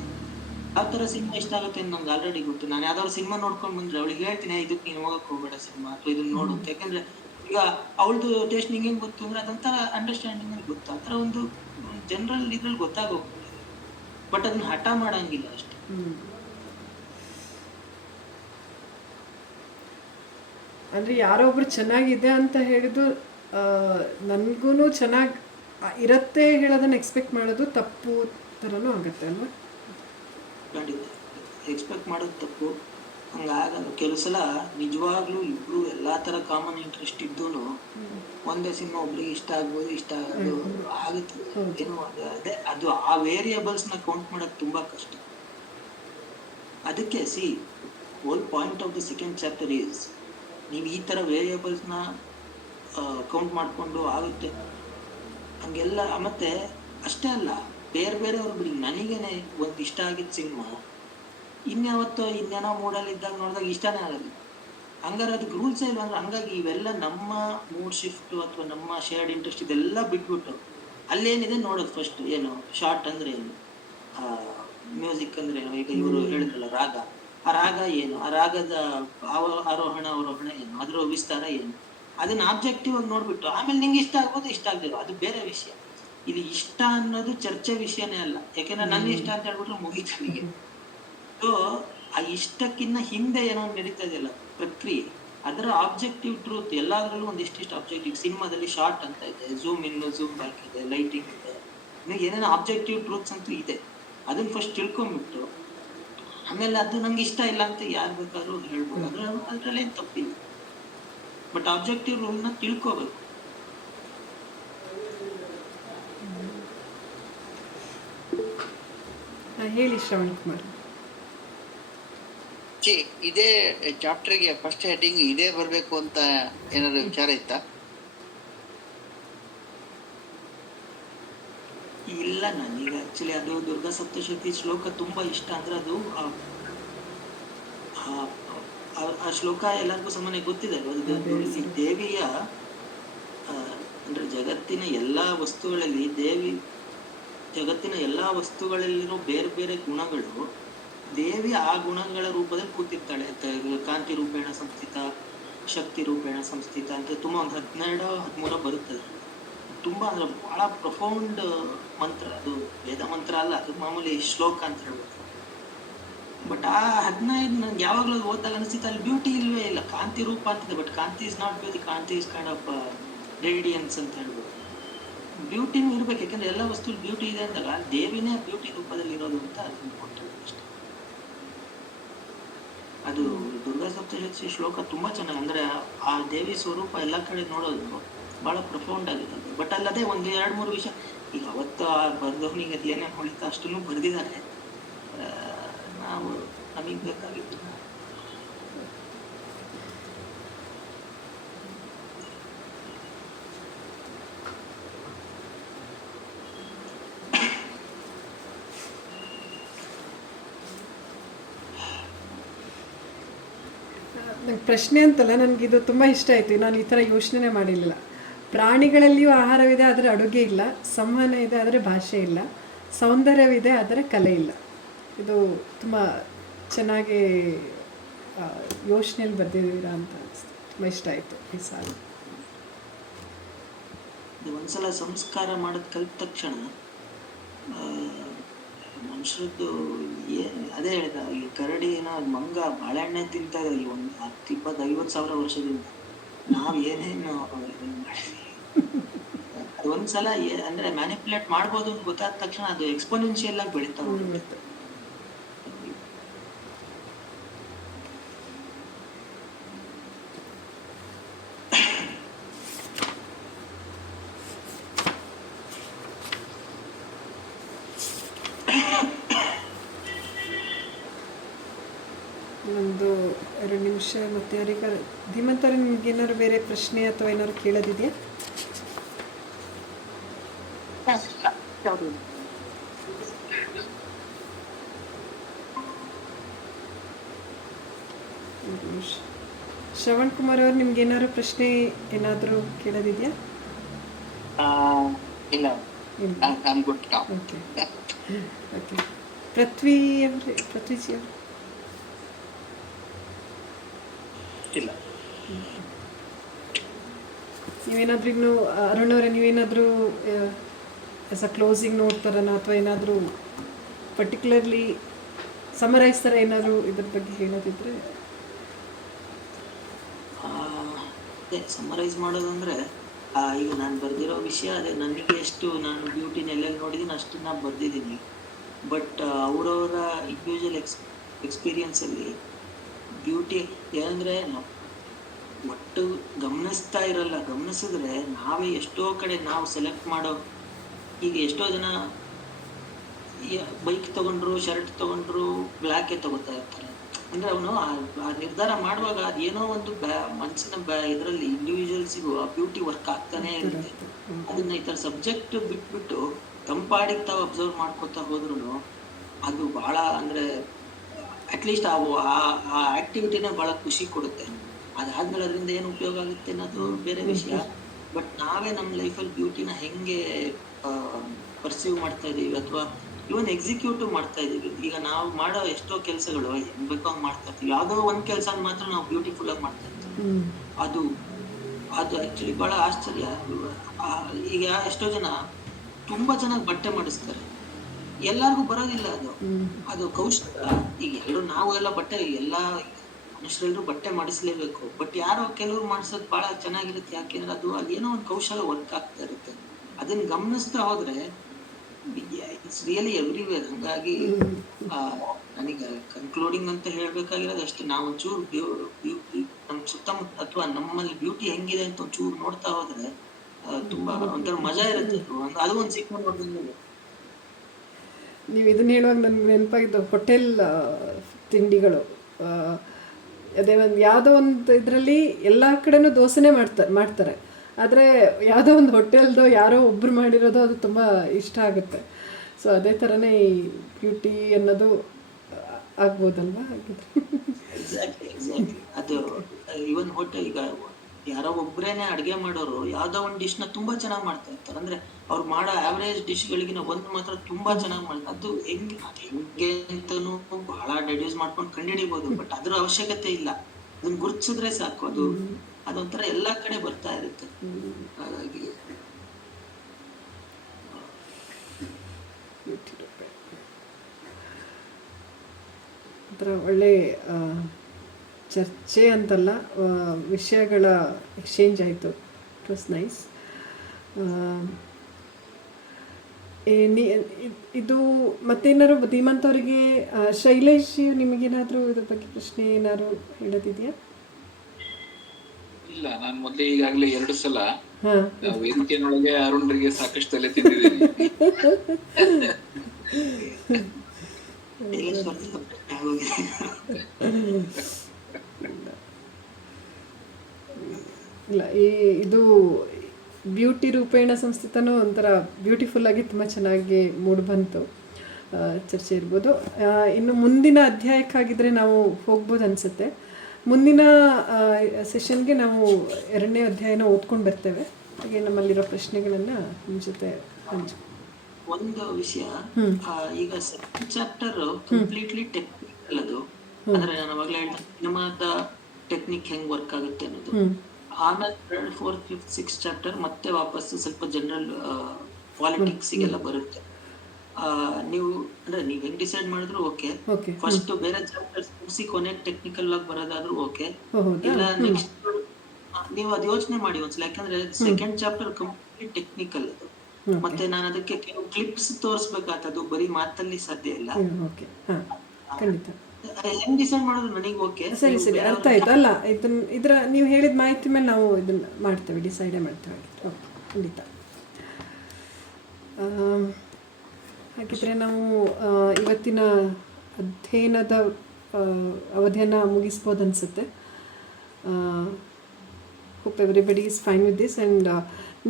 ಯಾವ ಥರ ಸಿನಿಮಾ ಇಷ್ಟ ಆಗುತ್ತೆ ಅಂತ ನಮ್ಗೆ ಆಲ್ರೆಡಿ ಗೊತ್ತು. ನಾನು ಯಾವ್ದಾದ್ರು ಸಿನಿಮಾ ನೋಡ್ಕೊಂಡು ಬಂದ್ರೆ ಅವಳಿಗೆ ಹೇಳ್ತೀನಿ ಇದಕ್ಕೆ ನೀನು ಹೋಗಕ್ಕೆ ಹೋಗ್ಬೇಡ ಸಿನಿಮಾ, ಅಥವಾ ಇದನ್ನ ನೋಡು ಅಂತ. ಯಾಕಂದ್ರೆ ಈಗ ಅವಳದು ಟೇಸ್ಟ್ ನಿಂಗೆ ಹೆಂಗೆ ಗೊತ್ತು ಅಂದ್ರೆ ಅದೊಂಥರ ಅಂಡರ್ಸ್ಟ್ಯಾಂಡಿಂಗ್ ಅಲ್ಲಿ ಗೊತ್ತು. ಆ ಥರ ಒಂದು ಜನರಲ್ ಇದ್ರಲ್ಲಿ ಗೊತ್ತಾಗೋಗ್ತದೆ. ಬಟ್ ಅದನ್ನ ಹಠ ಮಾಡಂಗಿಲ್ಲ ಅಷ್ಟೇ. ಅಂದರೆ ಯಾರೊಬ್ರು ಚೆನ್ನಾಗಿದೆ ಅಂತ ಹೇಳಿದ್ದು ನನಗೂ ಚೆನ್ನಾಗಿ ಇರತ್ತೆ ಹೇಳೋದನ್ನು ಎಕ್ಸ್ಪೆಕ್ಟ್ ಮಾಡೋದು ತಪ್ಪು ಥರನೂ ಆಗುತ್ತೆ ಅಲ್ವಾ? ಖಂಡಿತ ಎಕ್ಸ್ಪೆಕ್ಟ್ ಮಾಡೋದು ತಪ್ಪು. ಹಂಗಾಗಲ್ಲ. ಕೆಲವು ಸಲ ನಿಜವಾಗ್ಲೂ ಇಬ್ರು ಎಲ್ಲಾ ತರ ಕಾಮನ್ ಇಂಟ್ರೆಸ್ಟ್ ಇದ್ದೂನು ಒಂದೇ ಸಿನಿಮಾ ಒಬ್ರಿಗೆ ಇಷ್ಟ ಆಗ್ಬೋದು, ಇಷ್ಟ ಆಗೋದು ಆಗುತ್ತೆ. ಏನು ಅದೇ ಅದು ಆ ವೇರಿಯಬಲ್ಸ್ ನ ಕೌಂಟ್ ಮಾಡೋದು ತುಂಬಾ ಕಷ್ಟ. ಅದಕ್ಕೆ hole point of the second chapter is ನೀವು ಈ ತರ ವೇರಿಯಬಲ್ಸ್ ನ ಕೌಂಟ್ ಮಾಡ್ಕೊಂಡು ಆಗುತ್ತೆ ಹಂಗೆಲ್ಲ. ಮತ್ತೆ ಅಷ್ಟೇ ಅಲ್ಲ, ಬೇರೆ ಅವ್ರು ಬಿಡಿ, ನನಗೇನೆ ಒಂದು ಇಷ್ಟ ಆಗಿದ್ದ ಸಿನಿಮಾ ಇನ್ನೇನೋ ಮೂಡಲ್ಲಿ ಇದ್ದಾಗ ನೋಡಿದಾಗ ಇಷ್ಟನೇ ಆಗಲ್ಲ. ಹಂಗಾರೆ ಅದಕ್ಕೆ ರೂಲ್ಸೇ ಇಲ್ಲ ಅಂದ್ರೆ. ಹಂಗಾಗಿ ಇವೆಲ್ಲ ನಮ್ಮ ಮೂಡ್ ಶಿಫ್ಟ್ ಅಥವಾ ನಮ್ಮ ಶೇರ್ಡ್ ಇಂಟ್ರೆಸ್ಟ್ ಇದೆಲ್ಲ ಬಿಟ್ಬಿಟ್ಟು ಅಲ್ಲೇನಿದೆ ನೋಡೋದು ಫಸ್ಟ್. ಏನು ಶಾರ್ಟ್ ಅಂದ್ರೆ ಏನು, ಮ್ಯೂಸಿಕ್ ಅಂದ್ರೆ ಏನು. ಈಗ ಇವರು ಹೇಳಿದ್ರಲ್ಲ ರಾಗ, ಆ ರಾಗ ಏನು, ಆ ರಾಗದ ಆರೋಹಣ ಅವರೋಹಣ ಏನು, ಅದರ ವಿಸ್ತಾರ ಏನು, ಅದನ್ನ ಆಬ್ಜೆಕ್ಟಿವ್ ಆಗಿ ನೋಡ್ಬಿಟ್ಟು ಆಮೇಲೆ ನಿಂಗೆ ಇಷ್ಟ ಆಗ್ಬೋದು ಇಷ್ಟ ಆಗದಿರೋ ಅದು ಬೇರೆ ವಿಷಯ. ಇದು ಇಷ್ಟ ಅನ್ನೋದು ಚರ್ಚೆ ವಿಷಯನೇ ಅಲ್ಲ, ಯಾಕೆಂದ್ರೆ ನನ್ನ ಇಷ್ಟ ಅಂತ ಹೇಳ್ಬಿಟ್ರೆ ಮುಗೀತು ನನಗೆ. ಸೊ ಆ ಇಷ್ಟಕ್ಕಿಂತ ಹಿಂದೆ ಏನೋ ನಡೀತಾ ಇದೆಯಲ್ಲ ಪ್ರಕ್ರಿಯೆ, ಅದರ ಆಬ್ಜೆಕ್ಟಿವ್ ಟ್ರೂತ್ ಎಲ್ಲಾದ್ರಲ್ಲೂ ಒಂದಿಷ್ಟಿಷ್ಟು ಆಬ್ಜೆಕ್ಟಿವ್. ಸಿನಿಮಾದಲ್ಲಿ ಶಾರ್ಟ್ ಅಂತ ಇದೆ, ಝೂಮ್ ಇನ್ ಝೂಮ್ ಬ್ಯಾಕ್ ಇದೆ, ಲೈಟಿಂಗ್ ಇದೆ, ಏನೇನೋ ಆಬ್ಜೆಕ್ಟಿವ್ ಟ್ರೂತ್ಸ್ ಅಂತೂ ಇದೆ. ಅದನ್ನ ಫಸ್ಟ್ ತಿಳ್ಕೊಂಡ್ಬಿಟ್ಟು ಆಮೇಲೆ ಅದು ನಂಗೆ ಇಷ್ಟ ಇಲ್ಲ ಅಂತ ಯಾರು ಬೇಕಾದ್ರೂ ಹೇಳ್ಬೋದು, ಅದ್ರಲ್ಲಿ ಏನ್ ತಪ್ಪಿಲ್ಲ. ಬಟ್ ಆಬ್ಜೆಕ್ಟಿವ್ ರೂಲ್ನ ತಿಳ್ಕೋಬೇಕು. ಹೇಳಿ ಶ್ರವಣ್ ಕುಮಾರ್. ಇದೇ ಚಾಪ್ಟರ್ಗೆ ಫಸ್ಟ್ ಹೆಡ್ಡಿಂಗ್ ಇದೇ ಬರ್ಬೇಕು ಅಂತ ಏನಾದ್ರು ವಿಚಾರ ಇತ್ತಾ? ಇಲ್ಲ, ನನಗೆ ಆಕ್ಚುಲಿ ಅದು ದುರ್ಗಾ ಸಪ್ತಶತಿ ಶ್ಲೋಕ ತುಂಬಾ ಇಷ್ಟ. ಅಂದ್ರೆ ಅದು ಆ ಶ್ಲೋಕ ಎಲ್ಲರಿಗೂ ಸಾಮಾನ್ಯ ಗೊತ್ತಿದೆ. ಅದು ದೇವಿಯ ಅಂದ್ರೆ ಜಗತ್ತಿನ ಎಲ್ಲಾ ವಸ್ತುಗಳಲ್ಲಿ ಜಗತ್ತಿನ ಎಲ್ಲಾ ವಸ್ತುಗಳಲ್ಲಿರೋ ಬೇರೆ ಬೇರೆ ಗುಣಗಳು ದೇವಿ ಆ ಗುಣಗಳ ರೂಪದಲ್ಲಿ ಕೂತಿರ್ತಾಳೆ. ಕಾಂತಿ ರೂಪೇಣ ಸಂಸ್ಥಿತ, ಶಕ್ತಿ ರೂಪೇಣ ಸಂಸ್ಥಿತ ಅಂತ ತುಂಬಾ ಒಂದು 12-13 ಬರುತ್ತದೆ. ತುಂಬಾ ಅಂದ್ರೆ ಬಹಳ ಪ್ರೊಫೌಂಡ್ ಮಂತ್ರ. ಅದು ವೇದ ಮಂತ್ರ ಅಲ್ಲ, ಅದು ಮಾಮೂಲಿ ಶ್ಲೋಕ ಅಂತ ಹೇಳ್ಬೋದು. ಬಟ್ ಆ 15 ನನ್ಗೆ ಯಾವಾಗ್ಲೂ ಓದ್ದಾಗ ಅನಿಸ್ತಿತ್ತು ಅಲ್ಲಿ ಬ್ಯೂಟಿ ಇಲ್ವೇ ಇಲ್ಲ. ಕಾಂತಿ ರೂಪ ಅಂತಿದೆ, ಬಟ್ ಕಾಂತಿ ಇಸ್ ನಾಟ್ ಬ್ಯೂಟಿ, ಕಾಂತಿ ಇಸ್ ಕೈಂಡ್ ಆಫ್ ರೇಡಿಯನ್ಸ್ ಅಂತ ಹೇಳ್ಬೋದು. ಬ್ಯೂಟಿನೂ ಇರ್ಬೇಕು, ಯಾಕಂದ್ರೆ ಎಲ್ಲ ವಸ್ತು ಬ್ಯೂಟಿ ಇದೆ ಅಂದಾಗ ದೇವಿನೇ ಬ್ಯೂಟಿ ರೂಪದಲ್ಲಿ ಇರೋದು ಅಂತ ಅನ್ಕೊಂಡ್ರೆ ಅಷ್ಟೇ. ಅದು ದುರ್ಗಾ ಸಪ್ತಶತಿ ಶ್ಲೋಕ ತುಂಬಾ ಚೆನ್ನಾಗಿ, ಅಂದ್ರೆ ಆ ದೇವಿ ಸ್ವರೂಪ ಎಲ್ಲಾ ಕಡೆ ನೋಡೋದು ಬಹಳ ಪ್ರೊಫೌಂಡ್ ಆಗಿದೆ. ಬಟ್ ಅಲ್ಲದೆ ಒಂದು 2-3 ವಿಷಯ ಈಗ ಅವತ್ತು ಆ ಬರ್ದವನಿಗೆ ಅದು ಏನೇನು ಹೊಳಿತ ಅಷ್ಟನ್ನು ಬರೆದಿದ್ದಾರೆ. ನಾವು ನಮಗ್ ಬೇಕಾಗಿತ್ತು. ನಂಗೆ ಪ್ರಶ್ನೆ ಅಂತಲ್ಲ, ನನಗಿದು ತುಂಬ ಇಷ್ಟ ಆಯಿತು. ನಾನು ಈ ಥರ ಯೋಚನೆ ಮಾಡಿರಲಿಲ್ಲ. ಪ್ರಾಣಿಗಳಲ್ಲಿಯೂ ಆಹಾರವಿದೆ ಆದರೆ ಅಡುಗೆ ಇಲ್ಲ, ಸಂವಹನ ಇದೆ ಆದರೆ ಭಾಷೆ ಇಲ್ಲ, ಸೌಂದರ್ಯವಿದೆ ಆದರೆ ಕಲೆ ಇಲ್ಲ. ಇದು ತುಂಬ ಚೆನ್ನಾಗಿ ಯೋಚನೆಯಲ್ಲಿ ಬರೆದಿದ್ದೀರಾ ಅಂತ ಅನಿಸ್ತು. ತುಂಬ ಇಷ್ಟ ಆಯಿತು ಈ ಸಾಲು. ಒಂದ್ಸಲ ಸಂಸ್ಕಾರ ಮಾಡೋದು ಕಲಿತ ತಕ್ಷಣ ಮನುಷ್ಯರದ್ದು ಅದೇ ಹೇಳಿದ, ಈ ಕರಡಿನ ಮಂಗ ಬಾಳೆಹಣ್ಣೆ ತಿಂತಾ ಇದೆ ಈ 10-20-50 ಸಾವಿರ ವರ್ಷದಿಂದ. ನಾವ್ ಏನೇನು ಅದು ಒಂದ್ಸಲ ಅಂದ್ರೆ ಮ್ಯಾನಿಪುಲೇಟ್ ಮಾಡ್ಬೋದು ಅಂತ ಗೊತ್ತಾದ ತಕ್ಷಣ ಅದು ಎಕ್ಸ್ಪೋನೆನ್ಷಿಯಲ್ ಆಗಿ ಬೆಳೀತಾ ಹೋಗುತ್ತೆ. ಒಂದು 2 ನಿಮಿಷ. ಮತ್ತು ಯಾರಿಗಾರು ಧೀಮಂತರ ನಿಮ್ಗೆ ಏನಾದ್ರು ಬೇರೆ ಪ್ರಶ್ನೆ ಅಥವಾ ಏನಾದ್ರು ಕೇಳೋದಿದೆಯಾ? ಶ್ರವಣ್ ಕುಮಾರ್ ಅವ್ರು, ನಿಮ್ಗೆ ಏನಾದ್ರು ಪ್ರಶ್ನೆ ಏನಾದರೂ ಕೇಳೋದಿದೆಯಾ? ಇಲ್ಲ. Okay okay. ಪೃಥ್ವಿ ಅವರೇ, ಪೃಥ್ವಿಜಿ ಅವರು ಇಲ್ಲ. ನೀವೇನಾದರೂ ಇನ್ನು ಅರುಣ್ ಅವರೇ, ನೀವೇನಾದರೂ ಆಸ್ ಅ ಕ್ಲೋಸಿಂಗ್ ನೋಟ್ ಥರನ ಅಥವಾ ಏನಾದರೂ ಪರ್ಟಿಕ್ಯುಲರ್ಲಿ ಸಮರೈಸ್ ಥರ ಏನಾದರೂ ಇದ್ರ ಬಗ್ಗೆ ಹೇಳೋದಿದ್ರೆ? ಸಮರೈಸ್ ಮಾಡೋದಂದ್ರೆ ಈಗ ನಾನು ಬರ್ದಿರೋ ವಿಷಯ ಅದೇ. ನನಗೆ ಎಷ್ಟು ನಾನು ಬ್ಯೂಟಿನ ಎಲ್ಲೆಲ್ಲಿ ನೋಡಿದ್ದೀನಿ ಅಷ್ಟನ್ನ ಬರ್ದಿದ್ದೀನಿ. ಬಟ್ ಅವರವರ ಇಂಡಿವಿಜುವಲ್ ಎಕ್ಸ್ಪೀರಿಯನ್ಸಲ್ಲಿ ಬ್ಯೂಟಿ ಏನಂದ್ರೆ ಒಟ್ಟು ಗಮನಿಸ್ತಾ ಇರಲ್ಲ. ಗಮನಿಸಿದ್ರೆ ನಾವೇ ಎಷ್ಟೋ ಕಡೆ ನಾವು ಸೆಲೆಕ್ಟ್ ಮಾಡೋ, ಈಗ ಎಷ್ಟೋ ಜನ ಬೈಕ್ ತಗೊಂಡ್ರು, ಶರ್ಟ್ ತಗೊಂಡ್ರು, ಬ್ಲ್ಯಾಕೆ ತಗೋತಾ ಇರ್ತಾರೆ. ಅಂದ್ರೆ ಅವನು ಆ ನಿರ್ಧಾರ ಮಾಡುವಾಗ ಅದೇನೋ ಒಂದು ಮನಸ್ಸಿನ ಇದರಲ್ಲಿ ಇಂಡಿವಿಜುವಲ್ಸಿಗೂ ಆ ಬ್ಯೂಟಿ ವರ್ಕ್ ಆಗ್ತಾನೆ ಇರುತ್ತೆ. ಅದನ್ನ ಈ ತರ ಸಬ್ಜೆಕ್ಟ್ ಬಿಟ್ಬಿಟ್ಟು ತಂಪಾಡಿಗೆ ತಾವು ಅಬ್ಸರ್ವ್ ಮಾಡ್ಕೊತಾ ಹೋದ್ರು ಅದು ಬಹಳ ಅಂದ್ರೆ ಅಟ್ಲೀಸ್ಟ್ ಆ ಆಕ್ಟಿವಿಟಿನೇ ಬಹಳ ಖುಷಿ ಕೊಡುತ್ತೆ. ಅದಾದ್ಮೇಲೆ ಅದರಿಂದ ಏನು ಉಪಯೋಗ ಆಗುತ್ತೆ ಅನ್ನೋದು ಬೇರೆ ವಿಷಯ. ಬಟ್ ನಾವೇ ನಮ್ಮ ಲೈಫಲ್ಲಿ ಬ್ಯೂಟಿನ ಹೆಂಗೆ ಪರ್ಸೀವ್ ಮಾಡ್ತಾ ಇದೀವಿ ಅಥವಾ ಇವನ್ ಎಕ್ಸಿಕ್ಯೂಟಿವ್ ಮಾಡ್ತಾ ಇದೀವಿ. ಈಗ ನಾವು ಮಾಡೋ ಎಷ್ಟೋ ಕೆಲಸಗಳು ಹೆಂಗ್ ಬೇಕೋ ಹಂಗ್ ಮಾಡ್ತಾ ಇರ್ತೀವಿ. ಯಾವ್ದೋ ಒಂದ್ ಕೆಲಸ ಮಾತ್ರ ನಾವು ಬ್ಯೂಟಿಫುಲ್ ಆಗಿ ಮಾಡ್ತಾ ಇರ್ತೀವಿ. ಅದು ಆಕ್ಚುಲಿ ಬಹಳ ಆಶ್ಚರ್ಯ. ಈಗ ಎಷ್ಟೋ ಜನ ತುಂಬಾ ಚೆನ್ನಾಗಿ ಬಟ್ಟೆ ಮಾಡಿಸ್ತಾರೆ. ಎಲ್ಲಾರ್ಗೂ ಬರೋದಿಲ್ಲ ಅದು. ಅದು ಕೌಶಲ. ಈಗ ಎಲ್ಲರೂ ನಾವು ಎಲ್ಲ ಬಟ್ಟೆ ಎಲ್ಲಾ ಮನುಷ್ಯರೆಲ್ಲರೂ ಬಟ್ಟೆ ಮಾಡಿಸ್ಲೇಬೇಕು. ಬಟ್ ಯಾರೋ ಕೆಲವ್ರು ಮಾಡಿಸೋದು ಬಹಳ ಚೆನ್ನಾಗಿರುತ್ತೆ. ಯಾಕೆಂದ್ರೆ ಅದು ಅಲ್ಲಿ ಏನೋ ಒಂದು ಕೌಶಲ ವರ್ಕ್ ಆಗ್ತಾ ಇರುತ್ತೆ. ಅದನ್ನ ಗಮನಿಸ್ತಾ ಹೋದ್ರೆ ಇಟ್ಸ್ ರಿಯಲಿ ಎವ್ರಿವೇರ್. ಹಂಗಾಗಿ ನನಗೆ ಕನ್ಕ್ಲೂಡಿಂಗ್ ಅಂತ ಹೇಳ್ಬೇಕಾಗಿರೋದು ಅಷ್ಟೇ. ನಾವು ಒಂಚೂರು ನಮ್ಮ ಸುತ್ತಮುತ್ತ ಅಥವಾ ನಮ್ಮಲ್ಲಿ ಬ್ಯೂಟಿ ಹೆಂಗಿದೆ ಅಂತ ಒಂಚೂರು ನೋಡ್ತಾ ಹೋದ್ರೆ ತುಂಬಾ ಒಂಥರ ಮಜಾ ಇರುತ್ತೆ. ಅದು ಒಂದು ಸಿಕ್ಕ ನೋಡಿದ್ರೆ ನೀವು ಇದನ್ನ ಹೇಳುವಾಗ ನನಗೆ ನೆನಪಾಗಿದ್ದು ಹೋಟೆಲ್ ತಿಂಡಿಗಳು. ಅದೇ ಒಂದು ಯಾವುದೋ ಒಂದು ಇದರಲ್ಲಿ ಎಲ್ಲ ಕಡೆನೂ ದೋಸೆನೇ ಮಾಡ್ತಾರೆ. ಆದರೆ ಯಾವುದೋ ಒಂದು ಹೋಟೆಲ್ದು ಯಾರೋ ಒಬ್ಬರು ಮಾಡಿರೋದು ಅದು ತುಂಬ ಇಷ್ಟ ಆಗುತ್ತೆ. ಸೊ ಅದೇ ಥರನೇ ಈ ಬ್ಯೂಟಿ ಅನ್ನೋದು ಆಗ್ಬೋದಲ್ವಾ? ಎಕ್ಸಾಕ್ಟ್ಲಿ ಅದು ಇವನ್ ಹೋಟೆಲ್ ಈಗ ಯಾರೋ ಒಬ್ರೇನೆ ಅಡ್ಗೆ ಮಾಡೋರು ಯಾವ್ದೋ ಒಂದ್ ಡಿಶ್ ನ ತುಂಬಾ ಚೆನ್ನಾಗಿ ಮಾಡ್ತಾ ಇರ್ತಾರೆ. ಅಂದ್ರೆ ಅವ್ರು ಮಾಡೋ ಆವರೇಜ್ ಡಿಶ್ ಗಳಿಗಿನ ಒಂದ್ ಮಾತ್ರ ತುಂಬಾ ಚೆನ್ನಾಗಿ ಮಾಡ್ತಾರೆ. ಅದು ಹೆಂಗೆ ಅಂತಾನು ಬಹಳ ಡೆಡ್ಯೂಸ್ ಮಾಡ್ಕೊಂಡು ಕಂಡುಹಿಡಿಬಹುದು. ಬಟ್ ಅದ್ರ ಅವಶ್ಯಕತೆ ಇಲ್ಲ. ಅದನ್ನ ಗುರುತಿಸಿದ್ರೆ ಸಾಕು. ಅದೊಂಥರ ಎಲ್ಲಾ ಕಡೆ ಬರ್ತಾ ಇರುತ್ತೆ. ಹಾಗಾಗಿ ಒಂಥರ ಒಳ್ಳೆ ಚರ್ಚೆ ಅಂತಲ್ಲ, ವಿಷಯಗಳ ಎಕ್ಸ್ಚೇಂಜ್ ಆಯಿತು. It was nice. ಇದು ಮತ್ತೇನಾದ್ರು ಧೀಮಂತ್ ಅವರಿಗೆ, ಶೈಲೇಶ್ ನಿಮಗೇನಾದರೂ ಇದ್ರ ಬಗ್ಗೆ ಪ್ರಶ್ನೆ ಏನಾದ್ರು ಹೇಳೋದಿದೆಯಾ? ಇಲ್ಲ, ನಾನು ಮೊದಲೇ ಈಗಾಗಲೇ 2 ಸಲ ವೇದಿಕೆಯೊಳಗೆ ಅರುಣ್ರಿಗೆ ಸಾಕಷ್ಟು ತಲೆ ತಿಂದಿದ್ದೀನಿ. ಇಲ್ಲ, ಇದು ಬ್ಯೂಟಿ ರೂಪೇಣ ಸಂಸ್ಥಿತನೂ ಒಂಥರ ಬ್ಯೂಟಿಫುಲ್ಲಾಗಿ ತುಂಬ ಚೆನ್ನಾಗಿ ಮೂಡಿಬಂತು. ಚರ್ಚೆ ಇರ್ಬೋದು. ಇನ್ನು ಮುಂದಿನ ಅಧ್ಯಾಯಕ್ಕಾಗಿದ್ದರೆ ನಾವು ಹೋಗ್ಬೋದು ಅನಿಸುತ್ತೆ. ಮುಂದಿನ ಸೆಷನ್ಗೆ ನಾವು 2ನೇ ಅಧ್ಯಾಯನ ಓದ್ಕೊಂಡು ಬರ್ತೇವೆ. ಹಾಗೆ ನಮ್ಮಲ್ಲಿರೋ ಪ್ರಶ್ನೆಗಳನ್ನು ನಿಮ್ಮ ಜೊತೆ ಒಂದು ವಿಷಯ, ಈಗ ಸೆಕೆಂಡ್ ಚಾಪ್ಟರ್ ಕಂಪ್ಲೀಟ್ಲಿ ಟೆಕ್ನಿಕಲ್. ಅದು ಅಂದ್ರೆ ನಾನು ಅವಾಗಲೇ ಹೇಳಿದೆ ಸಿನಿಮಾದ ಟೆಕ್ನಿಕ್ ಹೆಂಗ್ ವರ್ಕ್ ಆಗುತ್ತೆ ಅನ್ನೋದು. ಆಮೇಲೆ 3rd, 4th, 5th, 6th chapter ಮತ್ತೆ ವಾಪಸ್ ಸ್ವಲ್ಪ ಜನರಲ್ ಪಾಲಿಟಿಕ್ಸ್ ಗೆಲ್ಲ ಬರುತ್ತೆ. ನೀವು ಅಂದ್ರೆ ನೀವ್ ಹೆಂಗ್ ಡಿಸೈಡ್ ಮಾಡಿದ್ರು ಓಕೆ. ಫಸ್ಟ್ ಬೇರೆ ಚಾಪ್ಟರ್ಸ್ ಮುಗಿಸಿ ಕೊನೆಗೆ ಟೆಕ್ನಿಕಲ್ ಆಗಿ ಬರೋದಾದ್ರೂ ಓಕೆ. ಇಲ್ಲ ನೆಕ್ಸ್ಟ್ ನೀವು ಅದು ಯೋಚನೆ ಮಾಡಿ ಒಂದ್ಸಲ. ಯಾಕಂದ್ರೆ ಸೆಕೆಂಡ್ ಚಾಪ್ಟರ್ ಕಂಪ್ಲೀಟ್ ಟೆಕ್ನಿಕಲ್ ಅದು. ಮತ್ತೆ ನಾನು ಅದಕ್ಕೆ ಕೆಲವು ಕ್ಲಿಪ್ಸ್ ತೋರಿಸ್ಬೇಕಾಗ್ತದೆ, ಬರೀ ಮಾತಲ್ಲಿ ಸಾಧ್ಯ ಇಲ್ಲ. ಹೆಂಗ್ ಡಿಸೈಡ್ ಮಾಡೋದು ನನಗೆ ಓಕೆ. ಸರಿ, ಅರ್ಥ ಆಯ್ತು. ಅಲ್ಲ, ಇದ್ರ ನೀವು ಹೇಳಿದ ಮಾಹಿತಿ ಮೇಲೆ ನಾವು ಇದನ್ನ ಮಾಡ್ತೇವೆ, ಡಿಸೈಡೇ ಮಾಡ್ತೇವೆ. ಓಕೆ, ಖಂಡಿತ. ಹಾಗಿದ್ರೆ ನಾವು ಇವತ್ತಿನ ಅಧ್ಯಯನದ ಅವಧಿಯನ್ನು ಮುಗಿಸ್ಬೋದು ಅನಿಸುತ್ತೆ. Hope everybody is fine with this. And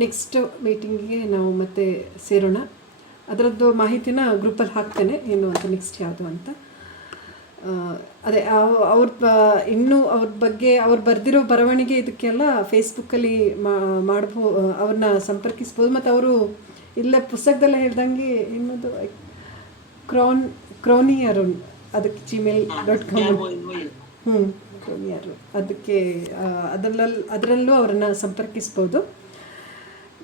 next ಮೀಟಿಂಗಿಗೆ ನಾವು ಮತ್ತೆ ಸೇರೋಣ. ಅದರದ್ದು ಮಾಹಿತಿನ ಗ್ರೂಪಲ್ಲಿ ಹಾಕ್ತೇನೆ, ಏನು ಅಂತ ನೆಕ್ಸ್ಟ್ ಯಾವುದು ಅಂತ. ಅದೇ ಇನ್ನೂ ಅವ್ರ ಬಗ್ಗೆ ಅವ್ರು ಬರೆದಿರೋ ಬರವಣಿಗೆ ಇದಕ್ಕೆಲ್ಲ ಫೇಸ್ಬುಕ್ಕಲ್ಲಿ ಅವ್ರನ್ನ ಸಂಪರ್ಕಿಸ್ಬೋದು. ಮತ್ತು ಅವರು ಇಲ್ಲೇ ಪುಸ್ತಕದಲ್ಲೇ ಹೇಳ್ದಂಗೆ ಇನ್ನೊಂದು ಕ್ರೋನಿ ಅರುಣ್, ಅದಕ್ಕೆ gmail.com. ಕ್ರೋನಿ ಅರುಣ್, ಅದಕ್ಕೆ ಅದರಲ್ಲೂ ಅವರನ್ನು ಸಂಪರ್ಕಿಸ್ಬೋದು.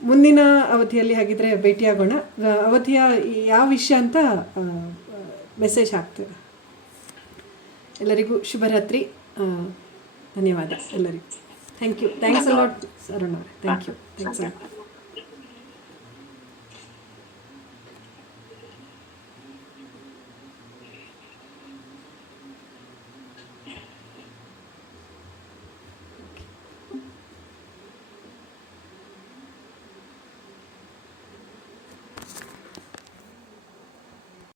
ಮುಂದಿನ ಅವಧಿಯಲ್ಲಿ ಹಾಗಿದ್ರೆ ಭೇಟಿಯಾಗೋಣ. ಅವಧಿಯ ಯಾವ ವಿಷಯ ಅಂತ ಮೆಸೇಜ್ ಹಾಕ್ತೇವೆ. ಎಲ್ಲರಿಗೂ ಶುಭರಾತ್ರಿ. ಧನ್ಯವಾದ ಎಲ್ಲರಿಗೂ. Thank you. Thanks a lot Arun ಅವರೇ. Thank you.